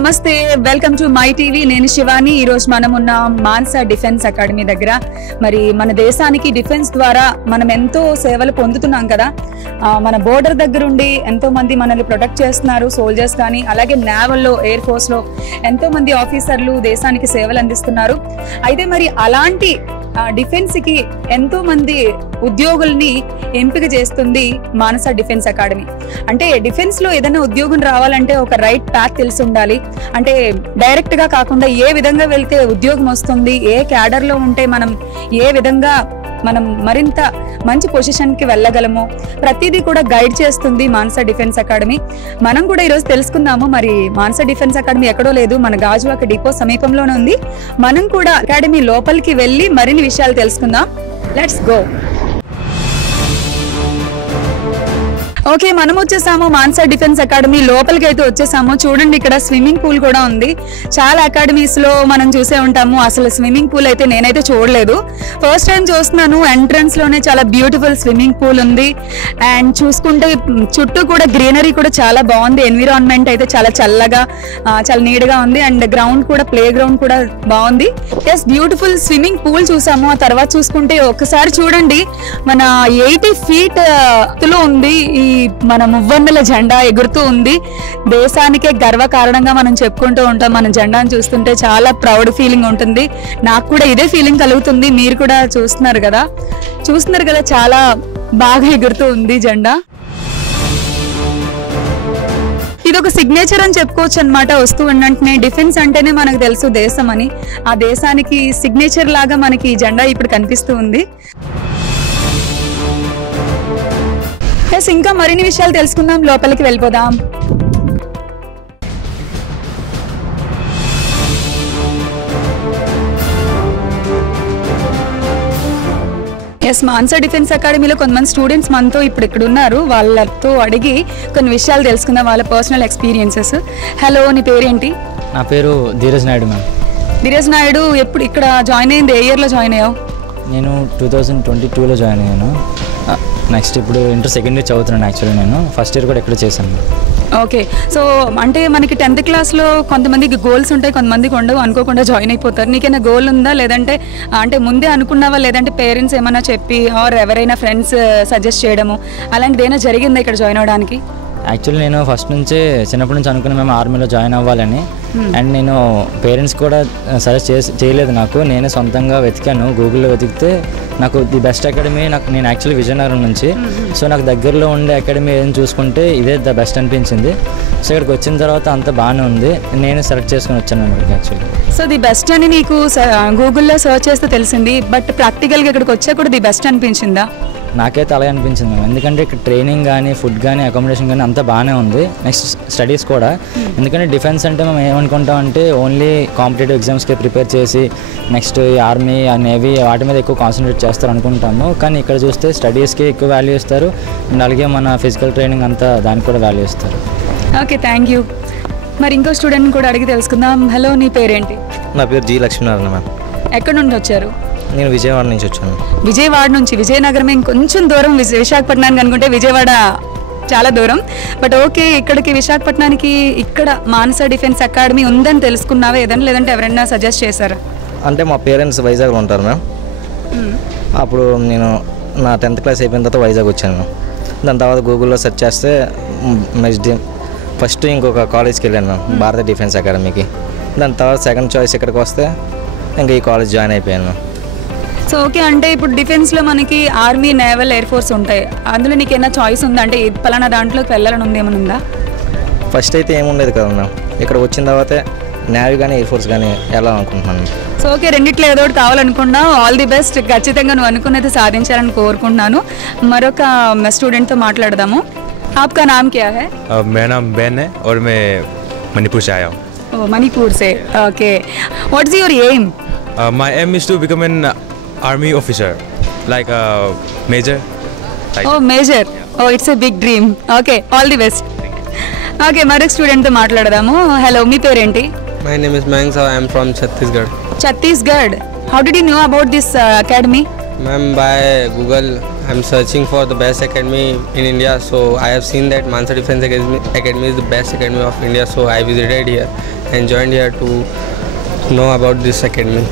నమస్తే, welcome to my TV. నేను శివాని. ఈ రోజు మనం ఉన్న మాన్సా డిఫెన్స్ అకాడమీ దగ్గర. మరి మన దేశానికి డిఫెన్స్ ద్వారా మనం ఎంతో సేవలు పొందుతున్నాం కదా. మన బోర్డర్ దగ్గర ఉండి ఎంతో మంది మనల్ని ప్రొటెక్ట్ చేస్తున్నారు, సోల్జర్స్ కానీ, అలాగే నేవల్లో, ఎయిర్ ఫోర్స్ లో ఎంతో మంది ఆఫీసర్లు దేశానికి సేవలు అందిస్తున్నారు. అయితే మరి అలాంటి డిఫెన్స్ కి ఎంతో మంది ఉద్యోగుల్ని ఎంపిక చేస్తుంది మానస డిఫెన్స్ అకాడమీ. అంటే డిఫెన్స్ లో ఏదైనా ఉద్యోగం రావాలంటే ఒక రైట్ పాత్ తెలిసి ఉండాలి. అంటే డైరెక్ట్ గా కాకుండా ఏ విధంగా వెళ్తే ఉద్యోగం వస్తుంది, ఏ క్యాడర్ లో ఉంటే ఏ విధంగా మనం మరింత మంచి పొజిషన్ కి వెళ్ళగలము, ప్రతిదీ కూడా గైడ్ చేస్తుంది మానస డిఫెన్స్ అకాడమీ. మనం కూడా ఈరోజు తెలుసుకుందాము. మరి మానస డిఫెన్స్ అకాడమీ ఎక్కడో లేదు, మన గాజువాక డిపో సమీపంలోనే ఉంది. మనం కూడా అకాడమీ లోపలికి వెళ్ళి మరిన్ని విషయాలు తెలుసుకుందాం. Let's go. ఓకే, మనం వచ్చేసాము మానస డిఫెన్స్ అకాడమీ లోపలికి అయితే వచ్చేసాము. చూడండి, ఇక్కడ స్విమ్మింగ్ పూల్ కూడా ఉంది. చాలా అకాడమీస్ లో మనం చూసే ఉంటాము, అసలు స్విమ్మింగ్ పూల్ అయితే నేనైతే చూడలేదు, ఫస్ట్ టైం చూస్తున్నాను. ఎంట్రన్స్ లోనే చాలా బ్యూటిఫుల్ స్విమ్మింగ్ పూల్ ఉంది. అండ్ చూసుకుంటే చుట్టూ కూడా గ్రీనరీ కూడా చాలా బాగుంది. ఎన్విరాన్మెంట్ అయితే చాలా చల్లగా, చాలా నీట్ గా ఉంది. అండ్ గ్రౌండ్ కూడా, ప్లే గ్రౌండ్ కూడా బాగుంది. ఎస్, బ్యూటిఫుల్ స్విమ్మింగ్ పూల్ చూసాము. ఆ తర్వాత చూసుకుంటే ఒకసారి చూడండి, మన 80 feet లో ఉంది ఈ మన మువ్వన్నెల జెండా ఎగురుతూ ఉంది. దేశానికే గర్వకారణంగా మనం చెప్పుకుంటూ ఉంటాం. మన జెండాను చూస్తుంటే చాలా ప్రౌడ్ ఫీలింగ్ ఉంటుంది. నాకు కూడా ఇదే ఫీలింగ్ కలుగుతుంది. మీరు కూడా చూస్తున్నారు కదా, చాలా బాగా ఎగురుతూ ఉంది జెండా. ఇది ఒక సిగ్నేచర్ అని చెప్పుకోవచ్చు అనమాట. వస్తూ ఉన్నంటనే డిఫెన్స్ అంటేనే మనకు తెలుసు దేశం అని. ఆ దేశానికి సిగ్నేచర్ లాగా మనకి ఈ జెండా ఇప్పుడు కనిపిస్తూ ఉంది. ఇంకా మరిన్ని విషయాలు తెలుసుకుందాం, లోపలికి వెళ్ళిపోదాం. ఎస్, మానస డిఫెన్స్ అకాడమీలో కొంతమంది స్టూడెంట్స్ మనతో ఇప్పుడు ఇక్కడ ఉన్నారు. వాళ్ళతో అడిగి కొన్ని విషయాలు తెలుసుకుందాం, వాళ్ళ పర్సనల్ ఎక్స్పీరియన్సెస్. హలో, నీ పేరేంటి? నా పేరు ధీరజ్ నాయుడు మ్యామ్. ధీరజ్ నాయుడు, ఎప్పుడు ఇక్కడ జాయిన్ అయింది? ఏ ఇయర్లో జాయిన్ అయ్యావు? నేను 2022లో జాయిన్ అయ్యాను. నెక్స్ట్ ఇప్పుడు ఇంటర్ సెకండ్ ఇయర్ చదువుతున్నాను. యాక్చువల్లీ నేను ఫస్ట్ ఇయర్ కూడా ఇక్కడ చేశాను. ఓకే, సో అంటే మనకి 10th క్లాస్లో కొంతమందికి గోల్స్ ఉంటాయి, కొంతమందికి ఉండవు, అనుకోకుండా జాయిన్ అయిపోతారు. నీకైనా గోల్ ఉందా, లేదంటే అంటే ముందే అనుకున్నావా, లేదంటే పేరెంట్స్ ఏమైనా చెప్పి ఆర్ ఎవరైనా ఫ్రెండ్స్ సజెస్ట్ చేయడము అలాంటిది ఏమైనా జరిగిందా ఇక్కడ జాయిన్ అవ్వడానికి? యాక్చువల్లీ నేను ఫస్ట్ నుంచే చిన్నప్పటి నుంచి అనుకున్నా మేము ఆర్మీలో జాయిన్ అవ్వాలని. అండ్ నేను పేరెంట్స్ కూడా సజెస్ట్ చేయలేదు నాకు, నేనే సొంతంగా వెతికాను. గూగుల్లో వెతికితే నాకు ది బెస్ట్ అకాడమీ, నేను యాక్చువల్లీ విజయనగరం నుంచి, సో నాకు దగ్గరలో ఉండే అకాడమీ ఏదైనా చూసుకుంటే ఇదే ద బెస్ట్ అనిపించింది. సో ఇక్కడికి వచ్చిన తర్వాత అంత బాగానే ఉంది, నేను సెలెక్ట్ చేసుకుని వచ్చాను ఇక్కడికి. యాక్చువల్లీ సో ది బెస్ట్ అని నీకు గూగుల్లో సర్చ్ చేస్తే తెలిసింది, బట్ ప్రాక్టికల్గా ఇక్కడికి వచ్చా కూడా ది బెస్ట్ అనిపించిందా? నాకైతే అలాగే అనిపించింది మ్యామ్. ఎందుకంటే ఇక్కడ ట్రైనింగ్ కానీ, ఫుడ్ కానీ, అకామిడేషన్ కానీ అంతా బాగానే ఉంది. నెక్స్ట్ స్టడీస్ కూడా, ఎందుకంటే డిఫెన్స్ అంటే మేము ఏమనుకుంటాం అంటే ఓన్లీ కాంపిటేటివ్ ఎగ్జామ్స్కి ప్రిపేర్ చేసి నెక్స్ట్ ఆర్మీ, నేవీ వాటి మీద ఎక్కువ కాన్సన్ట్రేట్ చేస్తారు అనుకుంటాము. కానీ ఇక్కడ చూస్తే స్టడీస్కి ఎక్కువ వాల్యూ ఇస్తారు. అండ్ అలాగే మన ఫిజికల్ ట్రైనింగ్ అంతా దానికి కూడా వాల్యూ ఇస్తారు. Okay, thank you. మరి ఇంకో స్టూడెంట్ కూడా అడిగి తెలుసుకుందాం. హలో, నీ పేరేంటి? నా పేరు జి లక్ష్మీనారాయణ మ్యామ్. ఎక్కడి నుండి వచ్చారు? నేను విజయవాడ నుంచి వచ్చాను. విజయవాడ నుంచి? విజయనగరం ఇంకొంచెం దూరం, విశాఖపట్నానికి అనుకుంటే విజయవాడ చాలా దూరం. బట్ ఓకే, ఇక్కడికి విశాఖపట్నానికి ఇక్కడ మానస డిఫెన్స్ అకాడమీ ఉందని తెలుసుకున్నావా ఏదైనా, లేదంటే ఎవరైనా సజెస్ట్ చేశారా? అంటే మా పేరెంట్స్ వైజాగ్లో ఉంటారు మ్యామ్. అప్పుడు నేను నా 10th క్లాస్ అయిపోయిన తర్వాత వైజాగ్ వచ్చాను మ్యామ్. దాని తర్వాత గూగుల్లో సెర్చ్ చేస్తే ఫస్ట్ ఇంకొక కాలేజ్కి వెళ్ళాను మ్యామ్, భారత డిఫెన్స్ అకాడమీకి. దాని తర్వాత సెకండ్ చాయిస్ ఇక్కడికి వస్తే ఇంకా ఈ కాలేజ్ జాయిన్ అయిపోయాను మ్యామ్. సో ఓకే, అంటే ఇప్పుడు డిఫెన్స్లో మనకి ఆర్మీ, నేవల్, ఎయిర్ ఫోర్స్ ఉంటాయి. అందులో నీకు ఏమైనా చాయిస్ ఉందా, అంటే పలానా దాంట్లోకి వెళ్ళాలని ఉంది ఏమైనా ఉందా? ఫస్ట్ అయితే ఏముండేది కదా మ్యామ్, ఇక్కడ వచ్చిన తర్వాతే నేవీ కానీ ఎయిర్ ఫోర్స్ కానీ వెళ్ళాలనుకుంటున్నాను. సో ఓకే, రెండిట్లో ఏదో ఒకటి కావాలనుకున్నావు. ఆల్ ది బెస్ట్, ఖచ్చితంగా నువ్వు అనుకున్నది సాధించాలని కోరుకుంటున్నాను. మరొక స్టూడెంట్తో మాట్లాడదాము. आपका नाम क्या है? मेरा नाम बैन है और मैं मणिपुर से आया हूँ. ओह, मणिपुर से. Okay, what is your aim? My aim is to become an army officer, like a major. Oh, major. Oh, it's a big dream. Okay, all the best. Okay, మరొక స్టూడెంట్తో మాట్లాడదాము. హలో, మీ పేరేంటి? My name is Mayank Sawa. I am from Chhattisgarh. Chhattisgarh. How did you know about this academy? Ma'am, by Google, I'm searching for the best academy in India. So I have seen that Mansa Defense Academy is the best academy of India. So I visited here and joined here to know about this academy.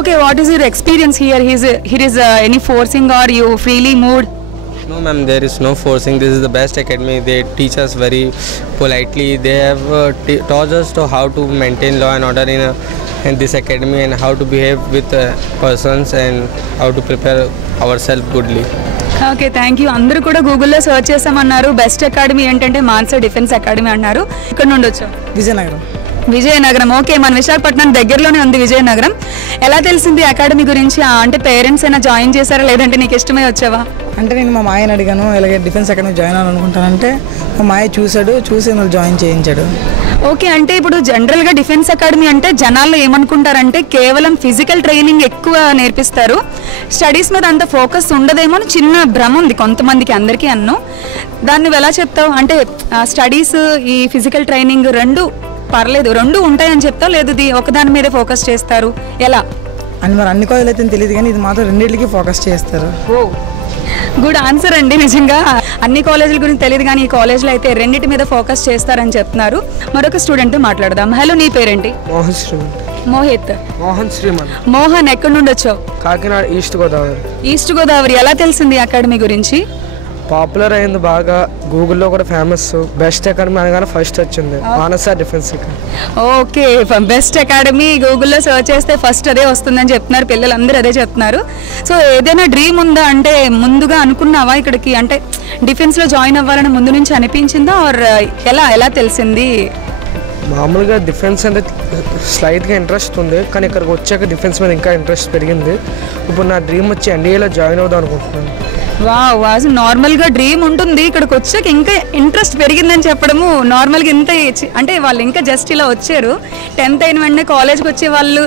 Okay, what is your experience here? Here is any forcing or you freely moved? No, ma'am, there is no forcing. This is the best academy. They teach us very politely. They have taught us to how to maintain law and order in this academy and how to behave with persons and how to prepare ourselves goodly. Okay, thank you. అందరూ కూడా గూగుల్లో సర్చ్ చేసామన్నారు. Best academy ఏంటంటే Mansa defence academy అన్నారు. ఇక్కడ నుండి వచ్చాం. విజయనగరం. ఓకే, మన విశాఖపట్నం దగ్గరలోనే ఉంది విజయనగరం. ఎలా తెలిసింది అకాడమీ గురించి? అంటే పేరెంట్స్ అయినా జాయిన్ చేశారా లేదంటే నీకు ఇష్టమే వచ్చావా? అంటే నేను మా మాయని అడిగాను, ఇలాగే డిఫెన్స్ అకాడమీ జాయిన్ అవ్వాలనుకుంటానంటే మా మాయ చూసి నన్ను జాయిన్ చేయించాడు. ఓకే, అంటే ఇప్పుడు జనరల్గా డిఫెన్స్ అకాడమీ అంటే జనాల్లో ఏమనుకుంటారంటే కేవలం ఫిజికల్ ట్రైనింగ్ ఎక్కువ నేర్పిస్తారు, స్టడీస్ మీద అంత ఫోకస్ ఉండదేమో అని చిన్న భ్రమ ఉంది కొంతమందికి, అందరికీ అన్ను. దాన్ని నువ్వు ఎలా చెప్తావు? అంటే స్టడీస్ ఈ ఫిజికల్ ట్రైనింగ్ రెండు పర్లేదు, రెండు ఉంటాయని చెప్తావు, లేదు ఒకదాని మీదే ఫోకస్ చేస్తారు, ఎలా అని? మరి అన్ని కాలేజీలు అయితే తెలియదు కానీ ఇది మాత్రం రెండింటికి ఫోకస్ చేస్తారు. ఓ, గుడ్ ఆన్సర్ అండి. నిజంగా అన్ని కాలేజీల గురించి తెలియదు కానీ ఈ కాలేజ్లో అయితే రెండింటి మీద ఫోకస్ చేస్తారని చెప్తున్నారు. మరొక స్టూడెంట్తో మాట్లాడదాం. హలో, నీ పేరేంటి? మోహిత్. మోహన్, ఎక్కడి నుండి వచ్చావు? కాకినాడ, ఈస్ట్ గోదావరి. ఈస్ట్ గోదావరి. ఎలా తెలిసింది అకాడమీ గురించి? పాపులర్ అయింది బాగా, గూగుల్లో కూడా ఫేమస్. బెస్ట్ అకాడమీ అనగానే ఫస్ట్ వచ్చింది Manasa defence academy. Okay, best academy గూగుల్లో సర్చ్ చేస్తే ఫస్ట్ అదే వస్తుందని చెప్తున్నారు, పిల్లలందరూ అదే చెప్తున్నారు. సో ఏదైనా డ్రీమ్ ఉందా? అంటే ముందుగా అనుకున్నావా ఇక్కడికి అంటే డిఫెన్స్లో జాయిన్ అవ్వాలని ముందు నుంచి అనిపించిందా, ఆర్ ఎలా తెలిసింది? మామూలుగా డిఫెన్స్ అంటే స్లైట్గా ఇంట్రెస్ట్ ఉంది, కానీ ఇక్కడికి వచ్చాక డిఫెన్స్ మీద ఇంకా ఇంట్రెస్ట్ పెరిగింది. ఇప్పుడు నా డ్రీమ్ వచ్చి ఎన్డీఏలో జాయిన్ అవుదాం అనుకుంటున్నాను. వావ్, నార్మల్గా డ్రీమ్ ఉంటుంది, ఇక్కడికి వచ్చాక ఇంకా ఇంట్రెస్ట్ పెరిగిందని చెప్పడము నార్మల్గా ఇంత అంటే వాళ్ళు ఇంకా జస్ట్ ఇలా వచ్చారు. 10th అయిన వెంటనే కాలేజ్కి వచ్చే వాళ్ళు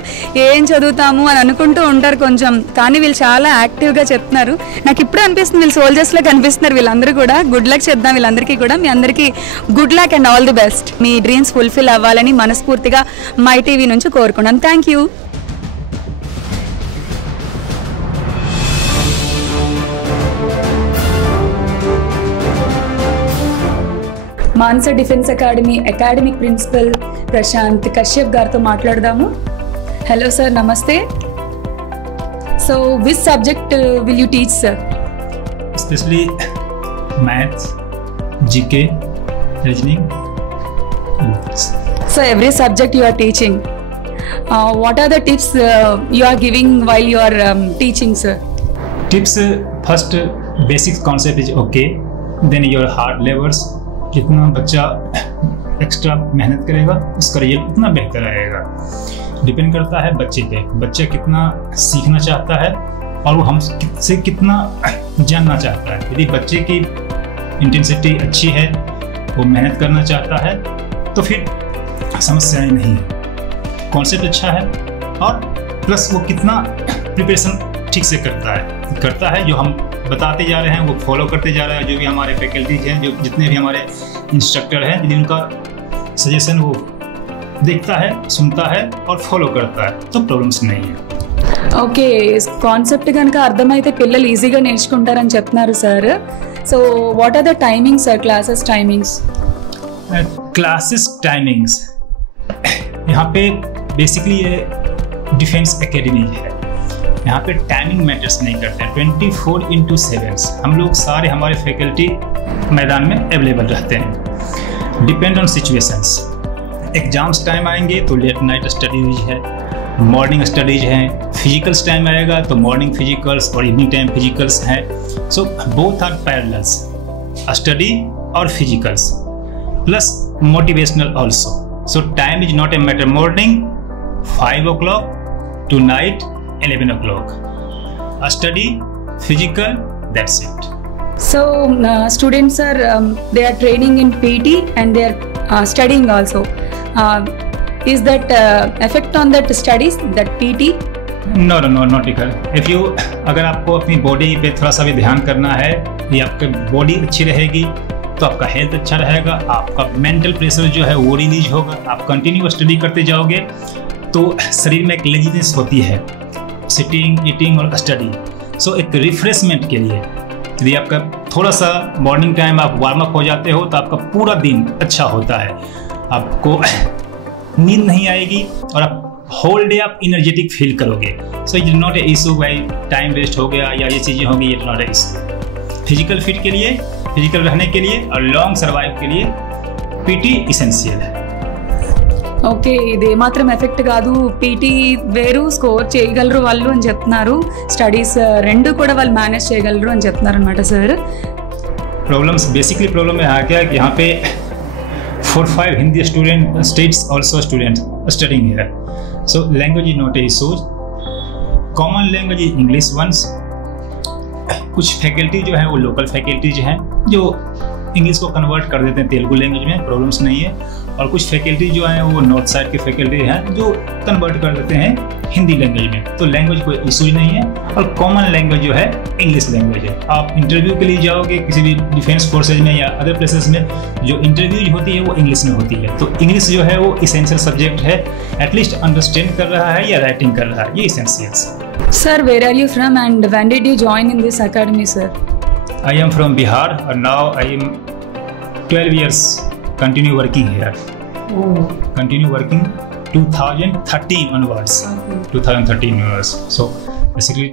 ఏం చదువుతాము అని అనుకుంటూ ఉంటారు కొంచెం, కానీ వీళ్ళు చాలా యాక్టివ్గా చెప్తున్నారు. నాకు ఇప్పుడే అనిపిస్తుంది వీళ్ళు సోల్జర్స్లో కనిపిస్తున్నారు వీళ్ళందరూ కూడా. గుడ్ లక్ చెప్దాం వీళ్ళందరికీ కూడా. మీ అందరికీ good luck and all the best. మీ డ్రీమ్స్ ఫుల్ఫిల్ అవ్వాలని మనస్ఫూర్తిగా మై టీవీ నుంచి కోరుకున్నాను. Thank you. Mansa defence academy academic principal Prashant Kashyap గారితో మాట్లాడదాము. హలో సార్, నమస్తే. So which subject will you teach sir? Especially maths, GK, reasoning. So every subject you are teaching. What are the tips you are giving while you are teaching, sir? Tips, first basic concept is okay. Then your hard levels. जितना बच्चा एक्स्ट्रा मेहनत करेगा उसका रिजल्ट उतना बेहतर आएगा. डिपेंड करता है बच्चे पे, बच्चा कितना सीखना चाहता है और वो हमसे कितना जानना चाहता है. यदि बच्चे की इंटेंसिटी अच्छी है, वो मेहनत करना चाहता है, तो फिर समस्याएं नहीं है. कॉन्सेप्ट अच्छा है और प्लस वो कितना प्रिपरेशन ठीक से करता है जो हम बताते जा रहे हैं वो फॉलो करते जा रहा है. जो भी हमारे फैकल्टीज हैं, जो जितने भी हमारे इंस्ट्रक्टर हैं, यदि उनका सजेशन वो देखता है, सुनता है और फॉलो करता है तो प्रॉब्लम्स नहीं है. ఓకే, కాన్సెప్ట్ కనుక అర్థమైతే పిల్లలు ఈజీగా నేర్చుకుంటారని చెప్తున్నారు సార్. So what are the timings sir, classes timings? Classes timings यहाँ पे बेसिकली ये डिफेंस एकेडमी है. यहाँ पे टाइमिंग मैटर्स नहीं करते हैं. 24/7 हम लोग सारे हमारे फैकल्टी मैदान में अवेलेबल रहते हैं. Depend on situations. Exams time आएंगे तो लेट नाइट स्टडीज है, मॉर्निंग स्टडीज हैं. फिजिकल्स टाइम आएगा तो मॉर्निंग फिजिकल्स और इवनिंग टाइम फिजिकल्स हैं. So both are parallels, study और physicals plus motivational also. So time is not a matter. Morning 5 o'clock to night 11 o'clock. Study, physical, that's it. So students are they are training in PT and they are studying also. Is that effect on that studies, that PT? No, not equal. If you अगर आपको अपनी बॉडी पे थोड़ा सा भी ध्यान करना है, ये आपकी बॉडी अच्छी रहेगी तो आपका हेल्थ अच्छा रहेगा, आपका मेंटल प्रेशर जो है वो रिलीज होगा. आप कंटिन्यू स्टडी करते जाओगे तो शरीर में एक लेजीनेस होती है, सिटिंग, ईटिंग और स्टडी. सो एक रिफ्रेशमेंट के लिए यदि आपका थोड़ा सा मॉर्निंग टाइम आप वार्म अप हो जाते हो तो आपका पूरा दिन अच्छा होता है, आपको नींद नहीं आएगी और आप होल डे आप इनर्जेटिक फील करोगे। So it is not a issue भाई टाइम वेस्ट हो गया या ये चीज़ें होंगी, it not a issue. Physical fit के लिए, फिजिकल रहने के लिए और लॉन्ग सर्वाइव के लिए पीटी इसेंशियल है। ఓకే, ఇది ఏమాత్రం ఎఫెక్ట్ కాదు, పీటీ వేరు, స్కోర్ చేయగలరు వాళ్ళు అని చెప్తున్నారు, స్టడీస్ రెండు కూడా వాళ్ళు మేనేజ్ చేయగలరు అని చెప్తున్నారు అనమాట సార్। प्रॉब्लम्स बेसिकली प्रॉब्लम है क्या कि यहाँ पे 4-5 Hindi states also students studying here, so language is not a issue, common language is English once. कुछ फैकल्टी जो है वो लोकल फैकल्टीज हैं जो इंग्लिश को कन्वर्ट कर देते हैं तेलुगु लैंग्वेज में, प्रॉब्लम्स नहीं है। और कुछ फैकल्टी जो हैं वो नॉर्थ साइड के फैकल्टी हैं जो कन्वर्ट कर देते हैं हिंदी लैंग्वेज में, तो लैंग्वेज कोई इशू नहीं है। और कॉमन लैंग्वेज जो है इंग्लिश लैंग्वेज है। आप इंटरव्यू के लिए जाओगे किसी भी डिफेंस फोर्सेज में या अदर प्लेसेस में, जो इंटरव्यूज होती है वो इंग्लिश में होती है, तो इंग्लिश जो है वो इसेंशियल सब्जेक्ट है, एटलीस्ट अंडरस्टैंड कर रहा है या राइटिंग कर रहा है, ये essentials. Sir, where are you from and when did you join in this academy sir? I am from Bihar and now I am 12 years continue working here. Continue working 2013 onwards. 2013 onwards. So basically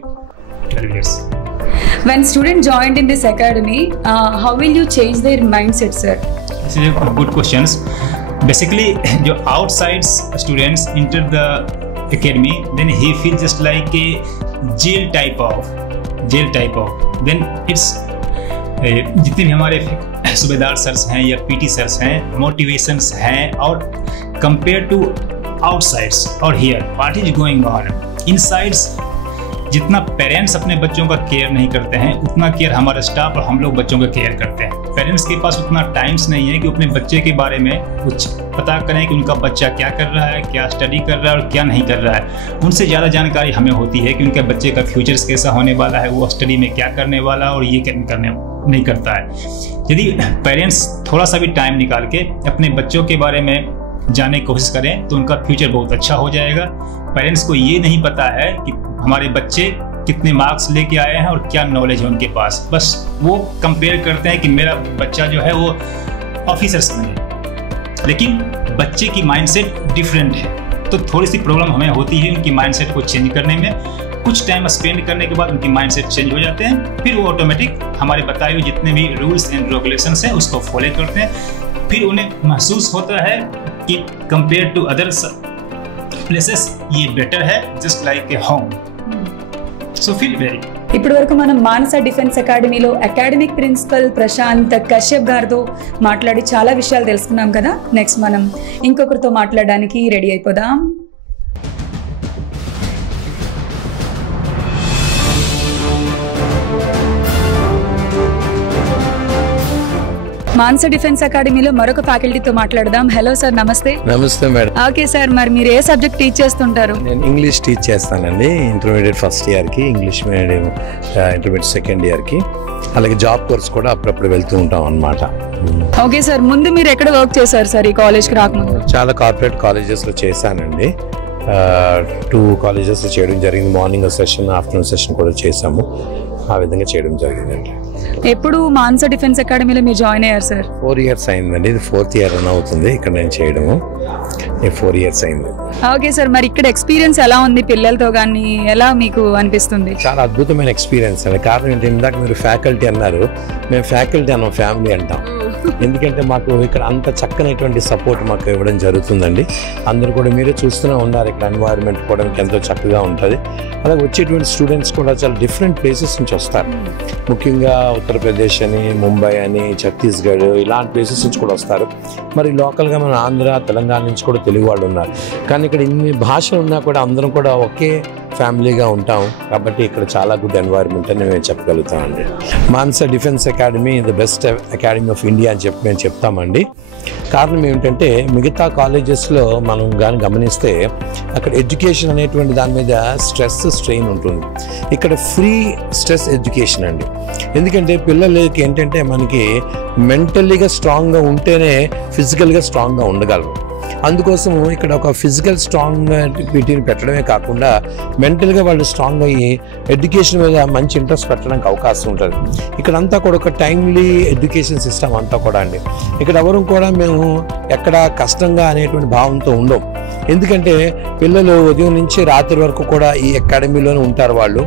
12 years. When students joined in this academy, how will you change their mindset sir? This is a good questions. Basically, जो outside students enter the academy, then he feels just like a jail type of. Then it's जितने भी हमारे सूबेदार सर्स हैं या PT sirs हैं, मोटिवेशंस हैं, और कंपेयर टू आउटसाइड्स और here what is going on insides, जितना पेरेंट्स अपने बच्चों का केयर नहीं करते हैं उतना केयर हमारा स्टाफ और हम लोग बच्चों का केयर करते हैं। पेरेंट्स के पास उतना टाइम्स नहीं है कि अपने बच्चे के बारे में कुछ पता करें कि उनका बच्चा क्या कर रहा है, क्या स्टडी कर रहा है और क्या नहीं कर रहा है। उनसे ज़्यादा जानकारी हमें होती है कि उनके बच्चे का फ्यूचर्स कैसा होने वाला है, वो स्टडी में क्या करने वाला है और ये करने नहीं करता है। यदि पेरेंट्स थोड़ा सा भी टाइम निकाल के अपने बच्चों के बारे में जानने की कोशिश करें तो उनका फ्यूचर बहुत अच्छा हो जाएगा। पेरेंट्स को ये नहीं पता है कि हमारे बच्चे कितने मार्क्स लेके आए हैं और क्या नॉलेज है उनके पास, बस वो कंपेयर करते हैं कि मेरा बच्चा जो है वो ऑफिसर्स बने, लेकिन बच्चे की माइंडसेट डिफरेंट है। तो थोड़ी सी प्रॉब्लम हमें होती है उनकी माइंडसेट को चेंज करने में। कुछ टाइम स्पेंड करने के बाद उनकी माइंडसेट चेंज हो जाते हैं, फिर वो ऑटोमेटिक हमारे बताए हुए जितने भी रूल्स एंड रेगुलेशंस हैं उसको फॉलो करते हैं। फिर उन्हें महसूस होता है कि कंपेयर टू अदर प्लेसेस ये बेटर है, just like a home. So feel very. ఇప్పటి వరకు మనం మానస డిఫెన్స్ అకాడమీలో అకాడమిక్ ప్రిన్సిపల్ ప్రశాంత్ కశ్యప్ గారితో మాట్లాడి చాలా విషయాలు తెలుసుకున్నాం కదా। నెక్స్ట్ మనం ఇంకొకరితో మాట్లాడడానికి రెడీ అయిపోదాం। మానస డిఫెన్స్ అకాడమీలో మరొక ఫ్యాకల్టీతో మాట్లాడదాం। హలో సార్, నమస్తే। నమస్తే మేడం। ఓకే సార్, మరి మీరు ఏ సబ్జెక్ట్ టీచ్ చేస్తుంటారు? నేను ఇంగ్లీష్ టీచ్ చేస్తానండి, ఇంటర్మీడియట్ ఫస్ట్ ఇయర్కి, ఇంగ్లీష్ మీడియం ఇంటర్మీడియట్ సెకండ్ ఇయర్కి, అలాగే జాబ్ కోర్స్ కూడా అప్పుడప్పుడు వెళ్తూ ఉంటాం అన్నమాట। ఓకే సార్, ముందు మీరు ఎక్కడ వర్క్ చేశారు సార్ ఈ కాలేజ్కి రాకముందు? చాలా కార్పొరేట్ కాలేజెస్లో చేశానండి, 2 కాలేజెస్లో చేయడం జరిగింది। మార్నింగ్ సెషన్, ఆఫ్టర్నూన్ సెషన్ కూడా చేశాము, ఆ విధంగా చేయడం జరిగిందండి। ఎప్పుడు మానస డిఫెన్స్ అకాడమీలో మీరు జాయిన్ అయ్యారు సార్? 4 years అయిందండి, ఇది 4th year రన్ అవుతుంది ఇక్కడ నేను చేయడము, 4 years అయింది। ఓకే సార్, మరి ఇక్కడ ఎక్స్పీరియన్స్ ఎలా ఉంది పిల్లలతో కానీ, ఎలా మీకు అనిపిస్తుంది? చాలా అద్భుతమైన ఎక్స్పీరియన్స్ అండి। కారణం ఏంటి, ఇందాక మీరు ఫ్యాకల్టీ అన్నారు, మేము ఫ్యాకల్టీ అన్నాం, ఫ్యామిలీ అంటాం, ఎందుకంటే మాకు ఇక్కడ అంత చక్కనటువంటి సపోర్ట్ మాకు ఇవ్వడం జరుగుతుందండి। అందరూ కూడా మీరే చూస్తూనే ఉన్నారు, ఇక్కడ ఎన్వైరన్మెంట్ కూడా మీకు ఎంతో చక్కగా ఉంటుంది। అలాగే వచ్చేటువంటి స్టూడెంట్స్ కూడా చాలా డిఫరెంట్ ప్లేసెస్ నుంచి వస్తారు, ముఖ్యంగా ఉత్తరప్రదేశ్ అని, ముంబై అని, ఛత్తీస్గఢ్ ఇలాంటి ప్లేసెస్ నుంచి కూడా వస్తారు। మరి లోకల్గా మన ఆంధ్ర, తెలంగాణ నుంచి కూడా తెలుగు వాళ్ళు ఉన్నారు, కానీ ఇక్కడ ఇన్ని భాషలు ఉన్నా కూడా అందరం కూడా ఒకే ఫ్యామిలీగా ఉంటాం కాబట్టి ఇక్కడ చాలా గుడ్ ఎన్వైరన్మెంట్ అని మేము చెప్పగలుగుతామండి। Manasa defence academy the best academy of India అని చెప్పి మేము చెప్తామండి। కారణం ఏమిటంటే మిగతా కాలేజెస్లో మనం కానీ గమనిస్తే అక్కడ ఎడ్యుకేషన్ అనేటువంటి దాని మీద స్ట్రెస్ స్ట్రెయిన్ ఉంటుంది, ఇక్కడ ఫ్రీ స్ట్రెస్ ఎడ్యుకేషన్ అండి। ఎందుకంటే పిల్లలకి ఏంటంటే మనకి మెంటల్లీగా స్ట్రాంగ్గా ఉంటేనే ఫిజికల్గా స్ట్రాంగ్గా ఉండగలరు। అందుకోసం ఇక్కడ ఒక ఫిజికల్ స్ట్రాంగ్ యాక్టివిటీని పెట్టడమే కాకుండా మెంటల్గా వాళ్ళు స్ట్రాంగ్ అయ్యి ఎడ్యుకేషన్ మీద మంచి ఇంట్రెస్ట్ పెట్టడానికి అవకాశం ఉంటుంది. ఇక్కడంతా కూడా ఒక టైమ్లీ ఎడ్యుకేషన్ సిస్టమ్ అంతా కూడా అండి. ఇక్కడ ఎవరు కూడా మేము ఎక్కడ కష్టంగా అనేటువంటి భావంతో ఉండం. ఎందుకంటే పిల్లలు ఉదయం నుంచి రాత్రి వరకు కూడా ఈ అకాడమీలోనే ఉంటారు. వాళ్ళు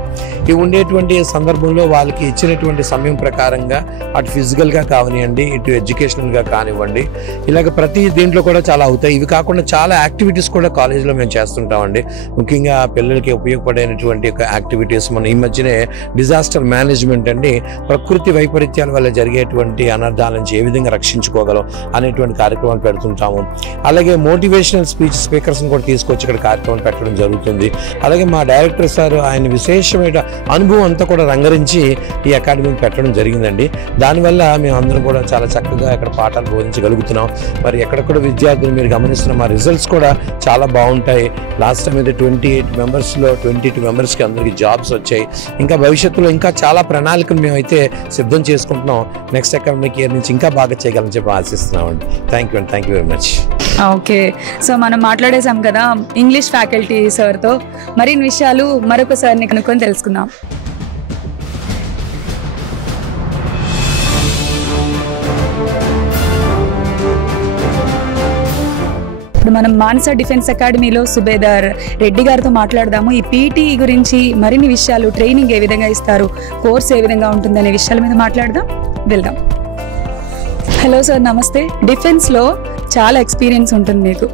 ఈ ఉండేటువంటి సందర్భంలో వాళ్ళకి ఇచ్చినటువంటి సమయం ప్రకారంగా అటు ఫిజికల్గా కానివ్వండి, ఇటు ఎడ్యుకేషనల్గా కానివ్వండి, ఇలాగ ప్రతి దీంట్లో కూడా చాలా అవుతాయి. ఇవి కాకుండా చాలా యాక్టివిటీస్ కూడా కాలేజీలో మేము చేస్తుంటామండి. ముఖ్యంగా పిల్లలకి ఉపయోగపడేటువంటి యాక్టివిటీస్ మన ఈ మధ్యనే డిజాస్టర్ మేనేజ్మెంట్ అండి, ప్రకృతి వైపరీత్యాల వల్ల జరిగేటువంటి అనర్థాల నుంచి ఏ విధంగా రక్షించుకోగలం అనేటువంటి కార్యక్రమాలు పెడుతుంటాము. అలాగే మోటివేషనల్ స్పీకర్స్ని కూడా తీసుకొచ్చి ఇక్కడ కార్యక్రమం పెట్టడం జరుగుతుంది. అలాగే మా డైరెక్టర్ సార్ ఆయన విశేషమైన అనుభవం అంతా కూడా రంగరించి ఈ అకాడమీకి పెట్టడం జరిగిందండి. దానివల్ల మేము అందరం కూడా చాలా చక్కగా ఇక్కడ పాఠాలు బోధించగలుగుతున్నాం. మరి ఎక్కడెక్కడ విద్యార్థులు మీరు గమనిస్తున్న మా రిజల్ట్స్ కూడా చాలా బాగుంటాయి. లాస్ట్ టైం అయితే 28 మెంబర్స్లో 22 మెంబర్స్కి అందరికీ జాబ్స్ వచ్చాయి. ఇంకా భవిష్యత్తులో ఇంకా చాలా ప్రణాళికలు మేమైతే సిద్ధం చేసుకుంటున్నాం. నెక్స్ట్ అకాడమిక్ ఇయర్ నుంచి ఇంకా బాగా చేయగలని చెప్పి ఆశిస్తున్నామండి. థ్యాంక్ యూ అండి, thank you very much. Okay, so మనం మాట్లాడేసాం కదా ఇంగ్లీష్ ఫ్యాకల్టీ సార్తో. మరిన్ని విషయాలు మరొకసారి కనుక్కొని తెలుసుకుందాం. ఇప్పుడు మనం మానస డిఫెన్స్ అకాడమీలో సుబేదార్ రెడ్డి గారితో మాట్లాడదాము. ఈ పీటీ గురించి మరిన్ని విషయాలు, ట్రైనింగ్ ఏ విధంగా ఇస్తారు, కోర్స్ ఏ విధంగా ఉంటుందనే విషయాల మీద మాట్లాడదాం. వెళ్దాం. హలో సార్, నమస్తే. డిఫెన్స్లో చాలా ఎక్స్పీరియన్స్ ఉంటుంది మీకు.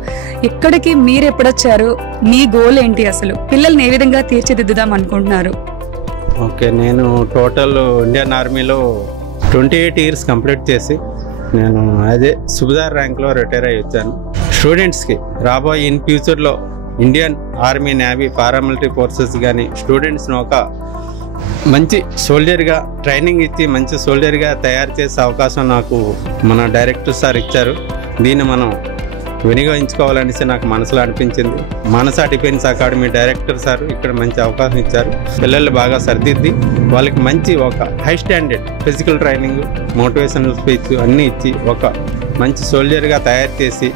ఇక్కడికి మీరు ఎప్పుడొచ్చారు, మీ గోల్ ఏంటి, అసలు పిల్లల్ని ఏ విధంగా తీర్చిదిద్దుదాం అనుకుంటున్నారు? ఓకే, నేను టోటల్ ఇండియన్ ఆర్మీలో 28 ఇయర్స్ కంప్లీట్ చేసి నేను అదే సుబేదార్ ర్యాంక్లో రిటైర్ అయ్యి వచ్చాను. స్టూడెంట్స్కి రాబోయే ఇన్ ఫ్యూచర్లో Indian army, navy, paramilitary forces కానీ స్టూడెంట్స్ని ఒక మంచి సోల్జర్గా ట్రైనింగ్ ఇచ్చి మంచి సోల్జర్గా తయారు చేసే అవకాశం నాకు మన డైరెక్టర్ సార్ ఇచ్చారు. దీన్ని మనం వినియోగించుకోవాలనేసి నాకు మనసులో అనిపించింది. మానస డిఫెన్స్ అకాడమీ డైరెక్టర్ సార్ ఇక్కడ మంచి అవకాశం ఇచ్చారు. పిల్లలు బాగా సర్దిద్ది వాళ్ళకి మంచి ఒక high standard physical training, motivational speech అన్నీ ఇచ్చి ఒక మంచి సోల్జర్గా తయారు చేసి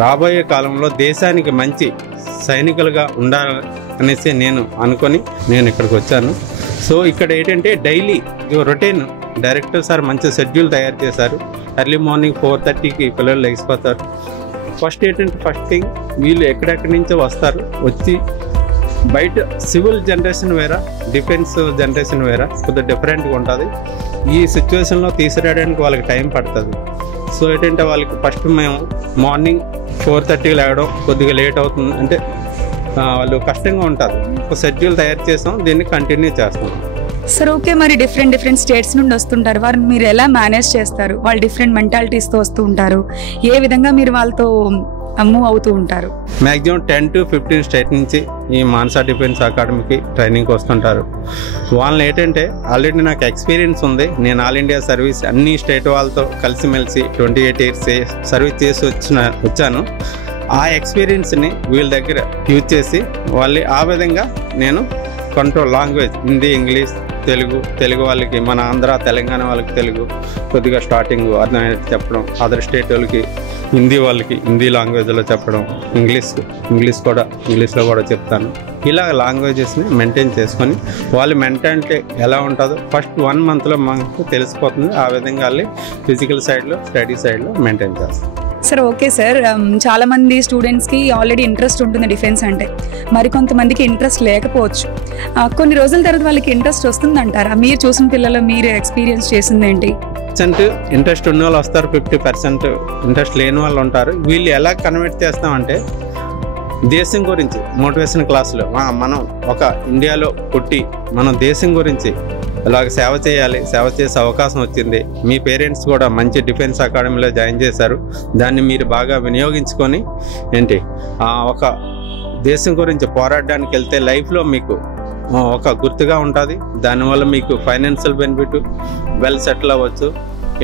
రాబోయే కాలంలో దేశానికి మంచి సైనికులుగా ఉండాలనేసి నేను అనుకొని నేను ఇక్కడికి వచ్చాను. సో ఇక్కడ ఏంటంటే డైలీ రొటీన్ డైరెక్టర్ సార్ మంచి షెడ్యూల్ తయారు చేశారు. ఎర్లీ మార్నింగ్ 4:30కి పిల్లలు లేచిపోతారు. ఫస్ట్ ఏంటంటే ఫస్ట్ థింగ్ వీళ్ళు ఎక్కడెక్కడి నుంచో వస్తారు. వచ్చి బయట సివిల్ జనరేషన్ వేరా, డిఫెన్స్ జనరేషన్ వేరా, కొద్దిగా డిఫరెంట్గా ఉంటుంది. ఈ సిచ్యువేషన్లో తీసుకురావడానికి వాళ్ళకి టైం పడుతుంది. సో ఏంటంటే వాళ్ళకి ఫస్ట్ మేము మార్నింగ్ 4:30కి లేవడం కొద్దిగా లేట్ అవుతుంది, అంటే వాళ్ళు కష్టంగా ఉంటారు. ఒక షెడ్యూల్ తయారు చేస్తాం, దీన్ని కంటిన్యూ చేస్తాం. సార్ ఓకే, మరి డిఫరెంట్ స్టేట్స్ నుండి వస్తుంటారు, వారిని మీరు ఎలా మేనేజ్ చేస్తారు? వాళ్ళు డిఫరెంట్ మెంటాలిటీస్తో వస్తూ ఉంటారు, ఏ విధంగా మీరు వాళ్ళతో మూవ్ అవుతూ ఉంటారు? మ్యాక్సిమం 10 to 15 స్టేట్ నుంచి ఈ మానస డిఫెన్స్ అకాడమీకి ట్రైనింగ్కి వస్తుంటారు. వాళ్ళని ఏంటంటే ఆల్రెడీ నాకు ఎక్స్పీరియన్స్ ఉంది. నేను ఆల్ ఇండియా సర్వీస్ అన్ని స్టేట్ వాళ్ళతో కలిసిమెలిసి 28 ఇయర్స్ సర్వీస్ చేసి వచ్చాను. ఆ ఎక్స్పీరియన్స్ని వీళ్ళ దగ్గర యూజ్ చేసి వాళ్ళు ఆ విధంగా నేను కంట్రోల్ లాంగ్వేజ్ హిందీ, ఇంగ్లీష్, తెలుగు వాళ్ళకి మన ఆంధ్ర, తెలంగాణ వాళ్ళకి తెలుగు కొద్దిగా స్టార్టింగ్ అర్థమయ్యేది చెప్పడం, అదర్ స్టేట్ వాళ్ళకి హిందీ వాళ్ళకి హిందీ లాంగ్వేజ్లో చెప్పడం, ఇంగ్లీష్లో కూడా చెప్తాను. ఇలా లాంగ్వేజెస్ని మెయింటైన్ చేసుకొని వాళ్ళ మెంటాలిటీ ఎలా ఉంటుందో ఫస్ట్ 1 monthలో మనకు తెలిసిపోతుంది. ఆ విధంగా వాళ్ళు ఫిజికల్ సైడ్లో, స్టడీ సైడ్లో మెయింటైన్ చేస్తాం. సార్ ఓకే సార్, చాలా మంది స్టూడెంట్స్కి ఆల్రెడీ ఇంట్రెస్ట్ ఉంటుంది డిఫెన్స్ అంటే, మరి కొంతమందికి ఇంట్రెస్ట్ లేకపోవచ్చు. కొన్ని రోజుల తర్వాత వాళ్ళకి ఇంట్రెస్ట్ వస్తుందంటారా? మీరు చూసిన పిల్లలు మీరు ఎక్స్పీరియన్స్ చేసింది ఏంటి? ఇంట్రెస్ట్ ఉన్న వాళ్ళు వస్తారు, 50% ఇంట్రెస్ట్ లేని వాళ్ళు ఉంటారు. వీళ్ళు ఎలా కన్వర్ట్ చేస్తామంటే దేశం గురించి మోటివేషన్ క్లాసులు మనం ఒక ఇండియాలో పుట్టి మనం దేశం గురించి ఇలాగ సేవ చేయాలి, సేవ చేసే అవకాశం వచ్చింది. మీ పేరెంట్స్ కూడా మంచి డిఫెన్స్ అకాడమీలో జాయిన్ చేశారు, దాన్ని మీరు బాగా వినియోగించుకొని ఒక దేశం గురించి పోరాడడానికి వెళ్తే లైఫ్లో మీకు ఒక గుర్తుగా ఉంటుంది. దానివల్ల మీకు ఫైనాన్షియల్ బెనిఫిట్, వెల్ సెటిల్ అవ్వచ్చు.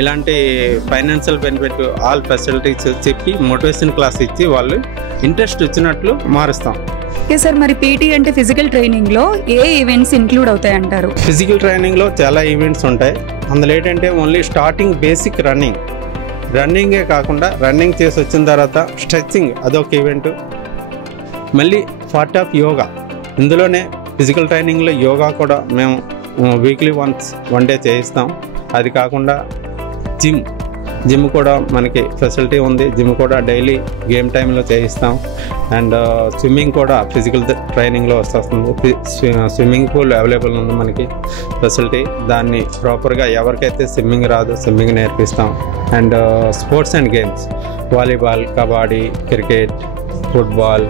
ఇలాంటి ఫైనాన్షియల్ బెనిఫిట్, ఆల్ ఫెసిలిటీస్ చెప్పి మోటివేషన్ క్లాస్ ఇచ్చి వాళ్ళు ఇంట్రెస్ట్ వచ్చినట్లు మారుస్తాం. ఓకే సార్, మరి పీటీ అంటే ఫిజికల్ ట్రైనింగ్లో ఏ ఈవెంట్స్ ఇంక్లూడ్ అవుతాయి అంటారు? ఫిజికల్ ట్రైనింగ్లో చాలా ఈవెంట్స్ ఉంటాయి. అందులో ఏంటంటే ఓన్లీ స్టార్టింగ్ బేసిక్ రన్నింగే కాకుండా రన్నింగ్ చేసి వచ్చిన తర్వాత స్ట్రెచ్చింగ్ అదొక ఈవెంట్, మళ్ళీ పార్ట్ ఆఫ్ యోగా. ఇందులోనే ఫిజికల్ ట్రైనింగ్లో యోగా కూడా మేము వీక్లీ వన్ డే చేయిస్తాం. అది కాకుండా జిమ్ కూడా మనకి ఫెసిలిటీ ఉంది. జిమ్ కూడా డైలీ గేమ్ టైంలో చేయిస్తాం. అండ్ స్విమ్మింగ్ కూడా ఫిజికల్ ట్రైనింగ్లో వస్తుంది. స్విమ్మింగ్ పూల్ అవైలబుల్ ఉంది మనకి ఫెసిలిటీ. దాన్ని ప్రాపర్గా ఎవరికైతే స్విమ్మింగ్ రాదు స్విమ్మింగ్ నేర్పిస్తాం. And sports and games, volleyball, kabaddi, cricket, football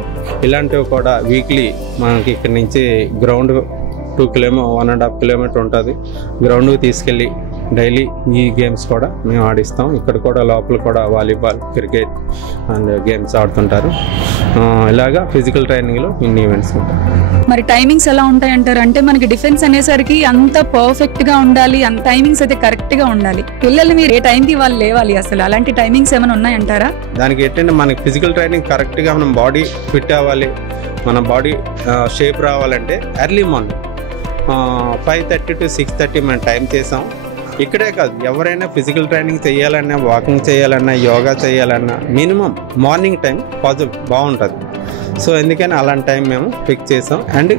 ఇలాంటివి కూడా వీక్లీ మనకి ఇక్కడి నుంచి గ్రౌండ్ 1.5 కిలోమీటర్ ఉంటుంది. గ్రౌండ్కి తీసుకెళ్ళి డైలీ ఈ గేమ్స్ కూడా మేము ఆడిస్తాం. ఇక్కడ కూడా లోపల కూడా వాలీబాల్, క్రికెట్ అండ్ గేమ్స్ ఆడుతుంటారు. ఇలాగా ఫిజికల్ ట్రైనింగ్లో ఇన్ని ఈవెంట్స్ ఉంటాయి. మరి టైమింగ్స్ ఎలా ఉంటాయంటారు? అంటే మనకి డిఫెన్స్ అనేసరికి అంత పర్ఫెక్ట్గా ఉండాలి, అంత టైమింగ్స్ అయితే కరెక్ట్గా ఉండాలి. పిల్లల్ని మీరు ఏ టైంకి వాళ్ళు లేవాలి, అసలు అలాంటి టైమింగ్స్ ఏమైనా ఉన్నాయంటారా? దానికి ఏంటంటే మనకి ఫిజికల్ ట్రైనింగ్ కరెక్ట్గా మనం బాడీ ఫిట్ అవ్వాలి, మన బాడీ షేప్ రావాలంటే ఎర్లీ మార్నింగ్ 5:30 to 6:30 మనం టైం చేసాం. ఇక్కడే కాదు, ఎవరైనా ఫిజికల్ ట్రైనింగ్ చేయాలన్నా, వాకింగ్ చేయాలన్నా, యోగా చేయాలన్నా మినిమం మార్నింగ్ టైం బాగుంటుంది. సో ఎందుకని అలాంటి టైం మేము ఫిక్స్ చేసాం. And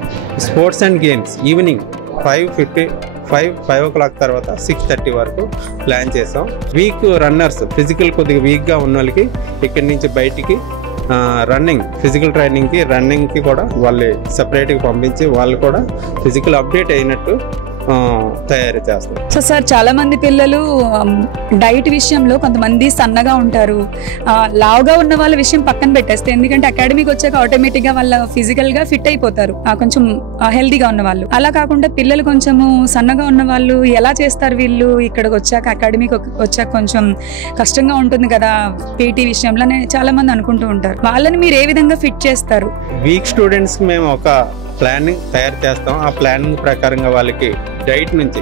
sports and games evening 5 o'clock తర్వాత 6:30 వరకు ప్లాన్ చేసాం. వీక్ రన్నర్స్, ఫిజికల్ కొద్దిగా వీక్గా ఉన్న వాళ్ళకి ఇక్కడి నుంచి బయటికి ఫిజికల్ ట్రైనింగ్కి రన్నింగ్కి కూడా వాళ్ళు సపరేట్గా పంపించి వాళ్ళు కూడా ఫిజికల్ అప్డేట్ అయినట్టు తయారు చేస్తారు. సో సార్, చాలా మంది పిల్లలు డైట్ విషయంలో కొంతమంది సన్నగా ఉంటారు, లావుగా ఉన్న వాళ్ళ విషయం పక్కన పెట్టేస్తే, ఎందుకంటే అకాడమీకి వచ్చాక ఆటోమేటిక్గా వాళ్ళ ఫిజికల్గా ఫిట్ అయిపోతారు కొంచెం హెల్తీగా ఉన్న వాళ్ళు. అలా కాకుండా పిల్లలు కొంచెము సన్నగా ఉన్న వాళ్ళు ఎలా చేస్తారు? వీళ్ళు ఇక్కడికి వచ్చాక, అకాడమీకి వచ్చాక కొంచెం కష్టంగా ఉంటుంది కదా పీటీ విషయంలో చాలా మంది అనుకుంటూ ఉంటారు. వాళ్ళని మీరు ఏ విధంగా ఫిట్ చేస్తారు? వీక్ స్టూడెంట్స్కి మేము ఒక ప్లానింగ్ తయారు చేస్తాం. ఆ ప్లానింగ్ ప్రకారంగా వాళ్ళకి డైట్ నుంచి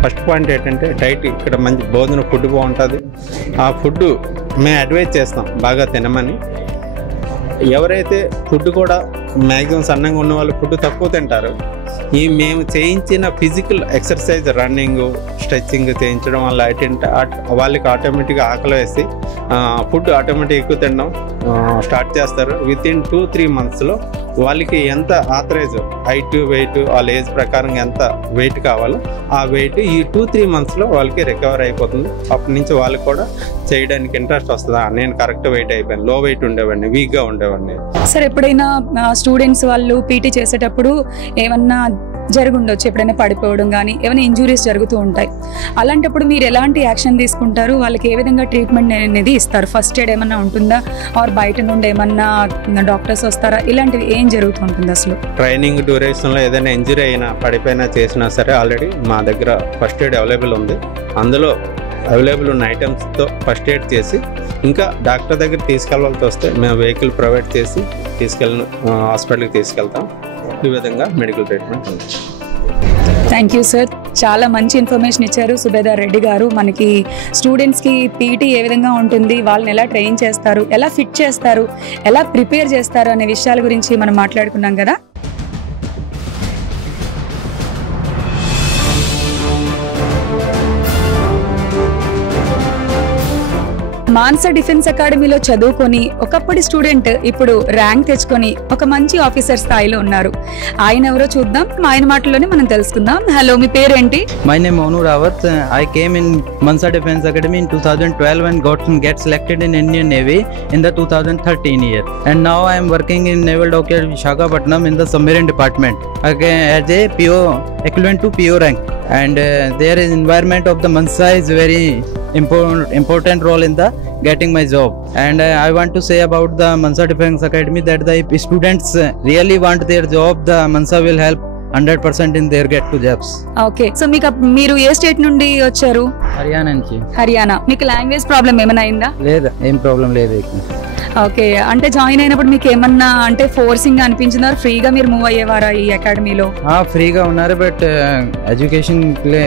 ఫస్ట్ పాయింట్ ఏంటంటే డైట్. ఇక్కడ మంచి భోజనం ఫుడ్ బాగుంటుంది. ఆ ఫుడ్ మేము అడ్వైజ్ చేస్తాం బాగా తినమని. ఎవరైతే ఫుడ్ కూడా మ్యాక్సిమం సన్నంగా ఉన్న వాళ్ళు ఫుడ్ తక్కువ తింటారు. మేము చేయించిన ఫిజికల్ ఎక్సర్సైజ్, రన్నింగ్, స్ట్రెచ్చింగ్ చేయించడం వల్ల ఏంటంటే వాళ్ళకి ఆటోమేటిక్గా ఆకలి వేసి ఫుడ్ ఆటోమేటిక్గా ఎక్కువ తినడం స్టార్ట్ చేస్తారు. వితిన్ 2-3 monthsలో వాళ్ళకి ఎంత ఆథరైజ్ హైట్, వెయిట్, వాళ్ళ ఏజ్ ప్రకారం ఎంత వెయిట్ కావాలో ఆ వెయిట్ ఈ 2-3 monthsలో వాళ్ళకి రికవర్ అయిపోతుంది. అప్పటి నుంచి వాళ్ళకి కూడా చేయడానికి ఇంట్రెస్ట్ వస్తుందా, నేను కరెక్ట్ వెయిట్ అయిపోయాను, లో వెయిట్ ఉండేవాడిని, వీక్గా ఉండేవాడిని. సార్, ఎప్పుడైనా స్టూడెంట్స్ వాళ్ళు పీటీ చేసేటప్పుడు ఏమన్నా జరుగుండొచ్చు, ఎప్పుడైనా పడిపోవడం కానీ ఏమైనా ఇంజురీస్ జరుగుతూ ఉంటాయి. అలాంటప్పుడు మీరు ఎలాంటి యాక్షన్ తీసుకుంటారు? వాళ్ళకి ఏ విధంగా ట్రీట్మెంట్ అనేది ఇస్తారు? ఫస్ట్ ఎయిడ్ ఏమన్నా ఉంటుందా, ఆర్ బయట నుండి ఏమన్నా డాక్టర్స్ వస్తారా? ఇలాంటివి ఏం జరుగుతూ ఉంటుంది అసలు? ట్రైనింగ్ డ్యూరేషన్లో ఏదైనా ఇంజురీ అయినా, పడిపోయినా, చేసినా సరే ఆల్రెడీ మా దగ్గర ఫస్ట్ ఎయిడ్ అవైలబుల్ ఉంది. అందులో అవైలబుల్ ఉన్న ఐటమ్స్తో ఫస్ట్ ఎయిడ్ చేసి, ఇంకా డాక్టర్ దగ్గర తీసుకెళ్ళాల్సి వస్తే మేము వెహికల్ ప్రొవైడ్ చేసి హాస్పిటల్కి తీసుకెళ్తాం. ఈ విధంగా మెడికల్ ట్రీట్మెంట్ ఉంది. థ్యాంక్ యూ సార్, చాలా మంచి ఇన్ఫర్మేషన్ ఇచ్చారు సుబేదార్ రెడ్డి గారు. మనకి స్టూడెంట్స్కి పీటీ ఏ విధంగా ఉంటుంది, వాళ్ళని ఎలా ట్రైన్ చేస్తారు, ఎలా ఫిట్ చేస్తారు, ఎలా ప్రిపేర్ చేస్తారు అనే విషయాల గురించి మనం మాట్లాడుకున్నాం కదా. మాన్సా డిఫెన్స్ అకాడమీలో చదువుకొని ఒకప్పటి స్టూడెంట్ ఇప్పుడు ర్యాంక్ తెచ్చుకొని ఒక మంచి ఆఫీసర్ స్థాయిలో ఉన్నారు. ఆయన ఎవరో చూద్దాం, ఆయన మాటల్లోనే మనం తెలుసుకుందాం. హలో, మీ పేరేంటి? My name Monu Rawat. I came in Mansa defence academy in 2012 and get selected in Indian Navy in the 2013 year, and now I am working in Naval Dockyard Visakhapatnam in the submarine department as a PO equivalent to PO rank, and there is environment of the Mansa is very important role in the getting my job. And I want to say about the Mansa Defense Academy that the if students really want their job, the Mansa will help 100% in their get to jobs. Okay, so మీరు ఏ స్టేట్ నుండి వచ్చారు? హర్యానా నుంచి. హర్యానా. మీకు language problem ఏమైనా అయిందా? లేదా, ఏం ప్రాబ్లం లేదు. ఓకే, అంటే జాయిన్ అయినప్పుడు మీకు ఏమన్నా అంటే ఫోర్సింగ్ అనిపించిందా? ఫ్రీగా మీరు మూవ్ అయ్యేవారా ఈ అకాడమీలో? ఫ్రీగా ఉన్నారు, బట్ एजुकेशन के लिए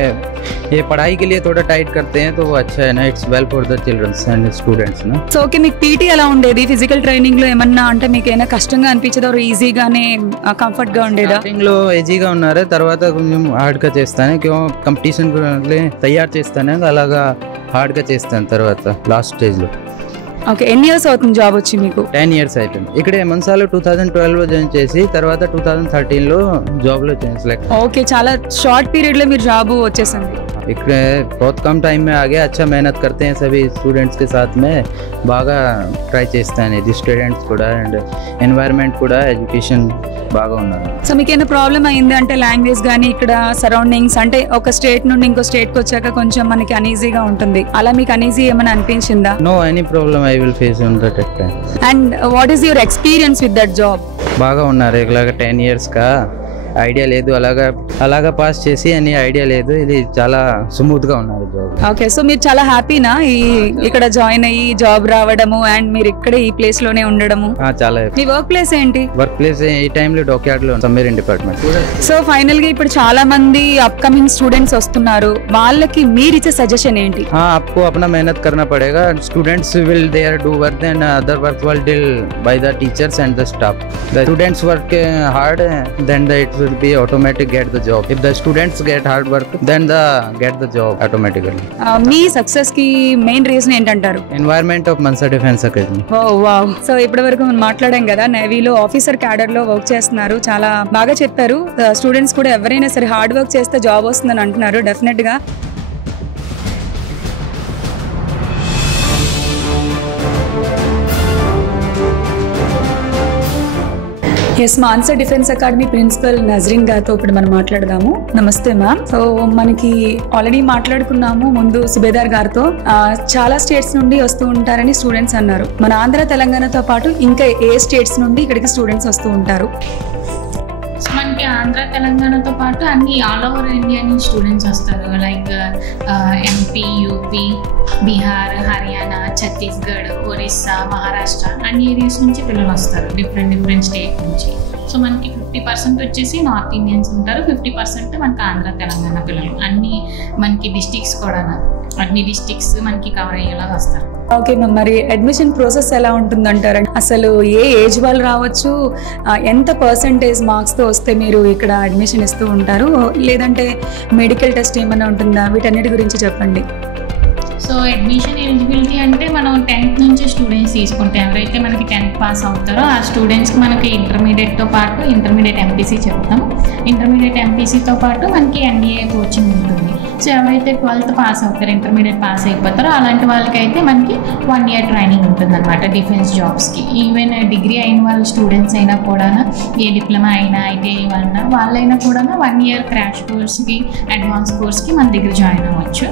ये पढ़ाई के लिए थोड़ा टाइट करते हैं, तो वो अच्छा है ना, it's well for the children's and students ना. సో ఓకే, మీకు పీటీ ఎలా ఉండేది? ఫిజికల్ ట్రైనింగ్ లో ఏమన్నా అంటే మీకు ఏమైనా కష్టంగా అనిపించదా, ఈజీగానే కంఫర్ట్ గా ఉండేదా? స్టార్టింగ్ లో ఈజీగా ఉన్నారు, తర్వాత కొంచెం హార్డ్ గా చేస్తాను, కంపిటీషన్ తయారు చేస్తాను, అలాగా హార్డ్గా చేస్తాను తర్వాత లాస్ట్ స్టేజ్లో. ఓకే, ఎన్ని ఇయర్స్ అవుతుంది జాబ్ వచ్చి మీకు? 10 years అయిపోయింది. ఇక్కడే మన్సాలో 2012లో జాయిన్ చేసి తర్వాత 2013లో జాబ్లో సెలెక్ట్. ఓకే, చాలా షార్ట్ పీరియడ్లో మీరు జాబ్ వచ్చేసింది. इकडे बहुत कम टाइम में आ गया. अच्छा मेहनत करते हैं सभी स्टूडेंट्स के साथ में, బాగా ట్రై చేస్తాను. ఇది స్టూడెంట్స్ కూడా అండ్ ఎన్వైరన్మెంట్ కూడా ఎడ్యుకేషన్ బాగా ఉన్నది. సో మీకు ఏమైనా ప్రాబ్లం అయింది అంటే లాంగ్వేజ్ కానీ ఇక్కడ సరౌండింగ్స్ అంటే ఒక స్టేట్ నుండి ఇంకో స్టేట్కి వచ్చాక కొంచెం మనకి అనీజీగా ఉంటుంది, అలా మీకు అనీజీ ఏమైనా అనిపించిందా? No any problem I will face on that time. And what is your experience with that job? బాగా ఉన్నారు. ఇలాగా 10 years కా ఐడియా లేదు, అలాగా పాస్ చేసి అని ఐడియా లేదు. ఇది చాలా స్మూత్ గా ఉన్నారు జాబ్. ఓకే, సో మీరు చాలా హ్యాపీనా ఇక్కడ జాయిన్ అయ్యి జాబ్ రావడము అండ్ మీరు ఇక్కడ ఈ ప్లేస్ లోనే ఉండడము? చాలా. మీ వర్క్ ప్లేస్ ఏంటి? వర్క్ ప్లేస్ ఈ టైంలో డాక్యార్డ్ లో సబ్మెరీన్ డిపార్ట్మెంట్. సో ఫైనల్ గా ఇప్పుడు చాలా మంది అప్కమింగ్ స్టూడెంట్స్ వస్తున్నారు, వాళ్ళకి మీరు ఇచ్చే సజెషన్ ఏంటి? आपको अपना मेहनत करना पड़ेगा. Students will there do work and other work will deal by the teachers and the staff. The students work hard, then it will be automatic get the job. If the students get hard work, then the get the job automatically. మీ సక్సెస్ కి main reason ఏంటంటారు? Environment of Mansa defence academy. Wow. So ఇప్పటి వరకు మనం మాట్లాడాం కదా, నేవీలో officer cadre లో వర్క్ చేస్తున్నారు, చాలా బాగా చెప్పారు. స్టూడెంట్స్ కూడా ఎవరైనా సరే హార్డ్ వర్క్ చేస్తే జాబ్ వస్తుందని అంటున్నారు. డెఫినెట్ గా yes, Mansa defence academy principal Nazreen గారితో ఇప్పుడు మనం మాట్లాడదాము. నమస్తే మ్యామ్. సో మనకి ఆల్రెడీ మాట్లాడుకున్నాము ముందు సుబేదార్ గారితో, చాలా స్టేట్స్ నుండి వస్తూ ఉంటారని స్టూడెంట్స్ అన్నారు. మన ఆంధ్ర తెలంగాణతో పాటు ఇంకా ఏ స్టేట్స్ నుండి ఇక్కడికి స్టూడెంట్స్ వస్తూ ఉంటారు? మనకి ఆంధ్ర తెలంగాణతో పాటు అన్ని ఆల్ ఓవర్ ఇండియా నుంచి స్టూడెంట్స్ వస్తారు. లైక్ ఎంపీ, యూపీ, బీహార్, హర్యానా, ఛత్తీస్గఢ్, ఒరిస్సా, మహారాష్ట్ర అన్ని ఏరియాస్ నుంచి పిల్లలు వస్తారు, డిఫరెంట్ స్టేట్ నుంచి. సో మనకి 50% వచ్చేసి నార్త్ ఇండియన్స్ ఉంటారు, 50% మనకి ఆంధ్ర తెలంగాణ పిల్లలు. అన్ని మనకి డిస్ట్రిక్ట్స్ కూడా, అన్ని డిస్ట్రిక్ట్స్ మనకి కవర్ అయ్యేలా వస్తారు. ఓకే మ్యామ్, మరి అడ్మిషన్ ప్రాసెస్ ఎలా ఉంటుందంటారు? అసలు ఏ ఏజ్ వాళ్ళు రావచ్చు, ఎంత పర్సంటేజ్ మార్క్స్తో వస్తే మీరు ఇక్కడ అడ్మిషన్ ఇస్తూ ఉంటారు, లేదంటే మెడికల్ టెస్ట్ ఏమైనా ఉంటుందా? వీటన్నిటి గురించి చెప్పండి. సో అడ్మిషన్ ఎలిజిబిలిటీ అంటే మనం 10th నుంచి స్టూడెంట్స్ తీసుకుంటే ఎవరైతే మనకి 10th పాస్ అవుతారో ఆ స్టూడెంట్స్కి మనకి ఇంటర్మీడియట్తో పాటు ఇంటర్మీడియట్ ఎంపీసీ చెప్తాం. ఇంటర్మీడియట్ ఎంపీసీతో పాటు మనకి ఎన్డీఏ కోచింగ్ ఉంటుంది. సో ఎవరైతే 12th పాస్ అవుతారో, ఇంటర్మీడియట్ పాస్ అయిపోతారో అలాంటి వాళ్ళకైతే మనకి 1 year ట్రైనింగ్ ఉంటుంది అనమాట డిఫెన్స్ జాబ్స్కి. ఈవెన్ డిగ్రీ అయిన వాళ్ళ స్టూడెంట్స్ అయినా కూడా, ఏ డిప్లొమా అయినా, ఐటీఐ వాళ్ళైనా కూడా 1 year క్రాష్ కోర్స్కి, అడ్వాన్స్ కోర్స్కి మన దగ్గర జాయిన్ అవ్వచ్చు.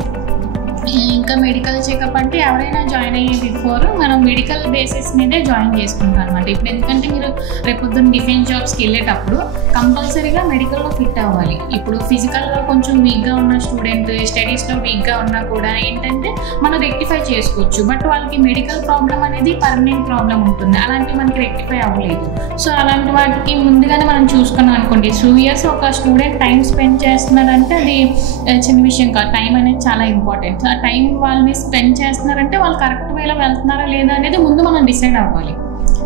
ఇంకా మెడికల్ చెకప్ అంటే ఎవరైనా జాయిన్ అయ్యే బిఫోర్ మనం మెడికల్ బేసిస్ మీదే జాయిన్ చేసుకుంటాం అనమాట. ఇప్పుడు ఎందుకంటే మీరు రేపొద్దున డిఫెన్స్ జాబ్స్కి వెళ్ళేటప్పుడు కంపల్సరీగా మెడికల్లో ఫిట్ అవ్వాలి. ఇప్పుడు ఫిజికల్గా కొంచెం వీక్గా ఉన్న స్టూడెంట్ స్టడీస్లో వీక్గా ఉన్నా కూడా ఏంటంటే మనం రెక్టిఫై చేసుకోవచ్చు. బట్ వాళ్ళకి మెడికల్ ప్రాబ్లం అనేది పర్మనెంట్ ప్రాబ్లం ఉంటుంది, అలాంటివి మనకి రెక్టిఫై అవ్వలేదు. సో అలాంటి వాటికి ముందుగానే మనం చూసుకున్నాం అనుకోండి, 2 years ఒక స్టూడెంట్ టైం స్పెండ్ చేస్తున్నారంటే అది చిన్న విషయం కాదు. టైం అనేది చాలా ఇంపార్టెంట్. ఆ టైం వాళ్ళని స్పెండ్ చేస్తున్నారంటే వాళ్ళు కరెక్ట్ వేలో వెళ్తున్నారా లేదా అనేది ముందు మనం డిసైడ్ అవ్వాలి.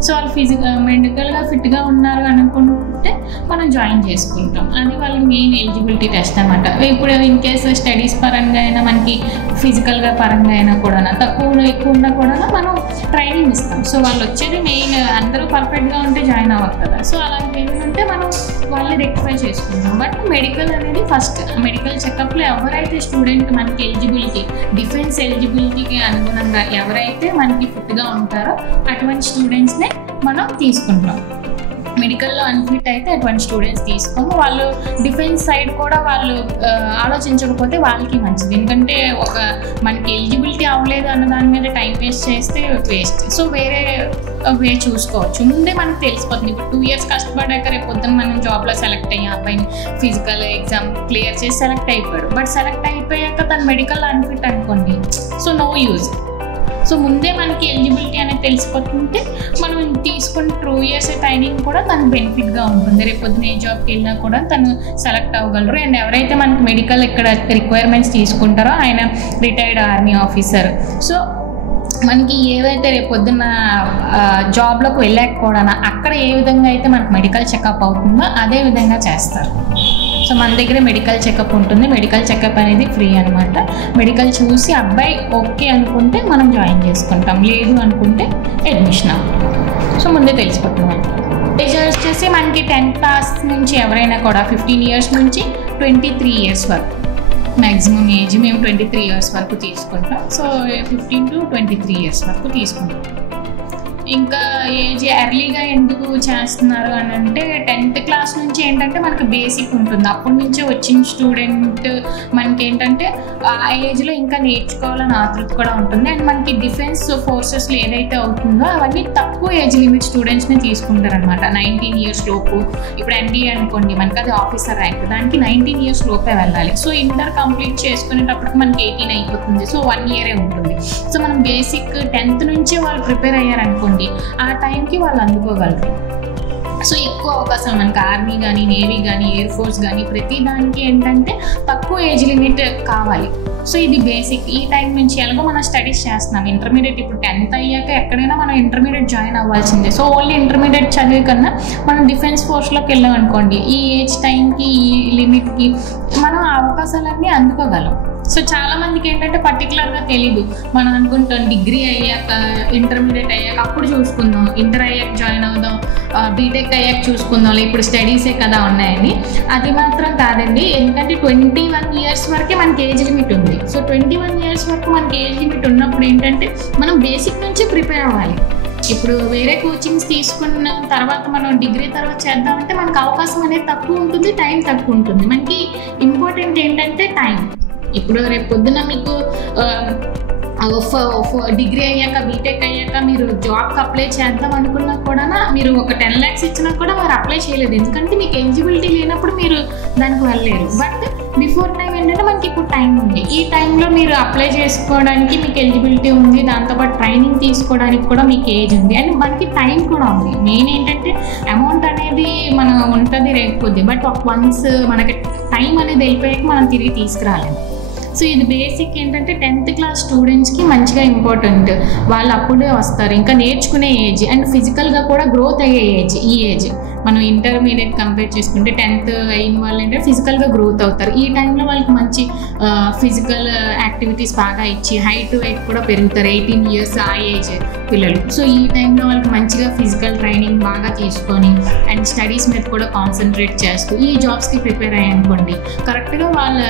సో వాళ్ళు మెడికల్గా ఫిట్గా ఉన్నారు అనుకుంటే మనం జాయిన్ చేసుకుంటాం. అది వాళ్ళకి మెయిన్ ఎలిజిబిలిటీ టెస్ట్ అనమాట. ఇప్పుడు ఇన్ కేసు స్టడీస్ పరంగా అయినా మనకి ఫిజికల్గా పరంగా అయినా కూడా తక్కువ ఎక్కువ ఉన్నా కూడా మనం ట్రైనింగ్ ఇస్తాం. సో వాళ్ళు వచ్చేది మెయిన్ అందరూ పర్ఫెక్ట్గా ఉంటే జాయిన్ అవ్వరు కదా. సో అలాంటివి ఏమంటే మనం వాళ్ళని రెక్టిఫై చేసుకుంటాం. బట్ మెడికల్ అనేది ఫస్ట్ మెడికల్ చెకప్లో ఎవరైతే స్టూడెంట్ మనకి ఎలిజిబిలిటీ డిఫెన్స్ ఎలిజిబిలిటీకి అనుగుణంగా ఎవరైతే మనకి ఫిట్గా ఉంటారో అటువంటి స్టూడెంట్స్నే మనం తీసుకుంటాం. మెడికల్లో అన్ఫిట్ అయితే అటువంటి స్టూడెంట్స్ తీసుకోము. వాళ్ళు డిఫెన్స్ సైడ్ కూడా వాళ్ళు ఆలోచించకపోతే వాళ్ళకి మంచిది. ఎందుకంటే ఒక మనకి ఎలిజిబిలిటీ అవ్వలేదు అన్న దాని మీద టైం వేస్ట్ చేస్తే వేస్ట్. సో వేరే వే చూసుకోవచ్చు. ముందే మనకు తెలిసిపోతుంది. ఇప్పుడు 2 years కష్టపడ్డాక రేపు పొద్దున్న మనం జాబ్లో సెలెక్ట్ అయ్యాం, అబ్బాయిని ఫిజికల్ ఎగ్జామ్ క్లియర్ చేసి సెలెక్ట్ అయిపోయాడు. బట్ సెలెక్ట్ అయిపోయాక తను మెడికల్ అన్ఫిట్ అనుకోండి, సో నో యూజ్. సో ముందే మనకి ఎలిజిబిలిటీ అనేది తెలిసిపోతుంటే మనం తీసుకుని 2 years ట్రైనింగ్ కూడా తనకు బెనిఫిట్గా ఉంటుంది. రేపు పొద్దున ఏ జాబ్కి వెళ్ళినా కూడా తను సెలెక్ట్ అవ్వగలరు. అండ్ ఎవరైతే మనకి మెడికల్ ఇక్కడ రిక్వైర్మెంట్స్ తీసుకుంటారో ఆయన రిటైర్డ్ ఆర్మీ ఆఫీసర్. సో మనకి ఏవైతే రేపు పొద్దున్న జాబ్లోకి వెళ్ళాక కూడా అక్కడ ఏ విధంగా అయితే మనకు మెడికల్ చెకప్ అవుతుందో అదే విధంగా చేస్తారు. సో మన దగ్గర మెడికల్ చెకప్ ఉంటుంది. మెడికల్ చెకప్ అనేది ఫ్రీ అనమాట. మెడికల్ చూసి అబ్బాయి ఓకే అనుకుంటే మనం జాయిన్ చేసుకుంటాం, లేదు అనుకుంటే అడ్మిషన్ అవ్వం. సో ముందే తెలిసిపోతుంది. ఏజ్ వచ్చేసి మనకి 10th క్లాస్ నుంచి ఎవరైనా కూడా 15 years నుంచి 23 years వరకు మ్యాక్సిమం ఏజ్ మేము 23 years వరకు తీసుకుంటాం. సో 15 to 23 years వరకు తీసుకుంటాం. ఇంకా ఏజ్ ఎర్లీగా ఎందుకు చేస్తున్నారు అని అంటే 10th క్లాస్ నుంచి ఏంటంటే మనకి బేసిక్ ఉంటుంది. అప్పటి నుంచే వచ్చిన స్టూడెంట్ మనకి ఏంటంటే ఆ ఏజ్లో ఇంకా నేర్చుకోవాలని ఆతృత కూడా ఉంటుంది. అండ్ మనకి డిఫెన్స్ ఫోర్సెస్లో ఏదైతే అవుతుందో అవన్నీ తక్కువ ఏజ్ లిమిట్ స్టూడెంట్స్ని తీసుకుంటారు అనమాట. 19 years లోపు. ఇప్పుడు NDA అనుకోండి, మనకి అది ఆఫీసర్ ర్యాంక్, దానికి 19 years లోపే వెళ్ళాలి. సో ఇంటర్ కంప్లీట్ చేసుకునేటప్పటికి మనకి 18 అయిపోతుంది. సో 1 year ఉంటుంది. సో మనం బేసిక్ 10th నుంచే వాళ్ళు ప్రిపేర్ అయ్యారనుకోండి, ఆ టైంకి వాళ్ళు అందుకోగలరు. సో ఎక్కువ అవకాశాలు మనకి ఆర్మీ కానీ, నేవీ కానీ, ఎయిర్ ఫోర్స్ కానీ ప్రతి దానికి ఏంటంటే తక్కువ ఏజ్ లిమిట్ కావాలి. సో ఇది బేసిక్. ఈ టైం నుంచి ఎలాగో మనం స్టడీస్ చేస్తున్నాం. ఇంటర్మీడియట్ ఇప్పుడు 10th అయ్యాక ఎక్కడైనా మనం ఇంటర్మీడియట్ జాయిన్ అవ్వాల్సిందే. సో ఓన్లీ ఇంటర్మీడియట్ చదివే కన్నా మనం డిఫెన్స్ ఫోర్స్లోకి వెళ్ళాం అనుకోండి, ఈ ఏజ్ టైంకి, ఈ లిమిట్కి మనం అవకాశాలన్నీ అందుకోగలం. సో చాలామందికి ఏంటంటే పర్టికులర్గా తెలీదు. మనం అనుకుంటాం డిగ్రీ అయ్యాక, ఇంటర్మీడియట్ అయ్యాక అప్పుడు చూసుకుందాం, ఇంటర్ అయ్యాక జాయిన్ అవుదాం, బీటెక్ అయ్యాక చూసుకుందాం, ఇప్పుడు స్టడీసే కదా ఉన్నాయని. అది మాత్రం కాదండి. ఎందుకంటే 21 years వరకే మనకి ఏజ్ లిమిట్ ఉంది. సో 21 years వరకు మనకి ఏజ్ లిమిట్ ఉన్నప్పుడు ఏంటంటే మనం బేసిక్ నుంచి ప్రిపేర్ అవ్వాలి. ఇప్పుడు వేరే కోచింగ్స్ తీసుకున్న తర్వాత మనం డిగ్రీ తర్వాత చేద్దామంటే మనకు అవకాశం అనేది తక్కువ ఉంటుంది, టైం తక్కువ ఉంటుంది. మనకి ఇంపార్టెంట్ ఏంటంటే టైం. ఇప్పుడు రేపు పొద్దున మీకు డిగ్రీ అయ్యాక, బీటెక్ అయ్యాక మీరు జాబ్కి అప్లై చేద్దాం అనుకున్నా కూడా మీరు ఒక 10 lakhs ఇచ్చినా కూడా వారు అప్లై చేయలేదు. ఎందుకంటే మీకు ఎలిజిబిలిటీ లేనప్పుడు మీరు దానికి వెళ్ళలేరు. బట్ బిఫోర్ టైం ఏంటంటే మనకి ఇప్పుడు టైం ఉంది. ఈ టైంలో మీరు అప్లై చేసుకోవడానికి మీకు ఎలిజిబిలిటీ ఉంది, దాంతోపాటు ట్రైనింగ్ తీసుకోవడానికి కూడా మీకు ఏజ్ ఉంది, అండ్ మనకి టైం కూడా ఉంది. మెయిన్ ఏంటంటే అమౌంట్ అనేది మనం ఉంటుంది రేపుద్ది, బట్ వన్స్ మనకి టైం అనేది వెళ్ళిపోయాక మనం తిరిగి తీసుకురాలేము. సో ఇది బేసిక్ ఏంటంటే 10th క్లాస్ స్టూడెంట్స్కి మంచిగా ఇంపార్టెంట్. వాళ్ళు అప్పుడే వస్తారు, ఇంకా నేర్చుకునే ఏజ్ అండ్ ఫిజికల్గా కూడా గ్రోత్ అయ్యే ఏజ్. ఈ ఏజ్ మనం ఇంటర్మీడియట్ కంపేర్ చేసుకుంటే 10th అయిన వాళ్ళు ఏంటంటే ఫిజికల్గా గ్రోత్ అవుతారు. ఈ టైంలో వాళ్ళకి మంచి ఫిజికల్ యాక్టివిటీస్ బాగా ఇచ్చి హైట్ వెయిట్ కూడా పెరుగుతారు. 18 years ఆ ఏజ్ పిల్లలు. సో ఈ టైంలో వాళ్ళకి మంచిగా ఫిజికల్ ట్రైనింగ్ బాగా తీసుకొని అండ్ స్టడీస్ మీద కూడా కాన్సన్ట్రేట్ చేస్తూ ఈ జాబ్స్కి ప్రిపేర్ అయ్యనుకోండి, కరెక్ట్గా వాళ్ళ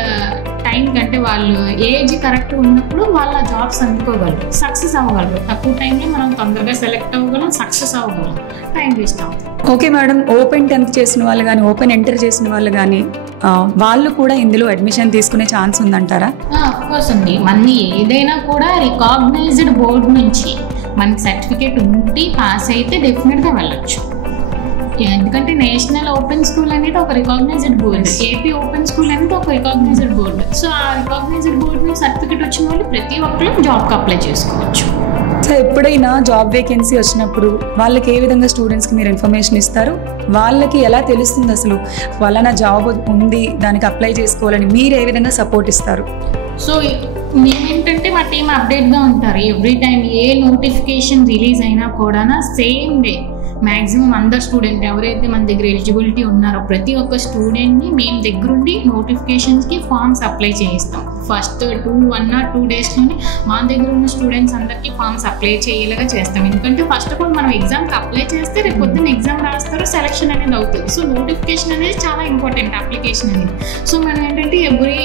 టైం కంటే వాళ్ళు ఏజ్ కరెక్ట్ ఉన్నప్పుడు వాళ్ళ జాబ్స్ అందుకోగలరు, సక్సెస్ అవ్వగలరు. తక్కువ టైంలో మనం తొందరగా సెలెక్ట్ అవ్వగలం, సక్సెస్ అవ్వగలం, టైం వేస్ట్ అవుతుంది. ఓకే మేడం, ఓపెన్ 10th చేసిన వాళ్ళు కానీ, ఓపెన్ ఎంటర్ చేసిన వాళ్ళు కానీ వాళ్ళు కూడా ఇందులో అడ్మిషన్ తీసుకునే ఛాన్స్ ఉందంటారా? అఫ్కోర్స్ ఉంది. మనది ఏదైనా కూడా రికాగ్నైజ్డ్ బోర్డు నుంచి మనకి సర్టిఫికేట్ ఉండి పాస్ అయితే డెఫినెట్గా వెళ్ళొచ్చు. ఎందుకంటే నేషనల్ ఓపెన్ స్కూల్ అనేది ఒక recognised board, AP open school అనేది ఒక రికాగ్నైజ్డ్ బోర్డు. సో ఆ రికాగ్నైజ్డ్ బోర్డు సర్టిఫికేట్ వచ్చిన వాళ్ళు ప్రతి ఒక్కరు జాబ్కి అప్లై చేసుకోవచ్చు. సో ఎప్పుడైనా జాబ్ వేకెన్సీ వచ్చినప్పుడు వాళ్ళకి ఏ విధంగా స్టూడెంట్స్కి మీరు ఇన్ఫర్మేషన్ ఇస్తారు? వాళ్ళకి ఎలా తెలుస్తుంది అసలు వాళ్ళ జాబ్ ఉంది దానికి అప్లై చేసుకోవాలని? మీరు ఏ విధంగా సపోర్ట్ ఇస్తారు? సో మేమేంటంటే మా టీం అప్డేట్గా ఉంటారు. ఎవ్రీ టైం ఏ నోటిఫికేషన్ రిలీజ్ అయినా కూడా సేమ్ డే మ్యాక్సిమం అందరు స్టూడెంట్ ఎవరైతే మన దగ్గర ఎలిజిబిలిటీ ఉన్నారో ప్రతి ఒక్క స్టూడెంట్ని మేము దగ్గరుండి నోటిఫికేషన్స్కి ఫామ్స్ అప్లై చేయిస్తాం. ఫస్ట్ 1 or 2 daysలోనే మా దగ్గర ఉన్న స్టూడెంట్స్ అందరికీ ఫామ్స్ అప్లై చేయేలాగా చేస్తాం. ఎందుకంటే ఫస్ట్ ఆఫ్ ఆల్ మనం ఎగ్జామ్కి అప్లై చేస్తే రేపు పొద్దున్న ఎగ్జామ్ రాస్తారు, సెలక్షన్ అనేది అవుతుంది. సో నోటిఫికేషన్ అనేది చాలా ఇంపార్టెంట్, అప్లికేషన్ అనేది. సో మనం ఏంటంటే ఎవ్రీ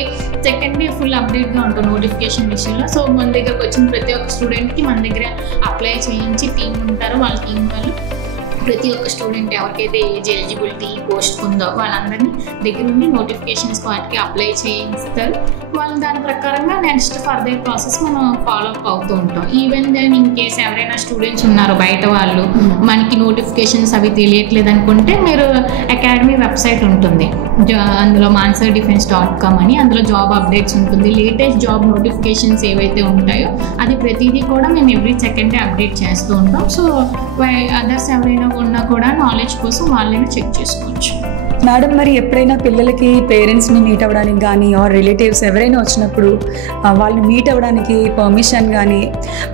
సెకండ్ డే ఫుల్ అప్డేట్గా ఉంటాం నోటిఫికేషన్ విషయంలో. సో మన దగ్గరకు వచ్చిన ప్రతి ఒక్క స్టూడెంట్కి మన దగ్గర అప్లై చేయించి టీం ఉంటారు, వాళ్ళ టీం వాళ్ళు ప్రతి ఒక్క స్టూడెంట్ ఎవరికైతే ఏజ్ ఎలిజిబిలిటీ పోస్ట్ ఉందో వాళ్ళందరినీ దగ్గర ఉండి నోటిఫికేషన్స్ వాటికి అప్లై చేయిస్తారు. వాళ్ళు దాని ప్రకారంగా నెక్స్ట్ ఫర్దర్ ప్రాసెస్ మనం ఫాలో అప్ అవుతూ ఉంటాం. ఈవెన్ దెన్ ఇన్ కేస్ ఎవరైనా స్టూడెంట్స్ ఉన్నారో బయట వాళ్ళు మనకి నోటిఫికేషన్స్ అవి తెలియట్లేదు అనుకుంటే మీరు అకాడమీ వెబ్సైట్ ఉంటుంది, అందులో mansardefense.com అని, అందులో జాబ్ అప్డేట్స్ ఉంటుంది. లేటెస్ట్ జాబ్ నోటిఫికేషన్స్ ఏవైతే ఉంటాయో అది ప్రతిదీ కూడా మేము ఎవ్రీ సెకండ్ డే అప్డేట్ చేస్తూ ఉంటాం. సో అదర్స్ ఎవరైనా ఉన్నా కూడా నాలెడ్జ్ కోసం వాళ్ళైనా చెక్ చేసుకోవచ్చు. మేడం, మరి ఎప్పుడైనా పిల్లలకి పేరెంట్స్ని మీట్ అవ్వడానికి కానీ ఆర్ రిలేటివ్స్ ఎవరైనా వచ్చినప్పుడు వాళ్ళని మీట్ అవ్వడానికి పర్మిషన్ కానీ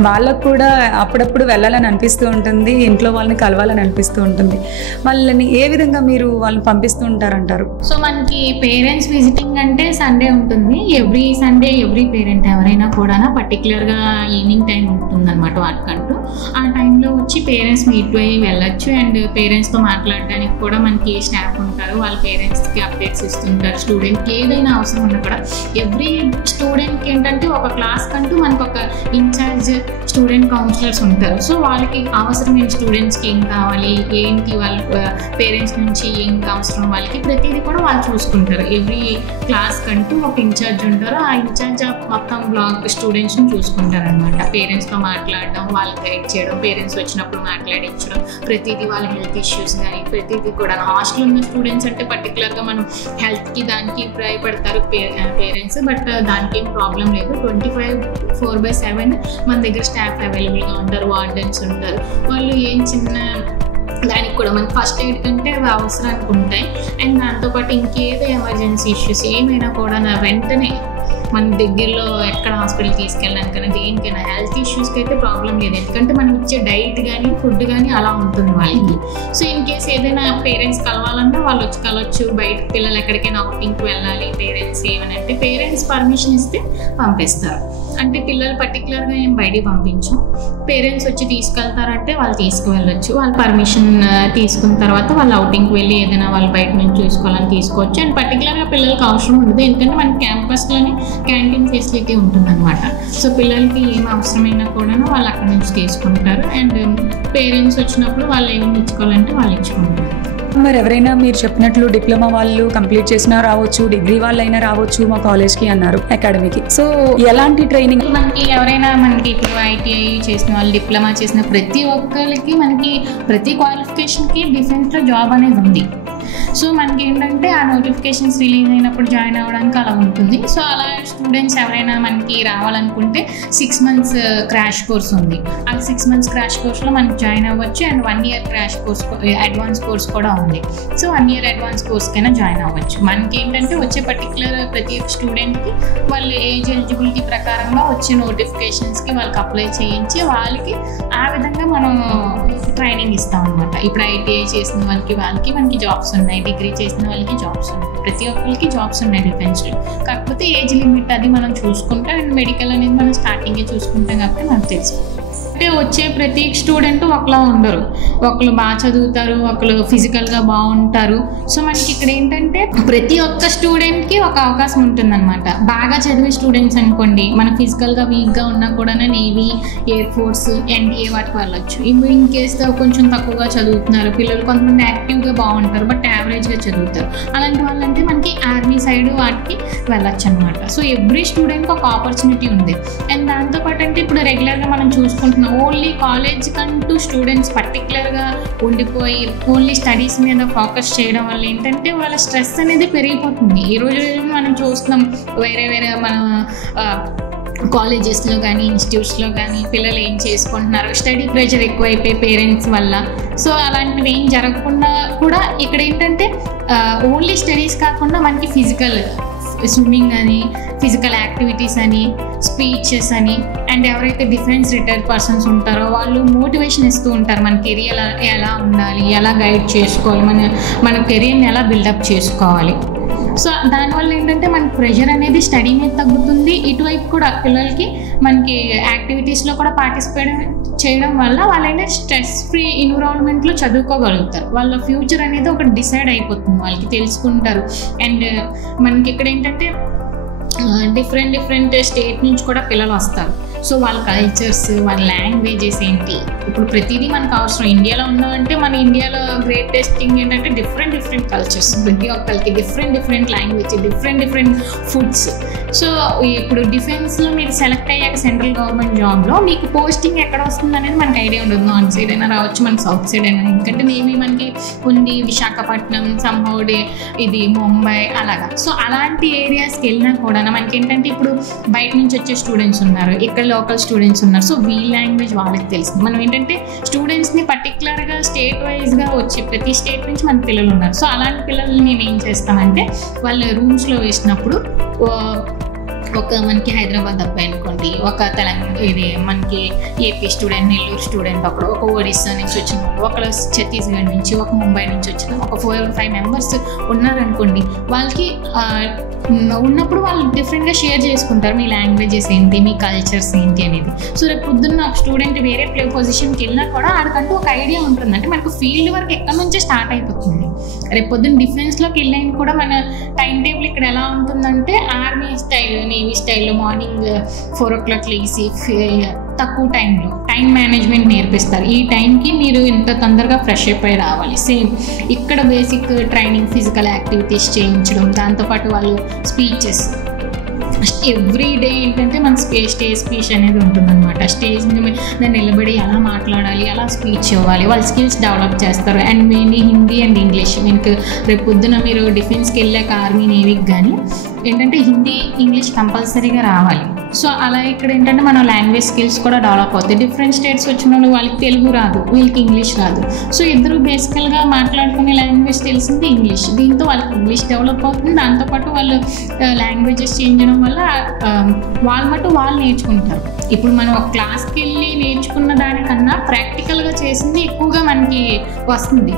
వాళ్ళకు కూడా అప్పుడప్పుడు వెళ్ళాలని అనిపిస్తూ ఉంటుంది, ఇంట్లో వాళ్ళని కలవాలని అనిపిస్తూ ఉంటుంది. వాళ్ళని ఏ విధంగా మీరు వాళ్ళని పంపిస్తూ ఉంటారంటారు? సో మనకి పేరెంట్స్ విజిటింగ్ అంటే సండే ఉంటుంది. ఎవ్రీ సండే ఎవ్రీ పేరెంట్ ఎవరైనా కూడా పర్టికులర్గా ఈవినింగ్ టైం ఉంటుంది అనమాట వాళ్ళకంటూ. ఆ టైంలో వచ్చి పేరెంట్స్ మీట్ అయ్యి వెళ్ళొచ్చు. అండ్ పేరెంట్స్తో మాట్లాడడానికి కూడా మనకి స్టాఫ్ ఉంటారు, వాళ్ళ పేరెంట్స్కి అప్డేట్స్ ఇస్తుంటారు. స్టూడెంట్కి ఏదైనా అవసరం ఉన్నా కూడా ఎవ్రీ స్టూడెంట్కి ఏంటంటే ఒక క్లాస్ కంటూ మనకు ఒక ఇన్ఛార్జ్ స్టూడెంట్ కౌన్సిలర్స్ ఉంటారు. సో వాళ్ళకి అవసరమైన స్టూడెంట్స్కి ఏం కావాలి, ఏంటి వాళ్ళ పేరెంట్స్ నుంచి ఏం అవసరం, వాళ్ళకి ప్రతిదీ కూడా వాళ్ళు చూసుకుంటారు. ఎవ్రీ క్లాస్ కంటూ ఒక ఇన్ఛార్జ్ ఉంటారు. ఆ ఇన్ఛార్జ్ మొత్తం బ్లాక్ స్టూడెంట్స్ని చూసుకుంటారు అనమాట. పేరెంట్స్తో మాట్లాడడం, వాళ్ళకి గైడ్ చేయడం, పేరెంట్స్ వచ్చినప్పుడు మాట్లాడించడం, ప్రతిదీ వాళ్ళ హెల్త్ ఇష్యూస్ కానీ ప్రతిదీ కూడా. హాస్టల్ ఉన్న స్టూడెంట్స్ అంటే పర్టికులర్గా మనం హెల్త్కి దానికి భయపడతారు పేరెంట్స్, బట్ దానికి ఏం ప్రాబ్లం లేదు. 24/7 మన దగ్గర స్టాఫ్ అవైలబుల్గా ఉంటారు, వార్డెన్స్ ఉంటారు. వాళ్ళు ఏం చిన్న దానికి కూడా మనకి ఫస్ట్ ఎయిడ్ కంటే అవి అవసరానికి ఉంటాయి. అండ్ దాంతోపాటు ఇంకేదో ఎమర్జెన్సీ ఇష్యూస్ ఏమైనా కూడా వెంటనే మన దగ్గరలో ఎక్కడ హాస్పిటల్ తీసుకెళ్ళడానికైనా దేనికైనా హెల్త్ ఇష్యూస్కి అయితే ప్రాబ్లం లేదు. ఎందుకంటే మనం ఇచ్చే డైట్ కానీ ఫుడ్ కానీ అలా ఉంటుంది వాళ్ళకి. సో ఇన్ కేస్ ఏదైనా పేరెంట్స్ కలవాలన్నా వాళ్ళు వచ్చి కలవచ్చు. బయట పిల్లలు ఎక్కడికైనా అవుటింగ్కి వెళ్ళాలి పేరెంట్స్ ఏమనంటే పేరెంట్స్ పర్మిషన్ ఇస్తే పంపిస్తారు. అంటే పిల్లలు పర్టికులర్గా ఏం బయటికి పంపించాం, పేరెంట్స్ వచ్చి తీసుకెళ్తారంటే వాళ్ళు తీసుకువెళ్ళొచ్చు. వాళ్ళు పర్మిషన్ తీసుకున్న తర్వాత వాళ్ళు అవుటింగ్కి వెళ్ళి ఏదైనా వాళ్ళు బయట నుంచి చూసుకోవాలని తీసుకోవచ్చు. అండ్ పర్టికులర్గా పిల్లలకి అవసరం ఉండదు, ఎందుకంటే మన క్యాంపస్లోనే క్యాంటీన్ ఫెసిలిటీ ఉంటుందన్నమాట. సో పిల్లలకి ఏం అవసరమైనా కూడా వాళ్ళు అక్కడ నుంచి తీసుకుంటారు. అండ్ పేరెంట్స్ వచ్చినప్పుడు వాళ్ళు ఏమైనా ఇచ్చుకోవాలంటే వాళ్ళు ఇచ్చుకుంటారు. మరి ఎవరైనా మీరు చెప్పినట్లు డిప్లొమా వాళ్ళు కంప్లీట్ చేసినా రావచ్చు, డిగ్రీ వాళ్ళైనా రావచ్చు మా కాలేజ్కి అన్నారు అకాడమీకి. సో ఎలాంటి ట్రైనింగ్ మనకి ఎవరైనా మనకి ఇప్పుడు ఐటీఐ చేసిన వాళ్ళు, డిప్లొమా చేసిన ప్రతి ఒక్కరికి మనకి ప్రతి క్వాలిఫికేషన్కి డిఫెన్స్లో జాబ్ అనేది ఉంది. సో మనకి ఏంటంటే ఆ నోటిఫికేషన్స్ రిలీజ్ అయినప్పుడు జాయిన్ అవ్వడానికి అలా ఉంటుంది. సో అలా స్టూడెంట్స్ ఎవరైనా మనకి రావాలనుకుంటే 6 months క్రాష్ కోర్స్ ఉంది. ఆ 6 months క్రాష్ కోర్స్లో మనకి జాయిన్ అవ్వచ్చు. అండ్ 1 year crash course advance course కూడా ఉంది. సో 1 year అడ్వాన్స్ కోర్స్కైనా జాయిన్ అవ్వచ్చు. మనకి ఏంటంటే వచ్చే పర్టికులర్ ప్రతి ఒక్క స్టూడెంట్కి వాళ్ళు ఏజ్ ఎలిజిబిలిటీ ప్రకారంగా వచ్చే నోటిఫికేషన్స్కి వాళ్ళకి అప్లై చేయించి వాళ్ళకి ఆ విధంగా మనం ట్రైనింగ్ ఇస్తాం అనమాట. ఇప్పుడు ఐటీఐ చేసిన వాళ్ళకి మనకి జాబ్స్ ఉన్నాయి, డిగ్రీ చేసిన వాళ్ళకి జాబ్స్ ఉన్నాయి, ప్రతి ఒక్కరికి జాబ్స్ ఉన్నాయి డిఫెన్స్లో. కాకపోతే ఏజ్ లిమిట్ అది మనం చూసుకుంటాం. అండ్ మెడికల్ అనేది మనం స్టార్టింగే చూసుకుంటాం కాబట్టి మనకు తెలుసు. అంటే వచ్చే ప్రతి స్టూడెంట్ ఒకలా ఉండరు, ఒకరు బాగా చదువుతారు, ఒకరు ఫిజికల్గా బాగుంటారు. సో మనకి ఇక్కడ ఏంటంటే ప్రతి ఒక్క స్టూడెంట్కి ఒక అవకాశం ఉంటుందన్నమాట. బాగా చదివే స్టూడెంట్స్ అనుకోండి, మన ఫిజికల్గా వీక్గా ఉన్నా కూడా నేవీ, ఎయిర్ ఫోర్స్, ఎన్డీఏ వాటికి వెళ్ళొచ్చు. ఇప్పుడు ఇన్ కేస్ కొంచెం తక్కువగా చదువుతున్నారు పిల్లలు, కొంతమంది యాక్టివ్గా బాగుంటారు బట్ యావరేజ్గా చదువుతారు. అలాంటి వాళ్ళంటే మనకి ఆర్మీ సైడ్ వాటికి వెళ్ళొచ్చు అనమాట. సో ఎవ్రీ స్టూడెంట్కి ఒక ఆపర్చునిటీ ఉంది. అండ్ దాంతోపాటు అంటే ఇప్పుడు రెగ్యులర్గా మనం చూసుకుంటున్నాం ఓన్లీ కాలేజ్ కంటూ స్టూడెంట్స్ పర్టికులర్గా ఉండిపోయి ఓన్లీ స్టడీస్ మీద ఫోకస్ చేయడం వల్ల ఏంటంటే వాళ్ళ స్ట్రెస్ అనేది పెరిగిపోతుంది. ఈ రోజు మనం చూస్తున్నాం వేరే మన కాలేజెస్లో కానీ ఇన్స్టిట్యూట్స్లో కానీ పిల్లలు ఏం చేసుకుంటున్నారు, స్టడీ ప్రెషర్ ఎక్కువైపోయి పేరెంట్స్ వల్ల. సో అలాంటివి ఏం జరగకుండా కూడా ఇక్కడ ఏంటంటే ఓన్లీ స్టడీస్ కాకుండా మనకి ఫిజికల్ స్విమ్మింగ్ అని, ఫిజికల్ యాక్టివిటీస్ అని, స్పీచెస్ అని, అండ్ ఎవరైతే డిఫెన్స్ రిటైర్డ్ పర్సన్స్ ఉంటారో వాళ్ళు మోటివేషన్ ఇస్తూ ఉంటారు. మన కెరియర్ ఎలా ఉండాలి, ఎలా గైడ్ చేసుకోవాలి, మన కెరియర్ని ఎలా బిల్డప్ చేసుకోవాలి. సో దానివల్ల ఏంటంటే మనకి ప్రెషర్ అనేది స్టడీ మీద తగ్గుతుంది. ఇటువైపు కూడా పిల్లలకి మనకి యాక్టివిటీస్లో కూడా పార్టిసిపేట్ చేయడం వల్ల వాళ్ళైనా స్ట్రెస్ ఫ్రీ ఎన్విరాన్మెంట్లో చదువుకోగలుగుతారు. వాళ్ళ ఫ్యూచర్ అనేది ఒకటి డిసైడ్ అయిపోతుంది, వాళ్ళకి తెలుసుకుంటారు. అండ్ మనకి ఇక్కడ ఏంటంటే డిఫరెంట్ స్టేట్ నుంచి కూడా పిల్లలు వస్తారు. సో వాళ్ళ కల్చర్స్, వాళ్ళ లాంగ్వేజెస్ ఏంటి, ఇప్పుడు ప్రతిదీ మనకు అవసరం. ఇండియాలో ఉన్నామంటే మన ఇండియాలో గ్రేటెస్ట్ థింగ్ ఏంటంటే డిఫరెంట్ కల్చర్స్, ప్రతి ఒక్కరికి different language, different foods. So ఇప్పుడు డిఫెన్స్లో మీరు సెలెక్ట్ అయ్యాక సెంట్రల్ గవర్నమెంట్ జాబ్లో మీకు పోస్టింగ్ ఎక్కడ వస్తుంది అనేది మనకు ఐడియా ఉండదు. నార్త్ సైడ్ అయినా రావచ్చు, మనకి సౌత్ సైడ్ అయినా. ఎందుకంటే నేవీ మనకి ఉంది విశాఖపట్నం, సంహౌడే, ఇది ముంబై అలాగా. సో అలాంటి ఏరియాస్కి వెళ్ళినా కూడా మనకి ఏంటంటే ఇప్పుడు బయట నుంచి వచ్చే స్టూడెంట్స్ ఉన్నారు, ఇక్కడ లోకల్ స్టూడెంట్స్ ఉన్నారు. సో వీళ్ళ లాంగ్వేజ్ వాళ్ళకి తెలుస్తుంది. మనం ఏంటంటే స్టూడెంట్స్ని పర్టికులర్గా స్టేట్ వైజ్గా వచ్చి ప్రతి స్టేట్ నుంచి మన పిల్లలు ఉన్నారు. సో అలాంటి పిల్లల్ని మేము ఏం చేస్తామంటే వాళ్ళ రూమ్స్లో వేసినప్పుడు ఒక మనకి హైదరాబాద్ అబ్బాయి అనుకోండి, ఒక తెలంగాణ ఇది మనకి ఏపీ స్టూడెంట్, నెల్లూరు స్టూడెంట్, ఒకడు ఒక ఒడిస్సా నుంచి వచ్చిన వాళ్ళు, ఒకళ్ళు ఛత్తీస్గఢ్ నుంచి, ఒక ముంబై నుంచి వచ్చిన ఒక 4-5 మెంబర్స్ ఉన్నారనుకోండి. వాళ్ళకి ఉన్నప్పుడు వాళ్ళు డిఫరెంట్గా షేర్ చేసుకుంటారు మీ లాంగ్వేజెస్ ఏంటి, మీ కల్చర్స్ ఏంటి అనేది. సో రేపు పొద్దున్న స్టూడెంట్ వేరే పొజిషన్కి వెళ్ళినా కూడా ఆడికంటూ ఒక ఐడియా ఉంటుంది. అంటే మనకు ఫీల్డ్ వర్క్ ఎక్కడి నుంచే స్టార్ట్ అయిపోతుంది. రేపు పొద్దున్న డిఫెన్స్లోకి వెళ్ళిన కూడా మన టైం టేబుల్ ఇక్కడ ఎలా ఉంటుందంటే ఆర్మీ స్టైల్, నేవీ స్టైల్లో మార్నింగ్ 4 o'clock లేసి తక్కువ టైంలో టైం మేనేజ్మెంట్ నేర్పిస్తారు. ఈ టైంకి మీరు ఇంత తొందరగా ఫ్రెష్ అప్ అయి రావాలి. సేమ్ ఇక్కడ బేసిక్ ట్రైనింగ్, ఫిజికల్ యాక్టివిటీస్ చేయించడం, దాంతోపాటు వాళ్ళు స్పీచెస్ ఎవ్రీ డే ఏంటంటే మన స్టేజ్ స్పీచ్ అనేది ఉంటుందన్నమాట. స్టేజ్ మీద నిలబడి ఎలా మాట్లాడాలి, ఎలా స్పీచ్ ఇవ్వాలి, వాళ్ళ స్కిల్స్ డెవలప్ చేస్తారు. And mainly Hindi and English. మీకు రేపు పొద్దున మీరు డిఫెన్స్కి వెళ్ళాక ఆర్మీ, నేవీకి కానీ ఏంటంటే హిందీ, ఇంగ్లీష్ కంపల్సరీగా రావాలి. సో అలా ఇక్కడ ఏంటంటే మన లాంగ్వేజ్ స్కిల్స్ కూడా డెవలప్ అవుతాయి. డిఫరెంట్ స్టేట్స్ వచ్చిన వాళ్ళు వాళ్ళకి తెలుగు రాదు, వీళ్ళకి ఇంగ్లీష్ రాదు. సో ఇద్దరు బేసికల్గా మాట్లాడుకునే లాంగ్వేజ్ తెలిసింది ఇంగ్లీష్. దీంతో వాళ్ళకి ఇంగ్లీష్ డెవలప్ అవుతుంది. దాంతోపాటు వాళ్ళు లాంగ్వేజెస్ చేంజ్ చేయడం వల్ల వాళ్ళ మటు వాళ్ళు నేర్చుకుంటారు. ఇప్పుడు మనం ఒక క్లాస్కి వెళ్ళి నేర్చుకున్న దానికన్నా ప్రాక్టికల్గా చేసింది ఎక్కువగా మనకి వస్తుంది.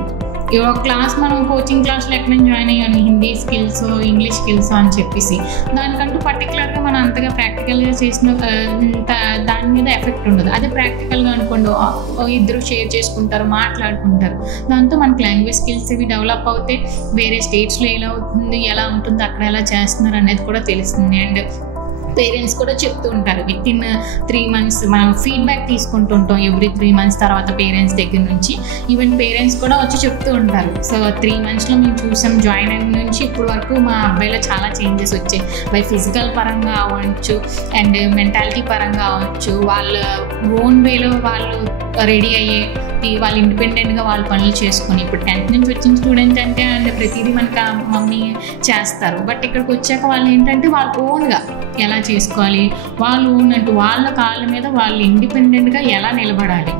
ఒక క్లాస్ మనం కోచింగ్ క్లాస్లో ఎక్కడ జాయిన్ అయ్యాను, హిందీ స్కిల్స్, ఇంగ్లీష్ స్కిల్స్ అని చెప్పేసి దానికంటూ పర్టికులర్గా మనం అంతగా ప్రాక్టికల్గా చేసిన దాని మీద ఎఫెక్ట్ ఉండదు. అదే ప్రాక్టికల్గా అనుకోండి ఇద్దరు షేర్ చేసుకుంటారు, మాట్లాడుకుంటారు. దాంతో మనకి లాంగ్వేజ్ స్కిల్స్ ఇవి డెవలప్ అవుతే వేరే స్టేట్స్లో ఎలా అవుతుంది, ఎలా ఉంటుంది, అక్కడ ఎలా చేస్తున్నారు అనేది కూడా తెలుస్తుంది. అండ్ పేరెంట్స్ కూడా చెప్తూ ఉంటారు వితిన్ 3 months మనం ఫీడ్బ్యాక్ తీసుకుంటూ ఉంటాం. ఎవ్రీ 3 months తర్వాత పేరెంట్స్ దగ్గర నుంచి ఈవెన్ పేరెంట్స్ కూడా వచ్చి చెప్తూ ఉంటారు. సో 3 monthsలో మేము చూసాం జాయిన్ అయిన నుంచి ఇప్పుడు వరకు మా అబ్బాయిలో చాలా చేంజెస్ వచ్చాయి. బై ఫిజికల్ పరంగా అవ్వచ్చు అండ్ మెంటాలిటీ పరంగా అవ్వచ్చు. వాళ్ళ ఓన్ వేలో వాళ్ళు రెడీ అయ్యే, వాళ్ళు ఇండిపెండెంట్గా వాళ్ళ పనులు చేసుకొని, ఇప్పుడు 10th నుంచి వచ్చిన స్టూడెంట్ అంటే ప్రతిదీ మనకు మమ్మీ చేస్తారు. బట్ ఇక్కడికి వచ్చాక వాళ్ళు ఏంటంటే వాళ్ళ ఓన్గా ఎలా చేసుకోవాలి, వాళ్ళు ఓన్ అంటూ వాళ్ళ కాళ్ళ మీద వాళ్ళు ఇండిపెండెంట్గా ఎలా నిలబడాలి.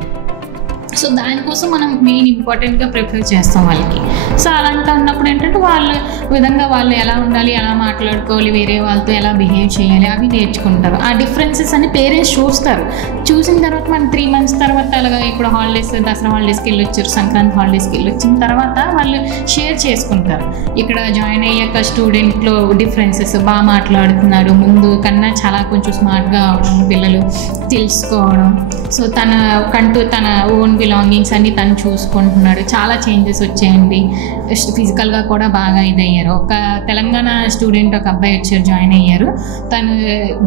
సో దానికోసం మనం మెయిన్ ఇంపార్టెంట్గా ప్రిపేర్ చేస్తాం వాళ్ళకి. సో అలాంటి అన్నప్పుడు ఏంటంటే వాళ్ళ విధంగా వాళ్ళు ఎలా ఉండాలి, ఎలా మాట్లాడుకోవాలి, వేరే వాళ్ళతో ఎలా బిహేవ్ చేయాలి అవి నేర్చుకుంటారు. ఆ డిఫరెన్సెస్ అని పేరెంట్స్ చూస్తారు. చూసిన తర్వాత మనం 3 months తర్వాత అలాగా ఇప్పుడు హాలిడేస్, దసరా హాలిడేస్కి వెళ్ళొచ్చారు, సంక్రాంతి హాలిడేస్కి వెళ్ళొచ్చిన తర్వాత వాళ్ళు షేర్ చేసుకుంటారు. ఇక్కడ జాయిన్ అయ్యాక స్టూడెంట్లో డిఫరెన్సెస్, బాగా మాట్లాడుతున్నాడు, ముందు కన్నా చాలా కొంచెం స్మార్ట్గా అవడం, పిల్లలు తెలుసుకోవడం. సో తన ఓన్ బిలాంగింగ్స్ అన్ని తను చూసుకుంటున్నాడు. చాలా చేంజెస్ వచ్చాయండి. ఫిజికల్గా కూడా బాగా ఇదయ్యారు. ఒక తెలంగాణ స్టూడెంట్ ఒక అబ్బాయి వచ్చారు, జాయిన్ అయ్యారు. తను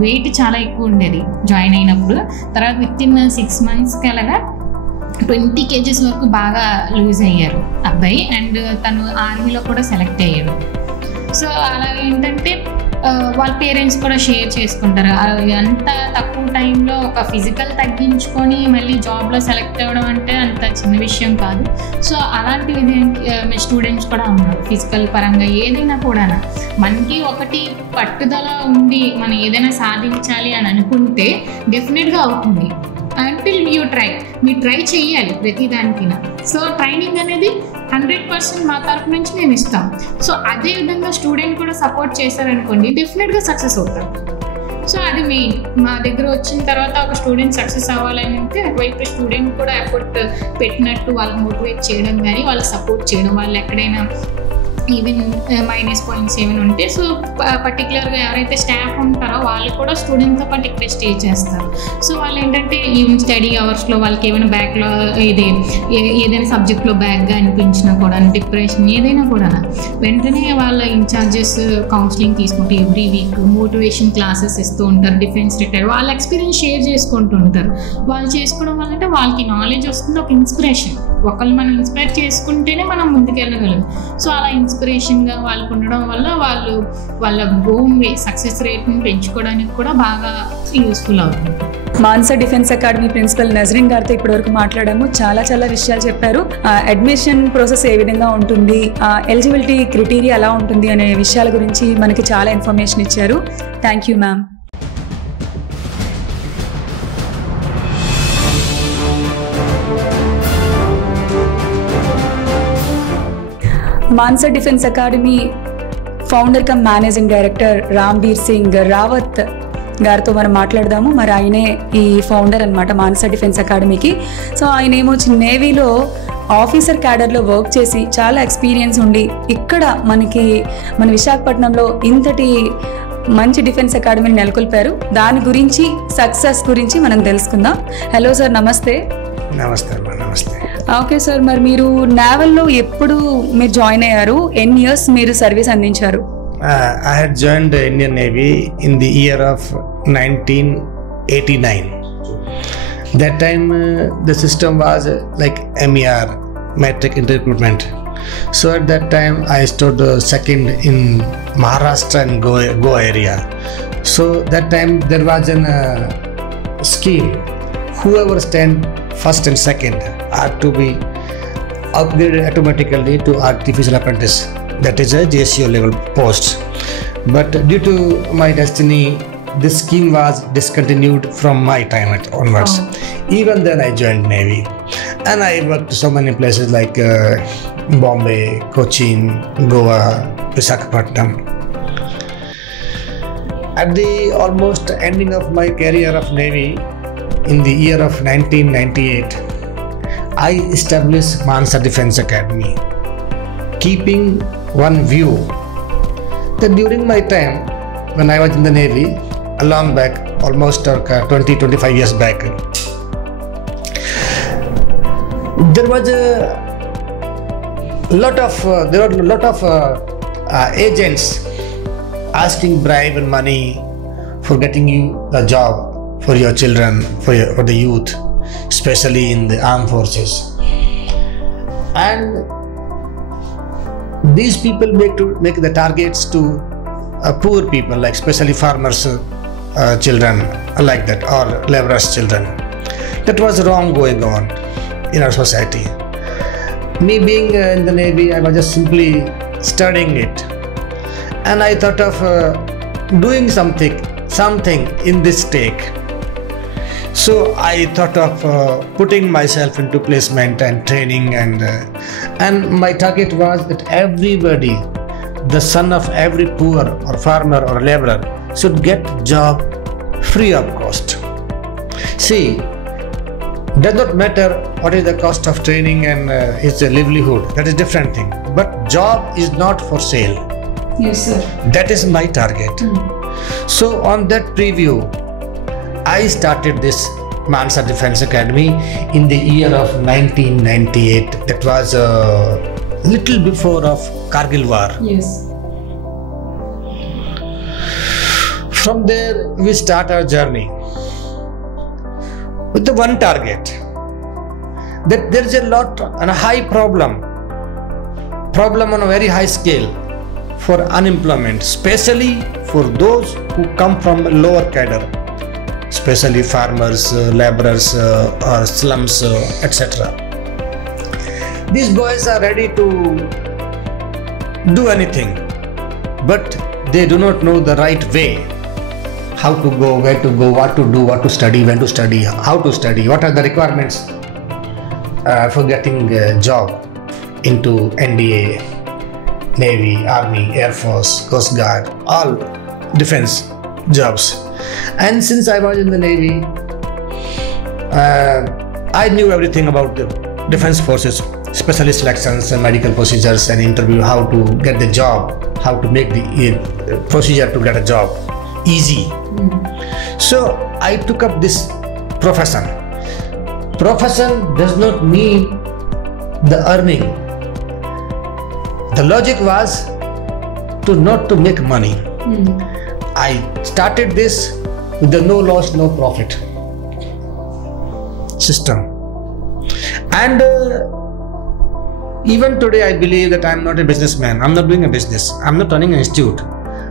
వెయిట్ చాలా ఎక్కువ ఉండేది జాయిన్ అయినప్పుడు. తర్వాత వితిన్ 6 monthsకి అలాగా 20 kgs వరకు బాగా లూజ్ అయ్యారు అబ్బాయి. అండ్ తను ఆర్మీలో కూడా సెలెక్ట్ అయ్యాడు. సో అలా ఏంటంటే వాళ్ళ పేరెంట్స్ కూడా షేర్ చేసుకుంటారు. అంత తక్కువ టైంలో ఒక ఫిజికల్ తగ్గించుకొని మళ్ళీ జాబ్లో సెలెక్ట్ అవ్వడం అంటే అంత చిన్న విషయం కాదు. సో అలాంటివి స్టూడెంట్స్ కూడా ఉన్నారు. ఫిజికల్ పరంగా ఏదైనా కూడా మనకి ఒకటి పట్టుదల ఉండి మనం ఏదైనా సాధించాలి అని అనుకుంటే డెఫినెట్గా అవుతుంది. అంటిల్ యూ ట్రై, మీరు ట్రై చేయాలి ప్రతిదానికి. సో ట్రైనింగ్ అనేది 100% మా తరపు నుంచి మేము ఇస్తాం. సో అదే విధంగా స్టూడెంట్ కూడా సపోర్ట్ చేశారనుకోండి, డెఫినెట్గా సక్సెస్ అవుతారు. సో అది మెయిన్. మా దగ్గర వచ్చిన తర్వాత ఒక స్టూడెంట్ సక్సెస్ అవ్వాలని అంటే అటువైపు స్టూడెంట్ కూడా ఎఫర్ట్ పెట్టినట్టు వాళ్ళని మోటివేట్ చేయడం కానీ, వాళ్ళకి సపోర్ట్ చేయడం, వాళ్ళు ఎక్కడైనా ఈవెన్ మైనస్ పాయింట్స్ ఏమైనా ఉంటే సో పర్టికులర్గా ఎవరైతే స్టాఫ్ ఉంటారో వాళ్ళు కూడా స్టూడెంట్తో పాటు ఇక్కడే స్టే చేస్తారు. సో వాళ్ళు ఏంటంటే ఈవెన్ స్టడీ అవర్స్లో వాళ్ళకి ఏమైనా బ్యాక్లో ఏదైనా సబ్జెక్ట్లో బ్యాక్గా అనిపించినా కూడా, డిప్రెషన్ ఏదైనా కూడా వెంటనే వాళ్ళ ఇన్ఛార్జెస్ కౌన్సిలింగ్ తీసుకుంటే ఎవ్రీ వీక్ మోటివేషన్ క్లాసెస్ ఇస్తూ ఉంటారు. డిఫెన్స్ రిటైర్ వాళ్ళ ఎక్స్పీరియన్స్ షేర్ చేసుకుంటూ ఉంటారు. వాళ్ళు చేసుకోవడం వల్ల అంటే వాళ్ళకి నాలెడ్జ్ వస్తుంది, ఒక ఇన్స్పిరేషన్. ఒకళ్ళు మనం ఇన్స్పైర్ చేసుకుంటేనే మనం ముందుకెళ్ళగలం. సో అలా ఇన్స్పిరేషన్గా వాళ్ళకు ఉండడం వల్ల వాళ్ళు వాళ్ళ ఓన్ వే సక్సెస్ రేట్ని పెంచుకోవడానికి కూడా బాగా యూస్ఫుల్ అవుతుంది. Mansa defence academy principal Nazreen గారితో ఇప్పటివరకు మాట్లాడాము. చాలా విషయాలు చెప్పారు. అడ్మిషన్ ప్రాసెస్ ఏ విధంగా ఉంటుంది, ఎలిజిబిలిటీ క్రైటీరియా ఎలా ఉంటుంది అనే విషయాల గురించి మనకి చాలా ఇన్ఫర్మేషన్ ఇచ్చారు. Thank you ma'am. Mansa defence academy founder cum managing director Rambir Singh Rawat గారితో మనం మాట్లాడదాము. మరి ఆయనే ఈ ఫౌండర్ అనమాట మాన్సా డిఫెన్స్ అకాడమీకి. సో ఆయన ఏమో నేవీలో ఆఫీసర్ క్యాడర్లో వర్క్ చేసి చాలా ఎక్స్పీరియన్స్ ఉండి ఇక్కడ మన విశాఖపట్నంలో ఇంతటి మంచి డిఫెన్స్ అకాడమీని నెలకొల్పారు. దాని గురించి సక్సెస్ గురించి మనం తెలుసుకుందాం. హలో సార్, నమస్తే. నమస్తే అమ్మా. నమస్తే. ఓకే సార్, మరి మీరు నేవల్లో ఎప్పుడు మీరు జాయిన్ అయ్యారు? ఎన్ని ఇయర్స్ మీరు సర్వీస్ అందించారు? I had joined the Indian Navy in the year of 1989. That time the system was like MER, metric inter recruitment. So at that time I stood second in Maharashtra and Goa area. So that time there was an scheme. Whoever stand first and second are to be upgraded automatically to artificial apprentice. That is a JCO level post. But due to my destiny, this scheme was discontinued from my time onwards. Even then I joined Navy and I worked so many places like Bombay, Cochin, Goa, Visakhapatnam. At the almost ending of my career of Navy in the year of 1998, I established Mansa Defence Academy, keeping one view that during my time when I was in the Navy, a long back, almost 20-25 years back, there was a lot of agents asking bribe and money for getting you a job for your children, for the youth, especially in the armed forces. And these people make the targets to poor people, like especially farmers' children, like that, or laborers' children. That was wrong going on in our society. Me being in the Navy, I was just simply studying it, and I thought of doing something in this stake. So I thought of putting myself into placement and training, and my target was that everybody, the son of every poor or farmer or laborer, should get job free of cost. See, does not matter what is the cost of training and its livelihood. That is different thing. But job is not for sale. Yes, sir. That is my target. So on that preview, I started this Mansa Defence Academy in the year of 1998. That was a little before of Kargil War. Yes. From there we start our journey with the one target, that there is a lot and a high problem on a very high scale for unemployment, especially for those who come from lower cadre, especially farmers, laborers, or slums, etc. These boys are ready to do anything, but they do not know the right way. How to go, where to go, what to do, what to study, when to study, how to study, what are the requirements for getting a job into NDA, Navy, Army, Air Force, Coast Guard, all defense jobs. And since I was in the Navy, I knew everything about the defense forces, especially selections and medical procedures and interview, how to get the job, how to make the procedure to get a job easy. So I took up this profession. Profession does not mean the earning. The logic was not to make money. I started this with the no loss, no profit system. And even today I believe that I'm not a businessman. I'm not doing a business. I'm not running an institute.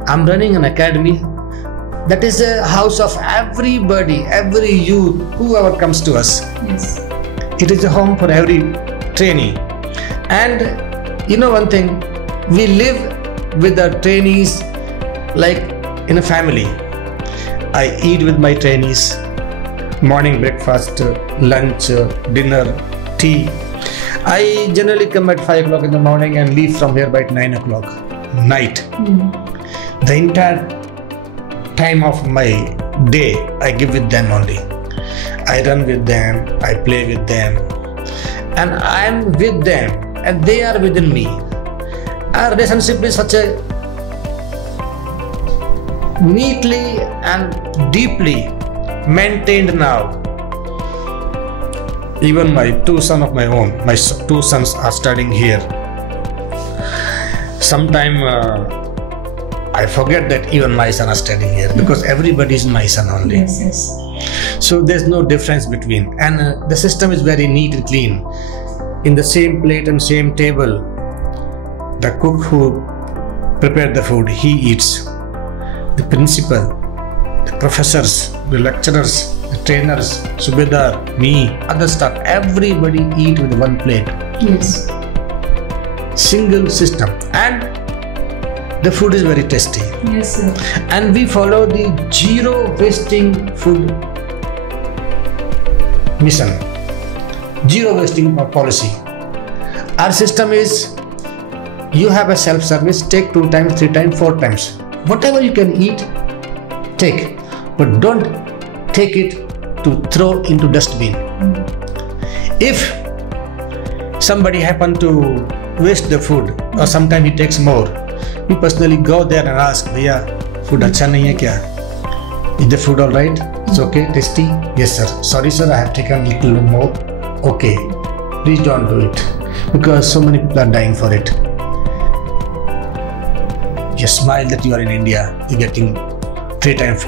I'm running an academy that is a house of everybody, every youth, whoever comes to us. Yes. It is a home for every trainee. And you know one thing, we live with the trainees like in a family. I eat with my trainees, morning breakfast, lunch, dinner, tea. I generally come at 5 o'clock in the morning and leave from here by 9 o'clock night. The entire time of my day I give with them only. I run with them, I play with them, and I am with them and they are within me. Our relationship is such a neatly and deeply maintained now. Even my two sons of my own, my two sons are studying here. Sometime I forget that even my son is studying here because everybody is my son only. Yes. So there's no difference between, and the system is very neat and clean. In the same plate and same table, the cook who prepared the food, he eats. The principal, the professors, the lecturers, the trainers, Subedar, me, other staff, everybody eat with one plate. Yes. Single system, and the food is very tasty. Yes, sir. And we follow the zero wasting food mission, zero wasting policy. Our system is, you have a self-service, take 2 times, 3 times, 4 times. Whatever you can eat, take, but don't take it to throw into dustbin. If somebody happen to waste the food, or sometime he takes more, we personally go there and ask, Bhaiya, food acha nahi hai kya? Is the food alright? It's okay, tasty? Yes sir. Sorry sir, I have taken a little more. Okay, please don't do it, because so many people are dying for it. You smile that you are in India, you're getting 3 times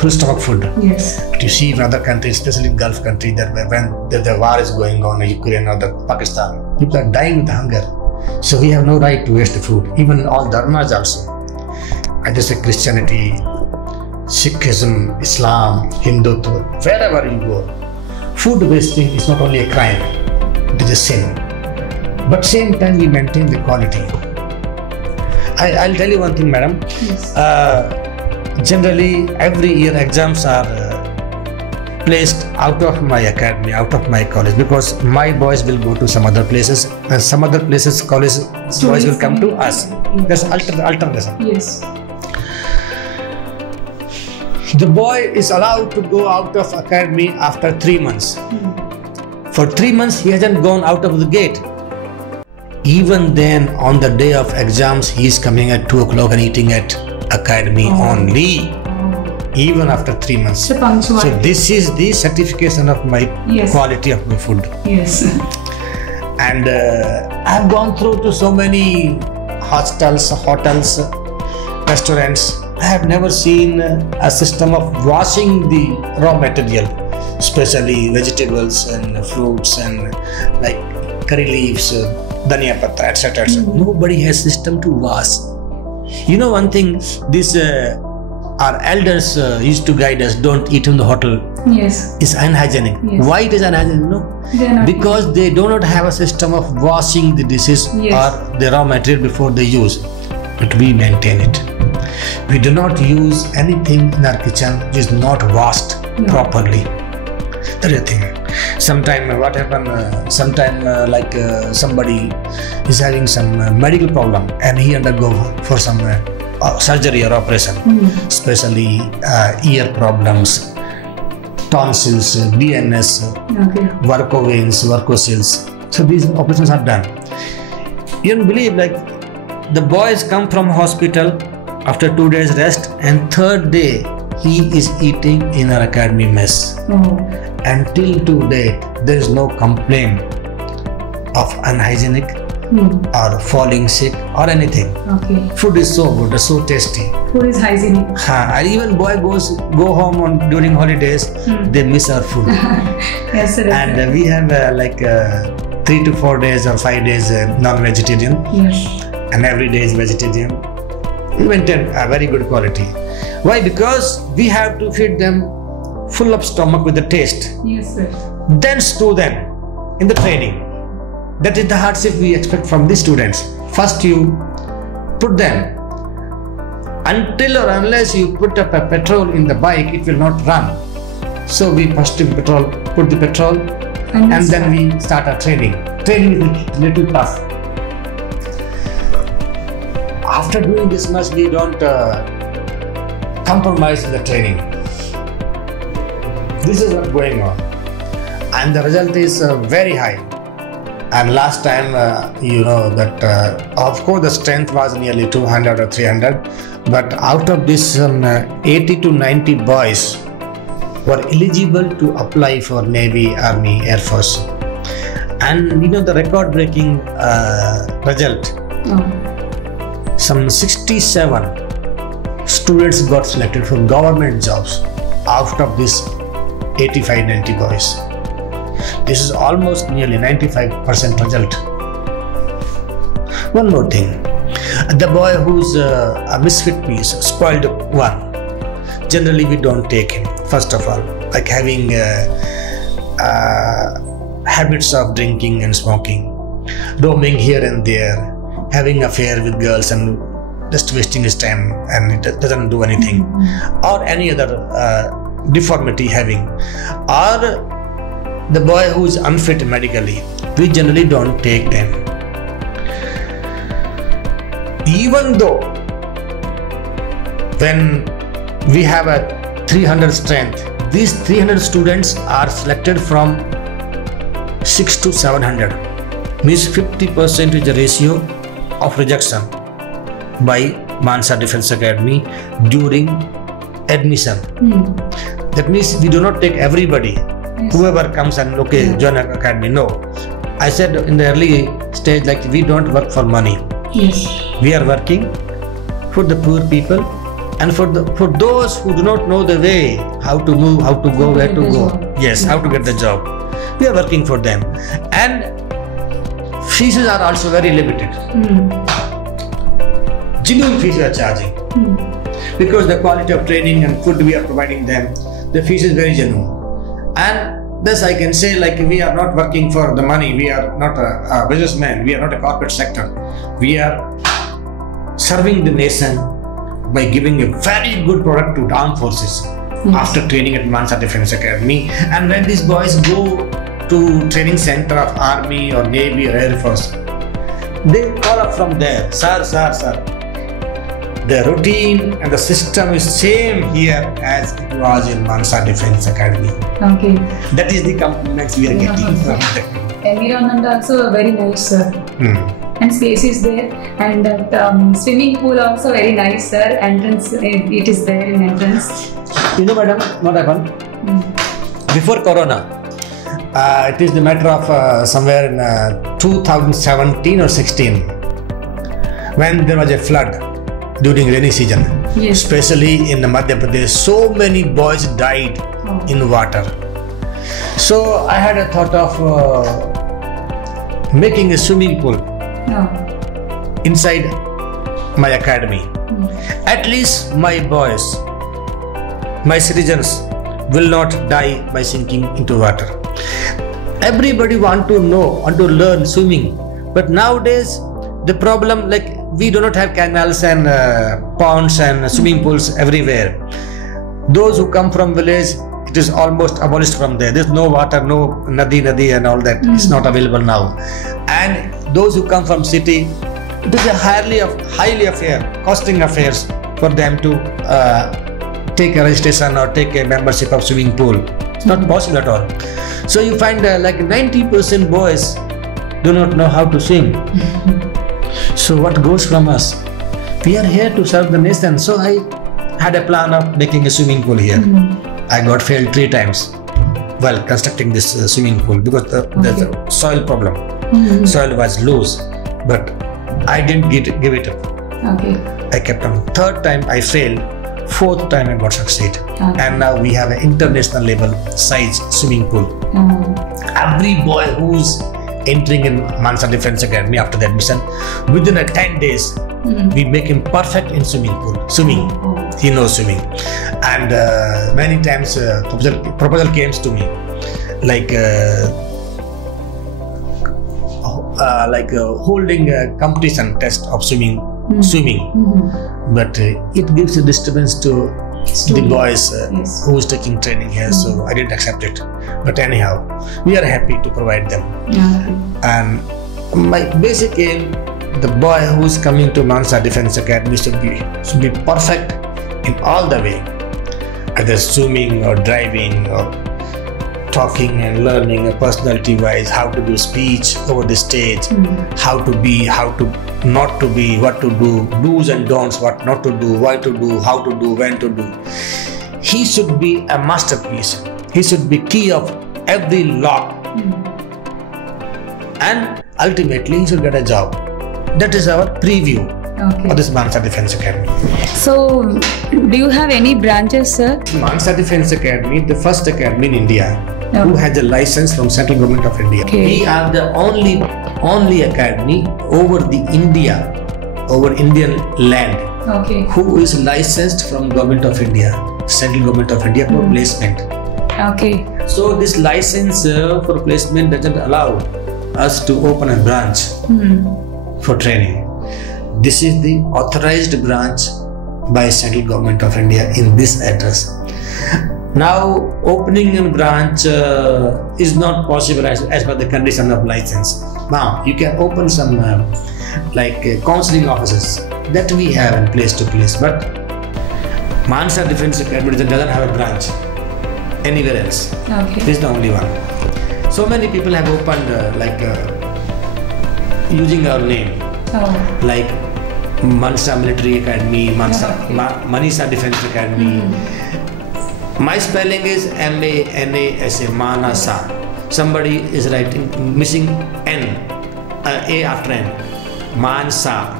full stomach food. Yes. But you see in other countries, especially in Gulf countries, that when the war is going on in Ukraine or Pakistan, people are dying with hunger. So we have no right to waste the food. Even all dharmas also. I just say Christianity, Sikhism, Islam, Hindutva, wherever you go, food wasting is not only a crime, it is a sin. But same time we maintain the quality. I'll tell you one thing, madam. Yes. Generally, every year exams are placed out of my academy, out of my college, because my boys will go to some other places, and some other places college boys will come to us. That's alternate. Yes. The boy is allowed to go out of academy after 3 months. For 3 months, he hasn't gone out of the gate. Even then, on the day of exams, he is coming at 2 o'clock and eating at academy only. Even after 3 months. So this is the certification of my quality of my food. Yes. And I've gone through to so many hostels, hotels, restaurants. I have never seen a system of washing the raw material, especially vegetables and fruits and like curry leaves, dhania patta, etc. Nobody has system to wash. You know one thing, this our elders used to guide us, don't eat in the hotel. Yes. It's unhygienic. Yes. Why it is unhygienic? No, because they do not have a system of washing the dishes or the raw material before they use. But we maintain it. We do not use anything in our kitchen which is not washed properly. That's the thing. Sometime what happened? Somebody is having some medical problem and he undergo for some surgery or operation, especially ear problems, tonsils, DNS, varicose, varicocele. So these operations are done. You don't believe, like the boys come from hospital after 2 days rest, and 3rd day he is eating in our academy mess. Until today, there is no complaint of unhygienic or falling sick or anything. Food is so good, so tasty. Food is hygienic. And even boy go home during holidays, they miss our food. Yes, sir. And we have 3 to 4 days or 5 days non-vegetarian. Yes. And every day is vegetarian. We maintain a very good quality. Why? Because we have to feed them full of stomach with the taste. Yes, sir. Then school them in the training. That is the hardship we expect from the students. First you put them. Until or unless you put up a petrol in the bike, it will not run. So we first put the petrol and then we start our training. training is little tough. After doing this much, we don't compromise in the training. This is what's going on, and the result is very high. And last time, you know that of course the strength was nearly 200 or 300, but out of this 80 to 90 boys were eligible to apply for Navy, Army, Air Force. And you know the record-breaking result. Some 67 students got selected for government jobs out of this 85-90 boys. This is almost nearly 95% result. One more thing, the boy who's a misfit piece, spoiled one, generally we don't take him. First of all, like having habits of drinking and smoking, roaming here and there, having affair with girls and just wasting his time, and it doesn't do anything, or any other deformity having, or the boy who is unfit medically, we generally don't take them. Even though when we have a 300 strength, these 300 students are selected from 6 to 700, means 50% is the ratio of rejection by Mansa Defence Academy during admission. That means we do not take everybody. Whoever comes and join our academy. No, I said in the early stage, like, we don't work for money. Yes. We are working for the poor people and for those who do not know the way, how to move, how to go, where to go. Yes, how to get the job. We are working for them, and fees are also very limited. Genuine fees we are charging because the quality of training and food we are providing them, the fees is very genuine. And thus I can say, like, we are not working for the money. We are not a businessman. We are not a corporate sector. We are serving the nation by giving a very good product to the armed forces after training at Mansa Defence Academy. And when these boys go to training center of Army or Navy or Air Force, they call up from there, sir. The routine and the system is same here as it was in Mansa Defence Academy. Okay. That is the compliments we are getting from them. Environment also very nice, sir. And space is there, and swimming pool also very nice, sir. Entrance, it is there in entrance. You know, madam, what happened? Before Corona, it is the matter of somewhere in 2017 or 16, when there was a flood during rainy season, especially in Madhya Pradesh. So many boys died in water. So I had a thought of making a swimming pool inside my academy. At least my boys, my citizens will not die by sinking into water. Everybody want to know, want to learn swimming, but nowadays the problem, like, we do not have canals and ponds and swimming pools everywhere. Those who come from village, it is almost abolished from there. There's no water, no nadi and all that. It's not available now. And those who come from city, it is a highly costing affairs for them to take a registration or take a membership of swimming pool. It's not possible at all. So you find like 90% boys do not know how to swim. So what goes from us? We are here to serve the nation. So I had a plan of making a swimming pool here. I got failed 3 times while constructing this swimming pool because there's a soil problem. Soil was loose, but I didn't give it up. I kept on. 3rd time I failed. 4th time I got succeed. And now we have an international level size swimming pool. Every boy who's entering in Mansa Defence Academy after the admission, within 10 days, we make him perfect in swimming. He knows swimming. And many times proposal came to me, holding a competition test of swimming. But it gives a disturbance to the boys who is taking training here, so I didn't accept it. But anyhow, we are happy to provide them. And my basic aim, the boy who is coming to Mansa Defence Academy should be perfect in all the way, either swimming or driving or talking and learning personality wise, how to do speech over the stage, how to be, how to not to be, what to do, do's and don'ts, what not to do, why to do, how to do, when to do. He should be a masterpiece. He should be key of every lock. And ultimately he should get a job. That is our preview of this Mansa Defence Academy. So, do you have any branches, sir? Mansa Defence Academy, the first academy in India who has a license from Central Government of India. We are the only academy over the Indian land who is licensed from Government of India, Central Government of India for placement. Okay. So this license for placement doesn't allow us to open a branch for training. This is the authorized branch by Central Government of India in this address. Now, opening a branch is not possible as per the condition of license. Now, you can open some counseling offices that we have in place to place, but Mansa Defence Academy doesn't have a branch anywhere else. Okay. This is the only one. So many people have opened using our name, like Mansa Military Academy, Manisa Defence Academy. My spelling is M-A-N-A-S-A, Manasa. Somebody is writing, missing N, A after N, Mansa.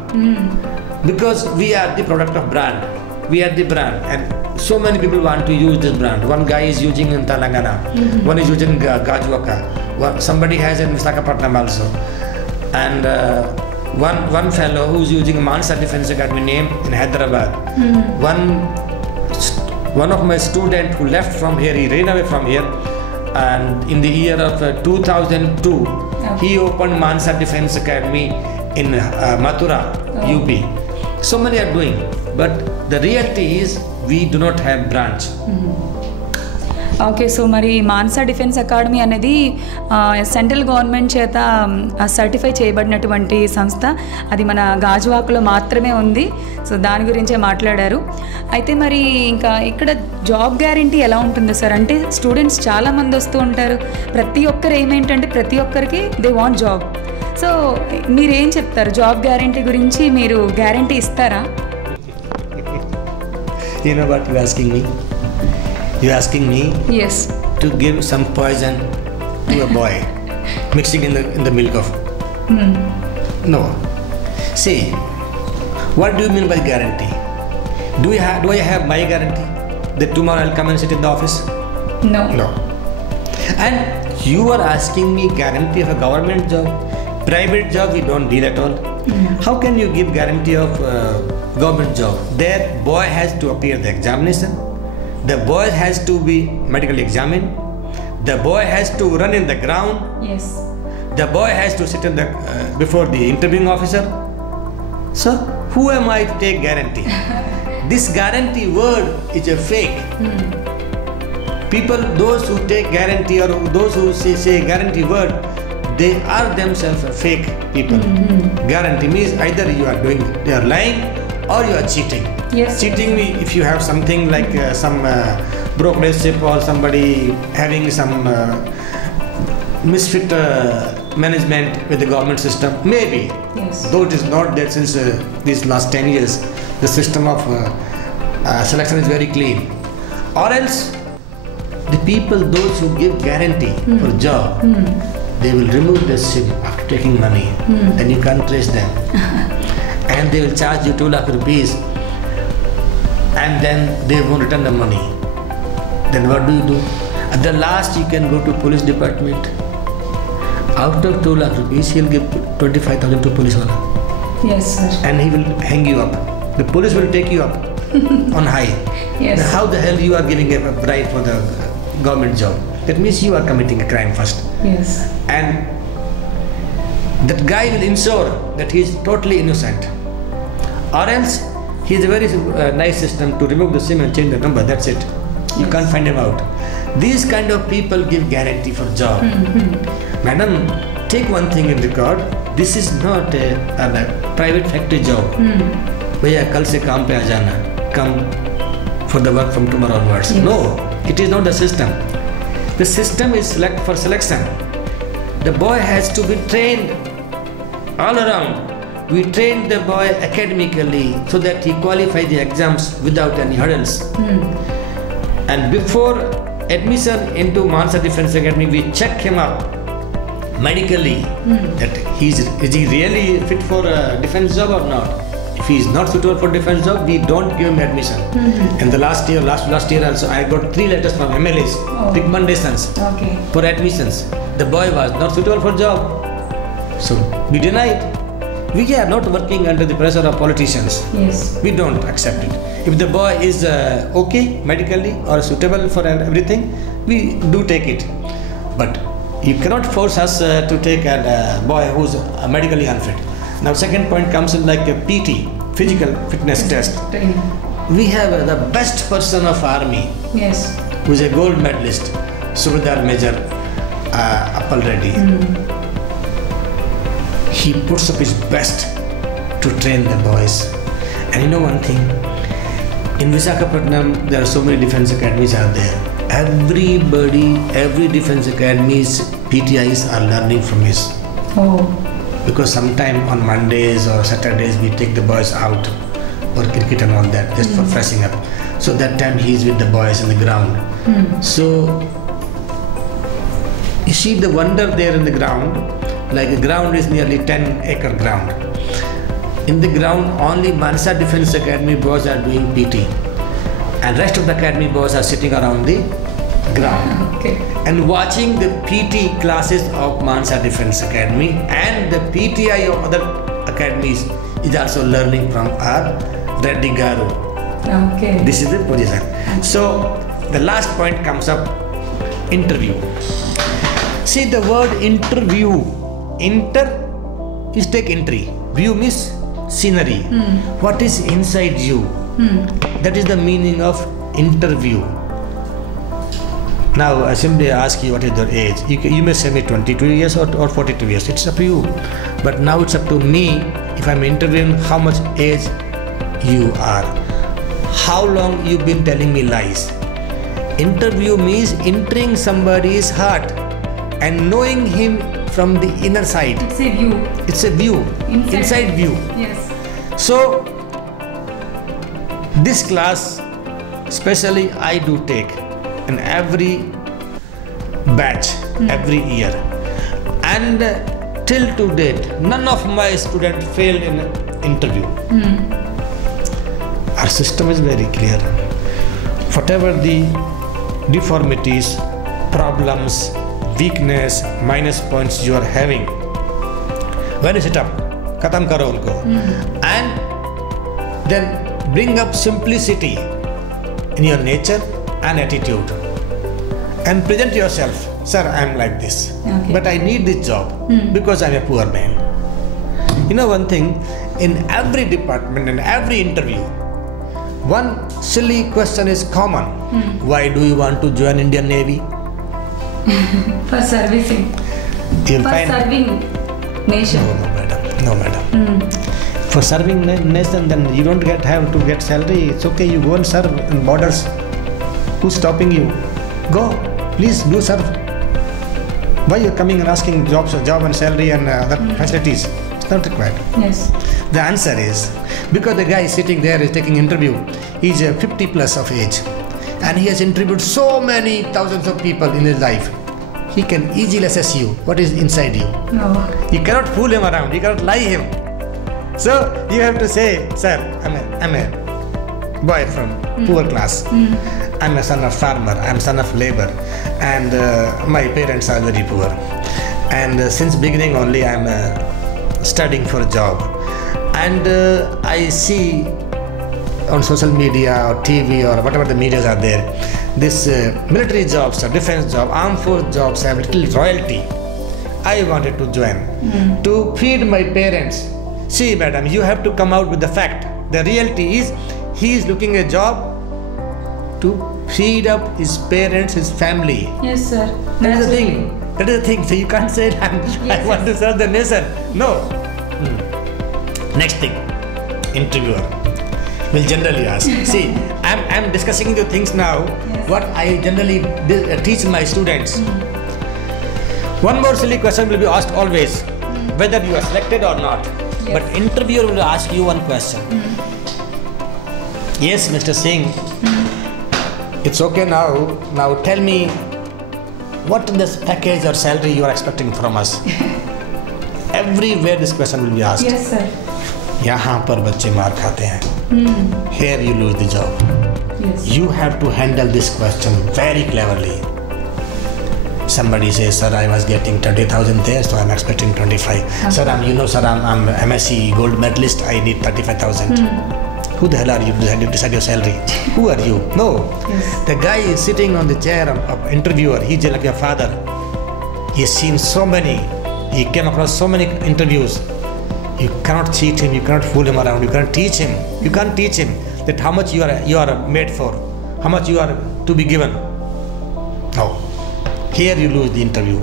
Because we are the product of brand. We are the brand, and so many people want to use this brand. One guy is using in Telangana, one is using Gajuwaka, somebody has in Visakhapatnam also, and one fellow who is using Mansa Defence Academy name in Hyderabad. One of my students who left from here, he ran away from here, and in the year of 2002, he opened Mansa Defence Academy in Mathura, UP. So many are doing, but the reality is we do not have branch. Okay, so మరి Mansa defence academy అనేది central government చేత సర్టిఫై చేయబడినటువంటి సంస్థ. అది మన గాజువాకలో మాత్రమే ఉంది. సో దాని గురించే మాట్లాడారు. అయితే మరి ఇంకా ఇక్కడ జాబ్ గ్యారంటీ ఎలా ఉంటుందో సార్? అంటే స్టూడెంట్స్ చాలామంది వస్తూ ఉంటారు. ప్రతి ఒక్కరు ఏమేంటంటే ప్రతి ఒక్కరికి దే వాంట్ జాబ్. సో మీరేం చెప్తారు జాబ్ గ్యారంటీ గురించి? మీరు గ్యారంటీ ఇస్తారా? You know what you're asking me? You're asking me Yes. to give some poison to a boy, mixing in the milk of. No. See, what do you mean by guarantee? Do I have my guarantee that tomorrow I'll come and sit in the office? No. No. And you are asking me guarantee of a government job, private job we don't deal at all. How can you give guarantee of government job? That boy has to appear the examination. The boy has to be medically examined. The boy has to run in the ground. Yes. The boy has to sit in the before the interviewing officer. So who am I to take guarantee? This guarantee word is a fake. People, those who take guarantee or those who say guarantee word, they are themselves a fake people. Guarantee means either you are lying or you are cheating. Yes. Cheating means if you have something like some brokership or somebody having some misfit management with the government system, maybe. Yes. Though it is not there since these last 10 years, the system of selection is very clean. Or else, the people, those who give guarantee for job, they will remove the SIM after taking money. Then you can't trace them. And they will charge you 2 lakh rupees, and then they won't return the money. Then what do? At the last, you can go to police department. Out of 2 lakh rupees, he'll give 25,000 to police wala. Yes, sir. And he will hang you up. The police will take you up on high. Yes. Now, how the hell you are giving a bribe for the government job? That means you are committing a crime first. Yes. And that guy will ensure that he is totally innocent. Or else, he is a very nice system to remove the SIM and change the number. That's it. You can't find him out. These kind of people give guarantee for job. Madam, take one thing in record. This is not a private factory job. भैया कल से काम पे आ जाना. Come for the work from tomorrow onwards. Yes. No, it is not the system. The system is for selection. The boy has to be trained all around. We train the boy academically so that he qualifies the exams without any hurdles. And before admission into Mansa Defence Academy, we check him up medically that is he really fit for a defence job or not. If he is not suitable for defence job, we don't give him admission. And the last year also, I got 3 letters from MLAs, recommendations for admissions. The boy was not suitable for job, so we denied. We are not working under the pressure of politicians. Yes. We don't accept it. If the boy is okay medically or suitable for everything, we do take it. But you cannot force us to take a boy who's medically unfit. Now second point comes in like a PT, physical fitness test. We have the best person of army. Yes. Who is a gold medalist, Subedar Major Appal Reddy. He puts up his best to train the boys. And you know one thing, in Visakhapatnam there are so many defence academies out there. Every defence academies PTIs are learning from his. Because sometime on Mondays or Saturdays we take the boys out for cricket and all that, just for freshening up. So that time he is with the boys in the ground. So you see the wonder there in the ground. Like the ground is nearly 10-acre ground. In the ground, only Mansa Defence Academy boys are doing PT, and rest of the academy boys are sitting around the ground and watching the PT classes of Mansa Defence Academy, and the PTI of other academies is also learning from our Reddy Garu. This is the position. So the last point comes up: interview. See the word interview. Inter is take entry. View means scenery. What is inside you? That is the meaning of interview. Now I simply ask you what is your age. You may say me 22 years or 42 years. It's up to you. But now it's up to me, if I'm interviewing, how much age you are. How long you've been telling me lies. Interview means entering somebody's heart and knowing him from the inner side. It's a view. It's a view. Inside view. Yes. So this class especially I do take in every batch, every year, and till to date none of my students failed in an interview. Our system is very clear. Whatever the deformities, problems, weakness, minus points you are having, when you sit up, khatam karo unko, and then bring up simplicity in your nature and attitude, and present yourself. Sir, I am like this, but I need this job because I am a poor man. You know one thing, in every department, in every interview, one silly question is common. Why do you want to join Indian Navy? For servicing. Serving nation. No, madam. For serving nation, then you don't have to get salary. It's okay, you go and serve in borders. Who's stopping you? Go, please do serve. Why you're coming and asking job and salary and other facilities? It's not required. Yes. The answer is because the guy is sitting there is taking interview. He's 50 plus of age, and he has interviewed so many thousands of people in his life. He can easily assess you, what is inside you. No. You cannot fool him around, you cannot lie him. So you have to say, sir, I'm a boy from poor class. I'm a son of farmer, I'm son of labor, and my parents are very poor. And since beginning only I'm studying for a job. And I see on social media or TV or whatever the medias are there, this military jobs or defense job, armed force jobs have little royalty. I wanted to join to feed my parents. See, madam, you have to come out with the fact. The reality is he is looking a job to feed up his parents, his family. Yes, sir. That is the thing. That is the thing. So you can't say I want to serve the nation. No. Next thing, interviewer will generally ask. See, I'm discussing the things now. What I generally teach my students. One more silly question will be asked always, whether you are selected or not. But interviewer will ask you one question. Yes, Mr. Singh, it's okay now. Now tell me, what is this package or salary you are expecting from us? Everywhere this question will be asked. Yes, sir. यहाँ पर बच्चे मार खाते हैं. Here you lose the job. Yes. You have to handle this question very cleverly. Somebody says, sir, I was getting 30,000 there, so I'm expecting 25. Sir, I'm MSc gold medalist, I need 35,000. Who the hell are you to decide your salary? Who are you? No. Yes. The guy is sitting on the chair of interviewer. He's just like your father. He's seen so many. He came across so many interviews. You cannot cheat him. You cannot fool him around. You cannot teach him. You can't teach him that how much you are made for, how much you are to be given. No. Here you lose the interview.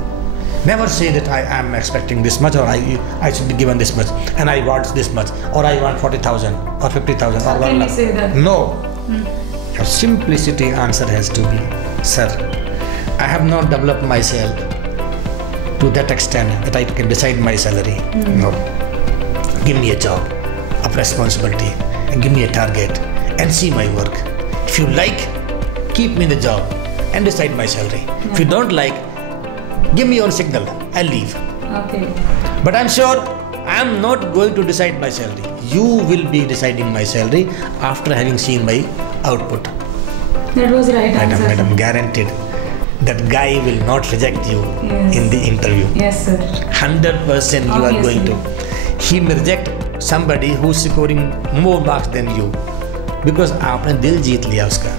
Never say that I am expecting this much, or I should be given this much, and I want this much, or I want 40,000 or 50,000 or 1 lakh. Say that? No. Your simplicity answer has to be, sir, I have not developed myself to that extent that I can decide my salary. No. Give me a job of responsibility and give me a target and see my work. If you like, keep me in the job and decide my salary. If you don't like, give me your signal, I'll leave. Okay. But I'm sure I'm not going to decide my salary. You will be deciding my salary after having seen my output. That was right answer. Madam, guaranteed. That guy will not reject you in the interview. Yes, sir. 100% you are going to. He may reject somebody who's scoring more marks than you. Because आपने दिल जीत लिया उसका.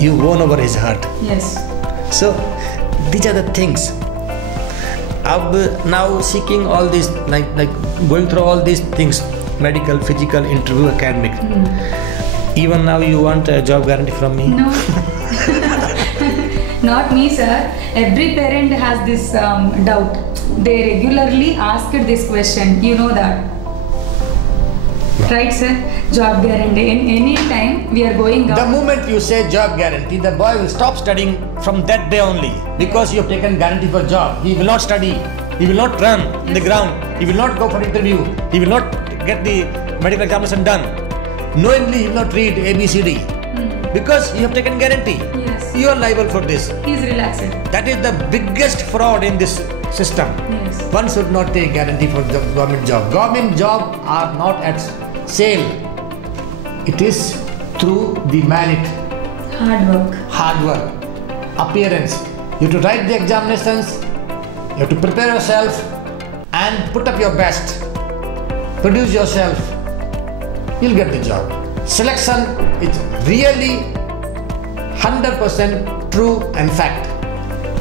You won over his heart. Yes. So, these are the things. Now seeking all these, like going through all these things, medical, physical, interview, academic. Even now you want a job guarantee from me? No. Not me, sir. Every parent has this doubt. They regularly ask this question. You know that. Right, sir? Job guarantee. In any time we are going out. The moment you say job guarantee, the boy will stop studying from that day only, because you have taken guarantee for job. He will not study. He will not run in the ground. He will not go for interview. He will not get the medical examination done. Knowingly, he will not read ABCD. Because you have taken guarantee. Yes. You are liable for this. He is relaxed. That is the biggest fraud in this system. Yes. One should not take guarantee for the government job. Government job are not at sale. It is through the merit. Hard work. Appearance. You have to write the examinations. You have to prepare yourself and put up your best. Produce yourself. You'll get the job. Selection is really 100% true and fact,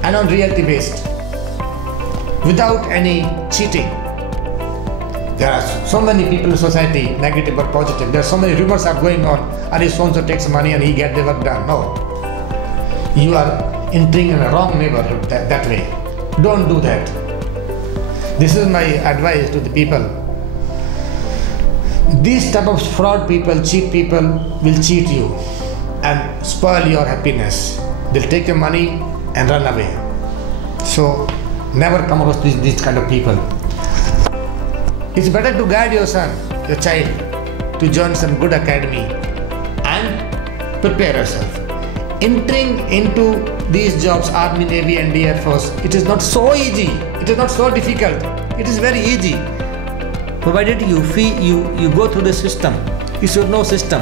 and on reality based, without any cheating. There are so many people in society, negative or positive. There are so many rumors are going on. And if so-and-so takes money and he gets the work done. No. You are entering in a wrong neighborhood that way. Don't do that. This is my advice to the people. These type of fraud people, cheat people will cheat you and spoil your happiness. They'll take your money and run away. So never come across these kind of people. It's better to guide your son, your child, to join some good academy and prepare yourself. Entering into these jobs, Army, Navy and the Air Force, it is not so easy. It is not so difficult. It is very easy. Provided you go through the system. You should know system.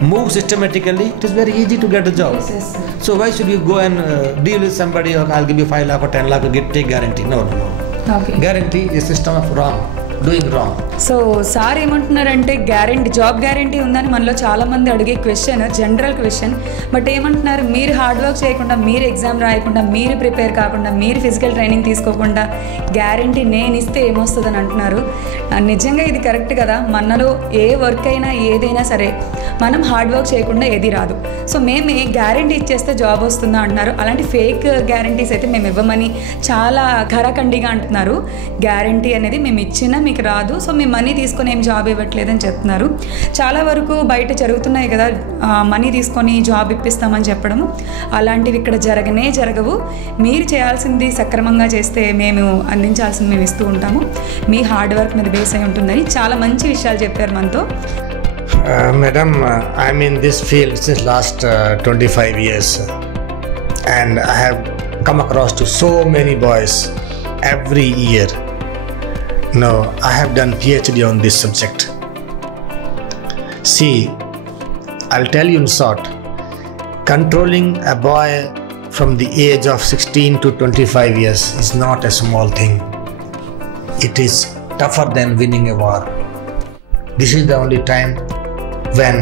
Move systematically. It is very easy to get a job. Yes, yes, sir. So why should you go and deal with somebody, or I'll give you 5 lakh or 10 lakh to take guarantee? No. Okay. Guarantee is system of wrong. Doing wrong. So sir ఏమంటున్నారంటే guarantee, job guarantee ఉందని మనలో చాలా మంది అడిగే question, general question. But ఏమంటున్నారు, మీరు hard work చేయకుండా, మీరు ఎగ్జామ్ రాయకుండా, మీరు ప్రిపేర్ కాకుండా, మీరు ఫిజికల్ ట్రైనింగ్ తీసుకోకుండా గ్యారంటీ నేను ఇస్తే ఏమొస్తుందని అంటున్నారు. నిజంగా ఇది కరెక్ట్ కదా. మనలో ఏ వర్క్ అయినా ఏదైనా సరే మనం హార్డ్ వర్క్ చేయకుండా ఏది రాదు. సో మేమే గ్యారంటీ ఇచ్చేస్తే జాబ్ వస్తుందా అంటున్నారు. అలాంటి ఫేక్ గ్యారంటీస్ అయితే మేము ఇవ్వమని చాలా ఖరాఖండిగా అంటున్నారు. గ్యారంటీ అనేది మేము ఇచ్చినా మీకు రాదు, సో మేము మనీ తీసుకొని ఏం జాబ్ ఇవ్వట్లేదని చెప్తున్నారు. చాలా వరకు బయట జరుగుతున్నాయి కదా, మనీ తీసుకొని జాబ్ ఇప్పిస్తామని చెప్పడము. అలాంటివి ఇక్కడ జరగవు. మీరు చేయాల్సింది సక్రమంగా చేస్తే మేము అందించాల్సింది మేము ఇస్తూ ఉంటాము. మీ హార్డ్ వర్క్ మీద బేస్ అయి ఉంటుందని చాలా మంచి విషయాలు చెప్పారు మనతో. Madam, I'm in this field since last 25 years and I have come across to so many boys every year. No, I have done PhD on this subject. See, I'll tell you in short, controlling a boy from the age of 16 to 25 years is not a small thing. It is tougher than winning a war. This is the only time when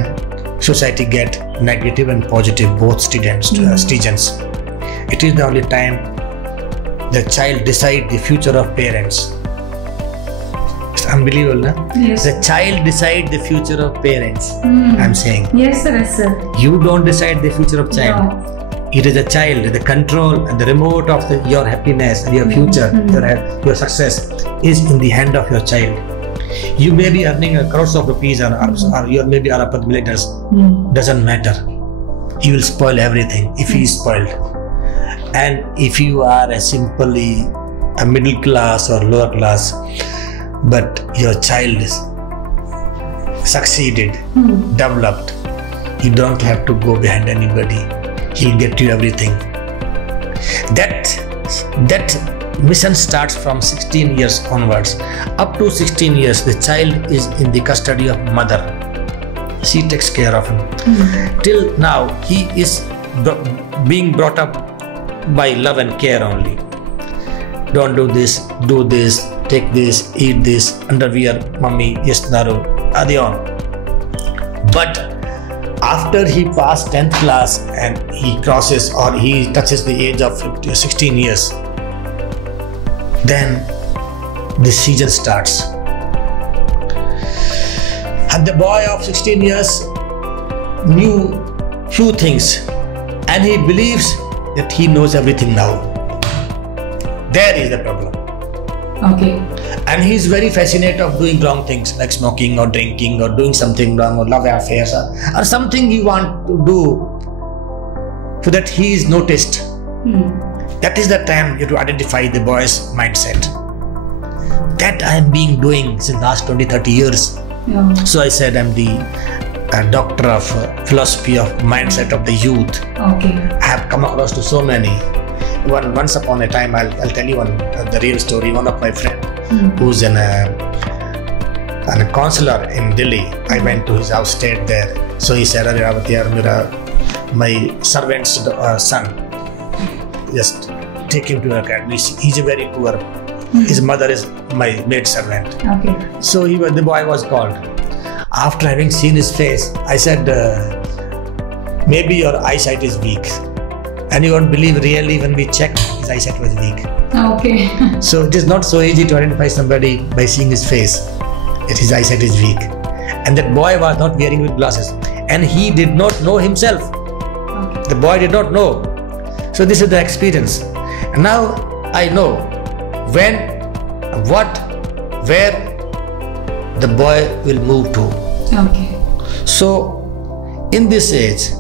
society get negative and positive, both students. It is the only time the child decide the future of parents. It's unbelievable, no? Yes. The child decide the future of parents. I'm saying. Yes, sir. Yes, sir. You don't decide the future of child. No. It is the child, the control and the remote of your happiness and your future, your success is in the hand of your child. You may be earning crores of rupees or you may be upper millionaires. Doesn't matter. He will spoil everything if he is spoiled. And if you are simply a middle class or lower class, but your child is succeeded, developed, you don't have to go behind anybody. He'll get you everything. That mission starts from 16 years onwards. Up to 16 years, the child is in the custody of mother. She takes care of him. Till now, he is being brought up by love and care only. Don't do this, take this, eat this, underwear, mummy, yes, naru, adi on. But after he passed 10th class and he crosses or he touches the age of 16 years, then the season starts. And the boy of 16 years knew few things and he believes that he knows everything now. There is the problem. Okay. And he is very fascinated of doing wrong things like smoking or drinking or doing something wrong or love affairs or something he want to do so that he is noticed. That is the time you have to identify the boy's mindset. That I am being doing since last 20-30 years. So I said I'm the doctor of philosophy of mindset of the youth. Okay. I have come across to so many. Once upon a time, I'll tell you the real story. One of my friend who's a counselor in Delhi. I went to his house, stayed there. So he said, my servant's son, just take him to an academy. He's a very poor. His mother is my maid servant. Okay. So the boy was called. After having seen his face, I said, maybe your eyesight is weak. And you won't believe really when we checked, his eyesight was weak. Okay. So it is not so easy to identify somebody by seeing his face, that his eyesight is weak. And that boy was not wearing glasses. And he did not know himself. Okay. The boy did not know. So this is the experience. And now I know when, what, where the boy will move to. Okay. So in this age,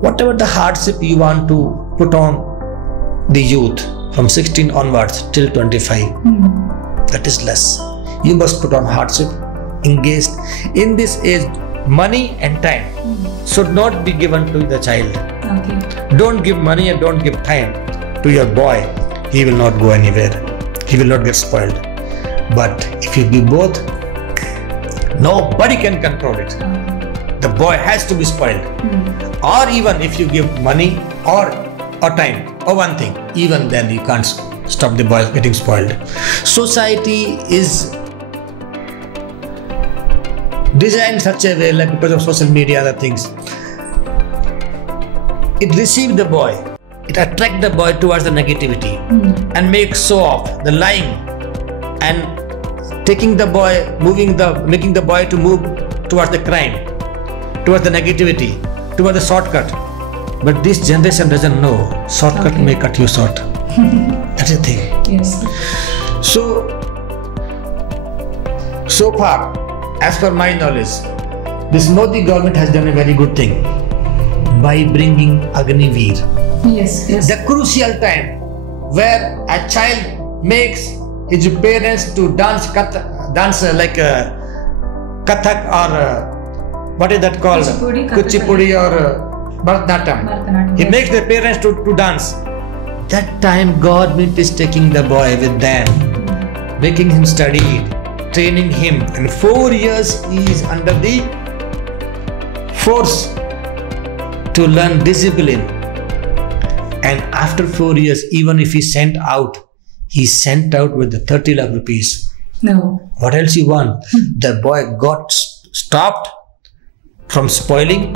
whatever the hardship you want to put on the youth from 16 onwards till 25, that is less. You must put on hardship, engaged. In this age, money and time should not be given to the child. Okay. Don't give money and don't give time to your boy. He will not go anywhere. He will not get spoiled. But if you give both, nobody can control it. The boy has to be spoiled. Or even if you give money or time or one thing, even then you can't stop the boy getting spoiled. Society is designed such a way, like because of social media, other things, it receives the boy, it attracts the boy towards the negativity and makes show off, the lying and taking the boy, making the boy to move towards the crime. towards the negativity, towards the shortcut. But this generation doesn't know shortcut may cut you short. That's the thing. Yes. So far, as per my knowledge, this Modi government has done a very good thing by bringing Agniveer. Yes, yes. The crucial time where a child makes his parents to dance like Kathak or what is that called? Kuchipudi or Bharatanatyam. He makes the parents to dance. That time government is taking the boy with them, making him study, training him, and 4 years he is under the force to learn discipline. And after 4 years, even if he's sent out with the 30 lakh rupees. No. What else you want? The boy got stopped from spoiling.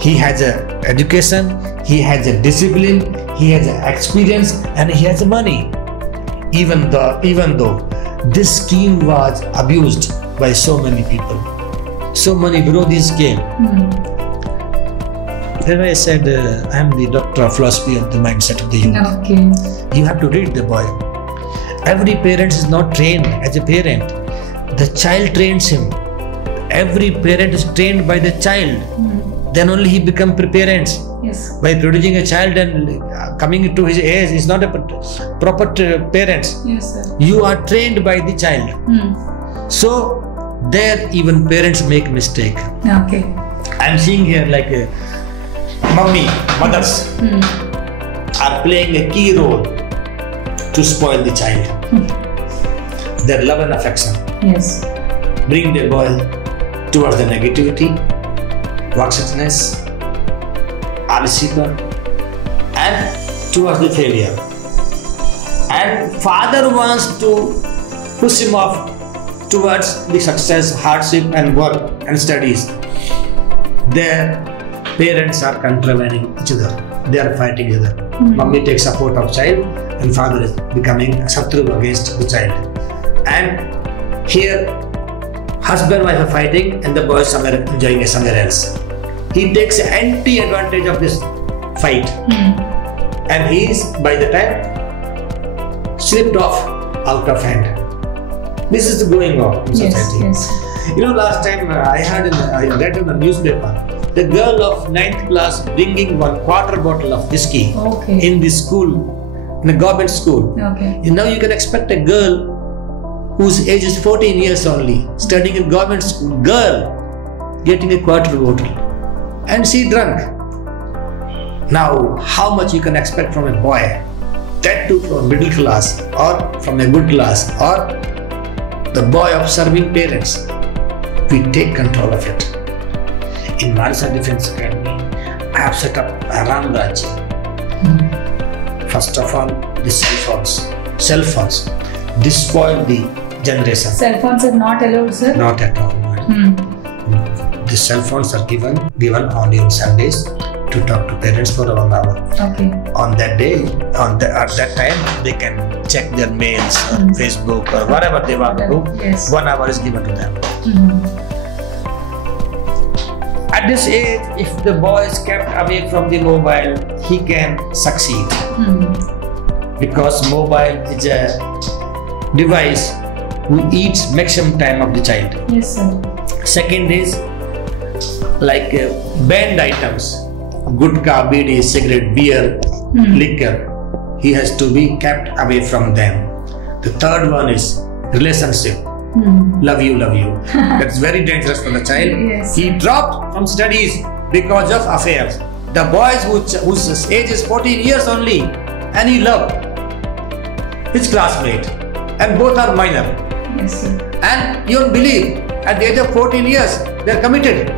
He has a education, he has a discipline, he has a experience, and he has money. Even though this scheme was abused by so many people, so many virodhis came. Then I said, I am the doctor of philosophy of the mindset of the youth. Okay. You have to read the boy. Every parent is not trained as a parent. The child trains him. Every parent is trained by the child. Then only he becomes parents. Yes. By producing a child and coming to his age is not a proper parents. Yes, sir. You are trained by the child. So there even parents make mistake. Okay. I am seeing here like mothers are playing a key role to spoil the child. Their love and affection. Yes. Bring the boy towards the negativity, workshoppiness, alasipa, and towards the failure. And father wants to push him off towards the success, hardship, and work and studies. Their parents are contravening each other. They are fighting each other. Mummy takes support of child, and father is becoming a satru against the child. And here, husband and wife are fighting, and the boy is enjoying somewhere else. He takes anti-advantage of this fight, and he is by the time slipped off out of hand. This is going on in society. Yes. You know, last time I read in the newspaper, the girl of 9th class bringing 1/4 bottle of whiskey in the school, in a government school. Okay. Now you can expect a girl whose age is 14 years only, studying in government school, girl getting a 1/4 bottle, and she drunk. Now, how much you can expect from a boy, that too from middle class or from a good class, or the boy of serving parents? We take control of it. In Mansa Defense Academy, I have set up a Ram Rajya. First of all, the cell phones. This spoil the generation. Cell phones are not allowed, sir? Not at all. The cell phones are given only on Sundays to talk to parents for 1 hour. Okay. On that day, at that time, they can check their mails, Facebook, or whatever they want to do. Yes. 1 hour is given to them. At this age, if the boy is kept away from the mobile, he can succeed. Because mobile is a device who eats maximum time of the child. Yes, sir. Second is like banned items, gutka, bidi, cigarette, beer, liquor. He has to be kept away from them. The third one is relationship. Love you. That's very dangerous for the child. Yes. He dropped from studies because of affairs. The boys whose age is 14 years only, and he loved his classmate, and both are minor. Yes, sir. And you don't believe, at the age of 14 years, they are committed.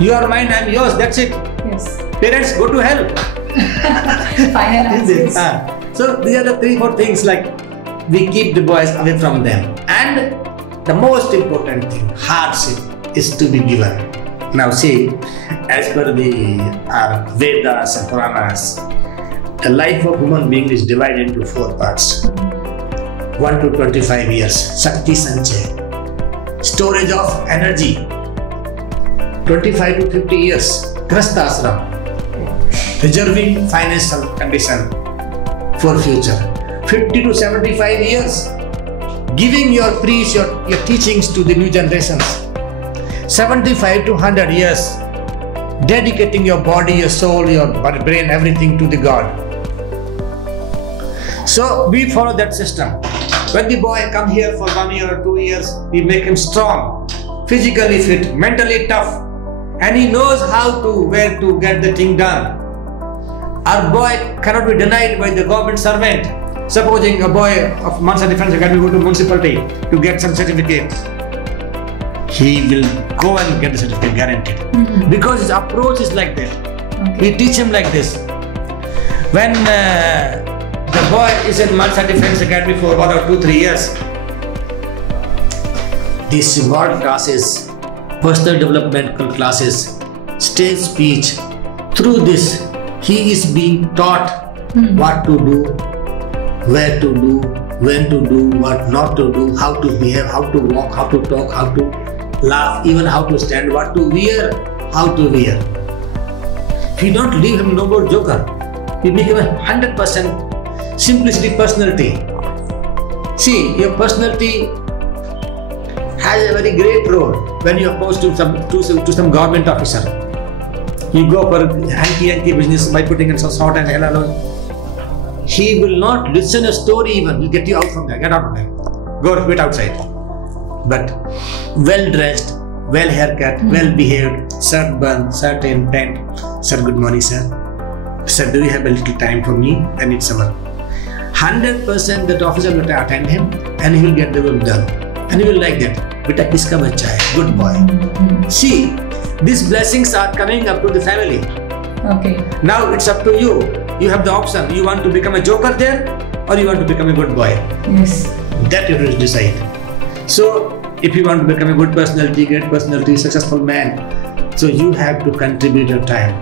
You are mine, I am yours, that's it. Yes. Parents, go to hell. Final answers. So these are the 3-4 things, like we keep the boys away from them. And the most important thing, hardship is to be given. Now see, as per the Vedas and Puranas, the life of human being is divided into 4 parts. 1 to 25 years, Shakti Sanchay, storage of energy. 25 to 50 years, Grastha ashram, reserving financial condition for future. 50 to 75 years, giving your preach, your teachings to the new generations. 75 to 100 years, dedicating your body, your soul, your brain, everything to the God. So we follow that system. When the boy come here for 1 year or 2 years, we make him strong, physically fit, mentally tough, and he knows where to get the thing done. Our boy cannot be denied by the government servant. Supposing a boy of Mansa Defence Academy go to municipality to get some certificate, he will go and get the certificate guaranteed. Because his approach is like that. We teach him like this. When the boy is in Mansa Defence Academy for 1 or 2, 3 years, these word classes, personal developmental classes, stage speech, through this he is being taught what to do, where to do, when to do, what not to do, how to behave, how to walk, how to talk, how to laugh, even how to stand, what to wear, how to wear. If you don't leave him no more joker, you make him a 100% simplicity personality. See, your personality has a very great role when you are opposed to some government officer. You go for hanky business by putting in some salt and hell. He will not listen a story even. He'll get you out from there. Get out of there. Go wait outside. But well dressed, well haircut, well behaved, shirt bun, shirt in pant. Sir, good morning, sir. Sir, do you have a little time for me? I need some. 100% that officer will attend him and he will get the work done. And he will like that. Beta kiska bacha hai? Good boy. See, these blessings are coming up to the family. Okay. Now it's up to you. You have the option. You want to become a joker there or you want to become a good boy? Yes. That you will decide. So, if you want to become a good personality, great personality, successful man, so you have to contribute your time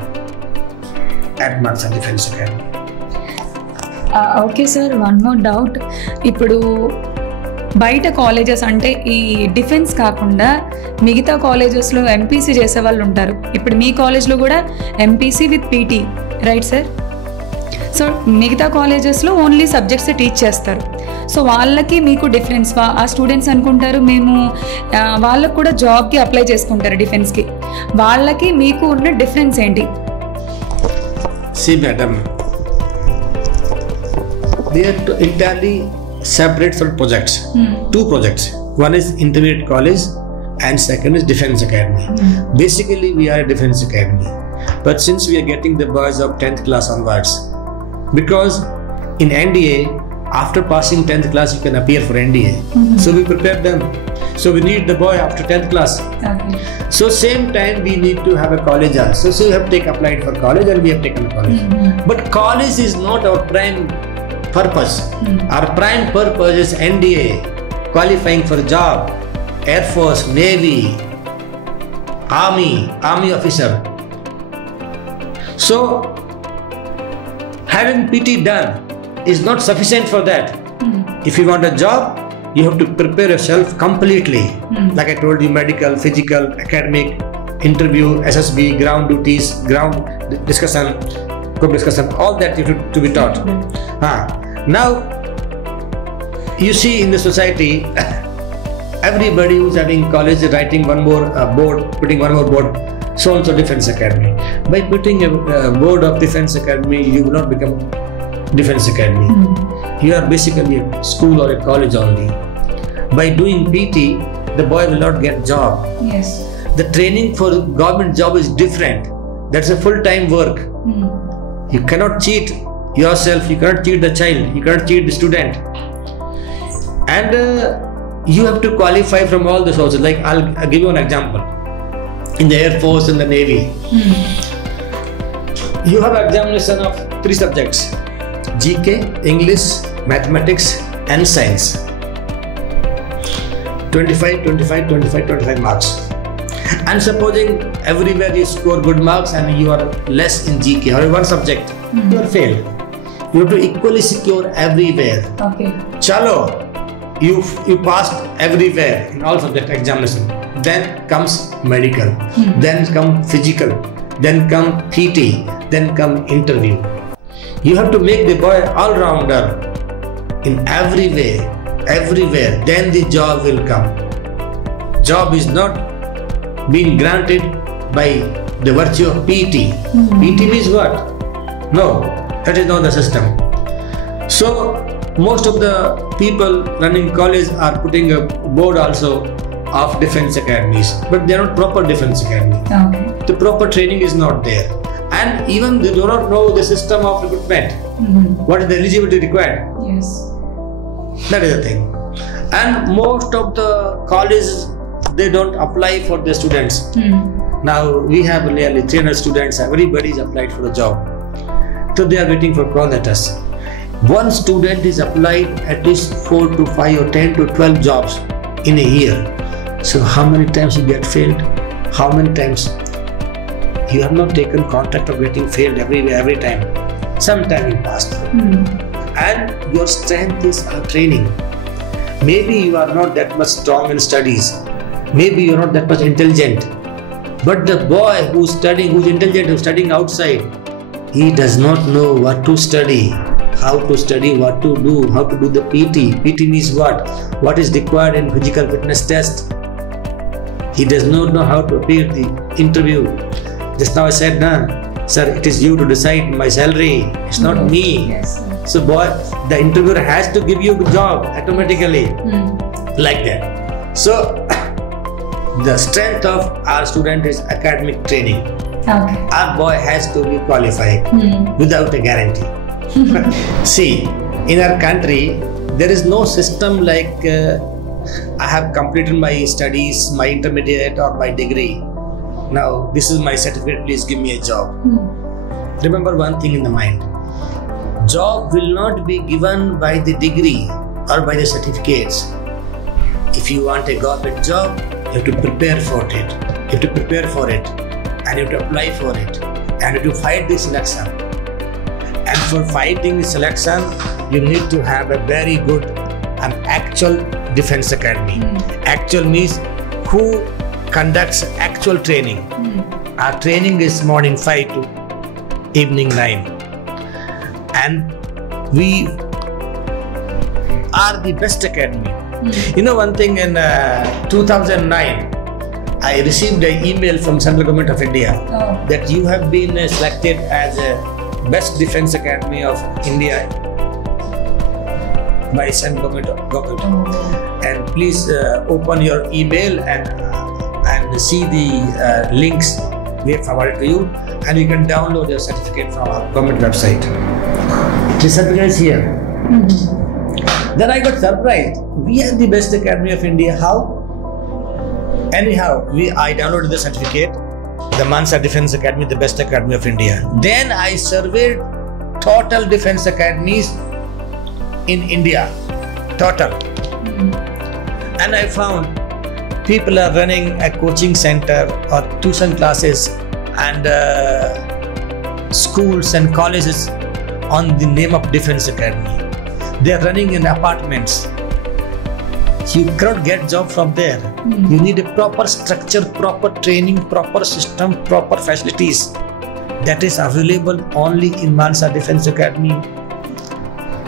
at Mansa Defence Academy. Okay sir, one more doubt. ఇప్పుడు బయట కాలేజెస్ అంటే ఈ డిఫెన్స్ కాకుండా మిగతా కాలేజెస్లో ఎంపీసీ చేసే వాళ్ళు ఉంటారు. ఇప్పుడు మీ కాలేజ్లో కూడా MPC with PT, right sir? So మిగతా కాలేజెస్లో ఓన్లీ సబ్జెక్ట్స్ టీచ్ చేస్తారు. సో వాళ్ళకి మీకు డిఫరెన్స్, ఆ స్టూడెంట్స్ అనుకుంటారు మేము వాళ్ళకు కూడా జాబ్కి అప్లై చేసుకుంటారు డిఫెన్స్కి. వాళ్ళకి మీకు ఉన్న డిఫరెన్స్ ఏంటి? See madam, they are entirely separate sort of projects. Two projects. One is intermediate college and second is Defence Academy. Basically we are a Defence Academy. But since we are getting the boys of 10th class onwards, because in NDA, after passing 10th class you can appear for NDA. So we prepare them. So we need the boy after 10th class. Okay. So same time we need to have a college also. So we have applied for college and we have taken college. But college is not our prime purpose. Our prime purpose is NDA, qualifying for job, Air Force, Navy, Army officer. So having PT done is not sufficient for that. If you want a job, you have to prepare yourself completely. Like I told you, medical, physical, academic, interview, SSB, ground duties, ground discussion, group discussion, all that you have to be taught. Now, you see in the society, everybody who's having college is writing one more board, putting one more board, so-and-so Defence Academy. By putting a board of Defence Academy, you will not become Defence Academy. You are basically a school or a college only. By doing PT, the boy will not get job. Yes. The training for government job is different. That's a full-time work. You cannot cheat yourself, you cannot cheat the child, you cannot cheat the student. And you have to qualify from all the sources. Like I'll give you an example. In the Air Force and the Navy, you have examination of 3 subjects: GK, English, Mathematics and Science. 25 marks. And supposing everywhere you score good marks and you are less in GK or in one subject, you are failed. You have to equally secure everywhere. Okay. Chalo, you passed everywhere in all subject examination. Then comes medical, then come physical, then come PT, then come interview. You have to make the boy all-rounder in every way, everywhere. Then the job will come. Job is not being granted by the virtue of PT. PT means what? No, that is not the system. So most of the people running college are putting a board also of defense academies, but they are not proper defense academy. Okay. The proper training is not there, and even they do not know the system of recruitment. What is the eligibility required? Yes. That is the thing. And most of the colleges, they don't apply for the students. Now we have nearly 300 students. Everybody is applied for a job, so they are waiting for call letters. One student is applied at least 4 to 5 or 10 to 12 jobs in a year. So how many times you get failed? How many times you have not taken contract of getting failed every time? Sometime you passed. And your strength is training. Maybe you are not that much strong in studies. Maybe you are not that much intelligent. But the boy who's studying, who's intelligent, who's studying outside, he does not know what to study, how to study, what to do, how to do the PT. PT means what? What is required in physical fitness test. He does not know how to appear the interview. Just now I said, sir, it is you to decide my salary. It's not me. Yes. So boy, the interviewer has to give you a job automatically, like that. So the strength of our student is academic training. Okay. Our boy has to be qualified without a guarantee. See, in our country, there is no system like I have completed my studies, my intermediate or my degree. Now, this is my certificate, please give me a job. Remember one thing in the mind. Job will not be given by the degree or by the certificates. If you want a government job, you have to prepare for it. You have to prepare for it. And you have to apply for it. And you have to fight the selection. And for fighting the selection, you need to have a very good and actual defense academy. Actual means who conducts actual training. Our training is morning 5 to evening 9. And we are the best academy. You know one thing, in 2009, I received an email from Central Government of India that you have been selected as a best defense academy of India by Central Government. And please open your email and see the links we have provided to you, and you can download your certificate from our government website. The certificate is here. Then I got surprised. We are the best academy of India. How? Anyhow, I downloaded the certificate, the Mansa Defense Academy, the best academy of India. Then I surveyed total defense academies in India, total. And I found people are running a coaching center or tuition classes and schools and colleges on the name of Defense Academy. They are running in apartments. You cannot get job from there. You need a proper structure, proper training, proper system, proper facilities. That is available only in Mansa Defense Academy.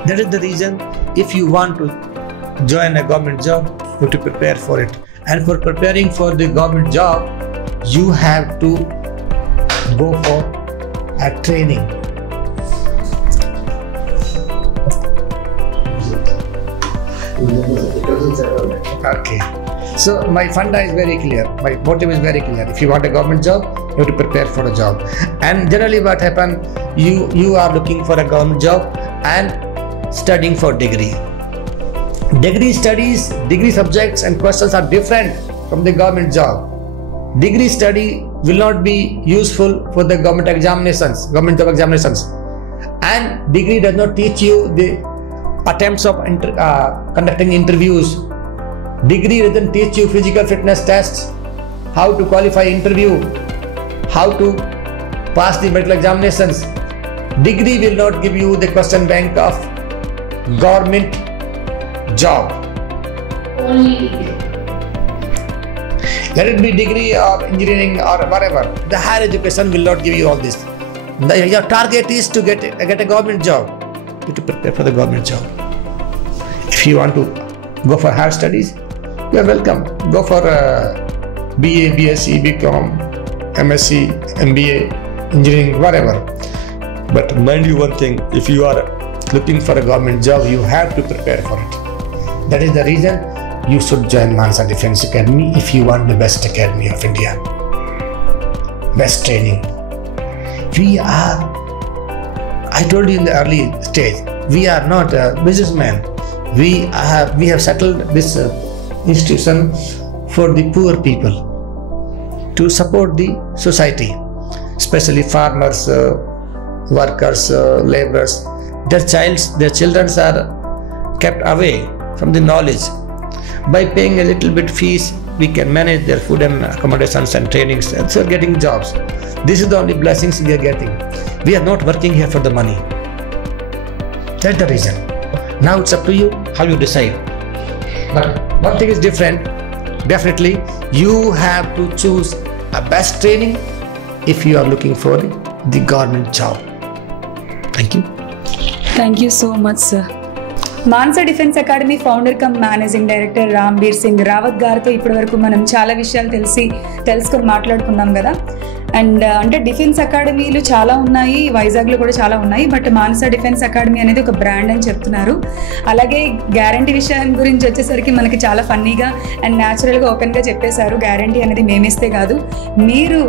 That is the reason, if you want to join a government job, you have to prepare for it. And for preparing for the government job, you have to go for a training. Okay. So my funda is very clear. My motive is very clear. If you want a government job, you have to prepare for a job. And generally what happens, you are looking for a government job and studying for degree. Degree studies, degree subjects and questions are different from the government job. Degree study will not be useful for the government examinations, government job examinations. And degree does not teach you the attempts of conducting interviews. Degree doesn't teach you physical fitness tests, how to qualify interview, how to pass the medical examinations. Degree will not give you the question bank of government job. Let it be degree or engineering or whatever. The higher education will not give you all this. Your target is to get a government job. You have to prepare for the government job. If you want to go for higher studies, you are welcome. Go for BA, BSc, BCom, MSc, MBA, engineering, whatever. But mind you one thing, if you are looking for a government job, you have to prepare for it. That is the reason you should join Mansa Defence Academy if you want the best academy of India. Best training. I told you in the early stage, we are not a businessman. We have settled this institution for the poor people, to support the society, especially farmers, workers, laborers. Their children are kept away from the knowledge. By paying a little bit fees, we can manage their food and accommodations and trainings, and so getting jobs. This is the only blessings we are getting. We are not working here for the money. That's the reason. Now it's up to you how you decide. But one thing is different. Definitely, you have to choose a best training if you are looking for the government job. Thank you. Thank you so much, sir. Mansa defence academy founder cum managing director Rambir Singh Rawat గారితో ఇప్పటివరకు మనం చాలా విషయాలు తెలుసుకొని మాట్లాడుకున్నాం కదా. అండ్ అంటే డిఫెన్స్ అకాడమీలు చాలా ఉన్నాయి, వైజాగ్లో కూడా చాలా ఉన్నాయి, బట్ మాన్సా డిఫెన్స్ అకాడమీ అనేది ఒక బ్రాండ్ అని చెప్తున్నారు. అలాగే గ్యారంటీ విషయం గురించి వచ్చేసరికి మనకి చాలా ఫన్నీగా అండ్ న్యాచురల్గా ఓపెన్గా చెప్పేశారు. గ్యారంటీ అనేది మేమిస్తే కాదు, మీరు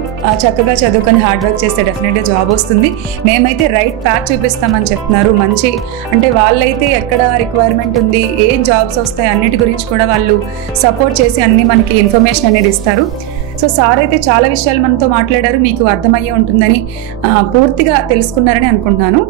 చక్కగా చదువుకొని హార్డ్ వర్క్ చేస్తే డెఫినెట్గా జాబ్ వస్తుంది. మేమైతే రైట్ ప్యాచ్ చూపిస్తామని చెప్తున్నారు. మంచి అంటే వాళ్ళైతే ఎక్కడ రిక్వైర్మెంట్ ఉంది, ఏం జాబ్స్ వస్తాయి అన్నిటి గురించి కూడా వాళ్ళు సపోర్ట్ చేసి అన్ని మనకి ఇన్ఫర్మేషన్ అనేది ఇస్తారు. సో సార్ అయితే చాలా విషయాలు మనతో మాట్లాడారు, మీకు అర్థమయ్యే ఉంటుందని పూర్తిగా తెలుసుకున్నారని అనుకుంటున్నాను.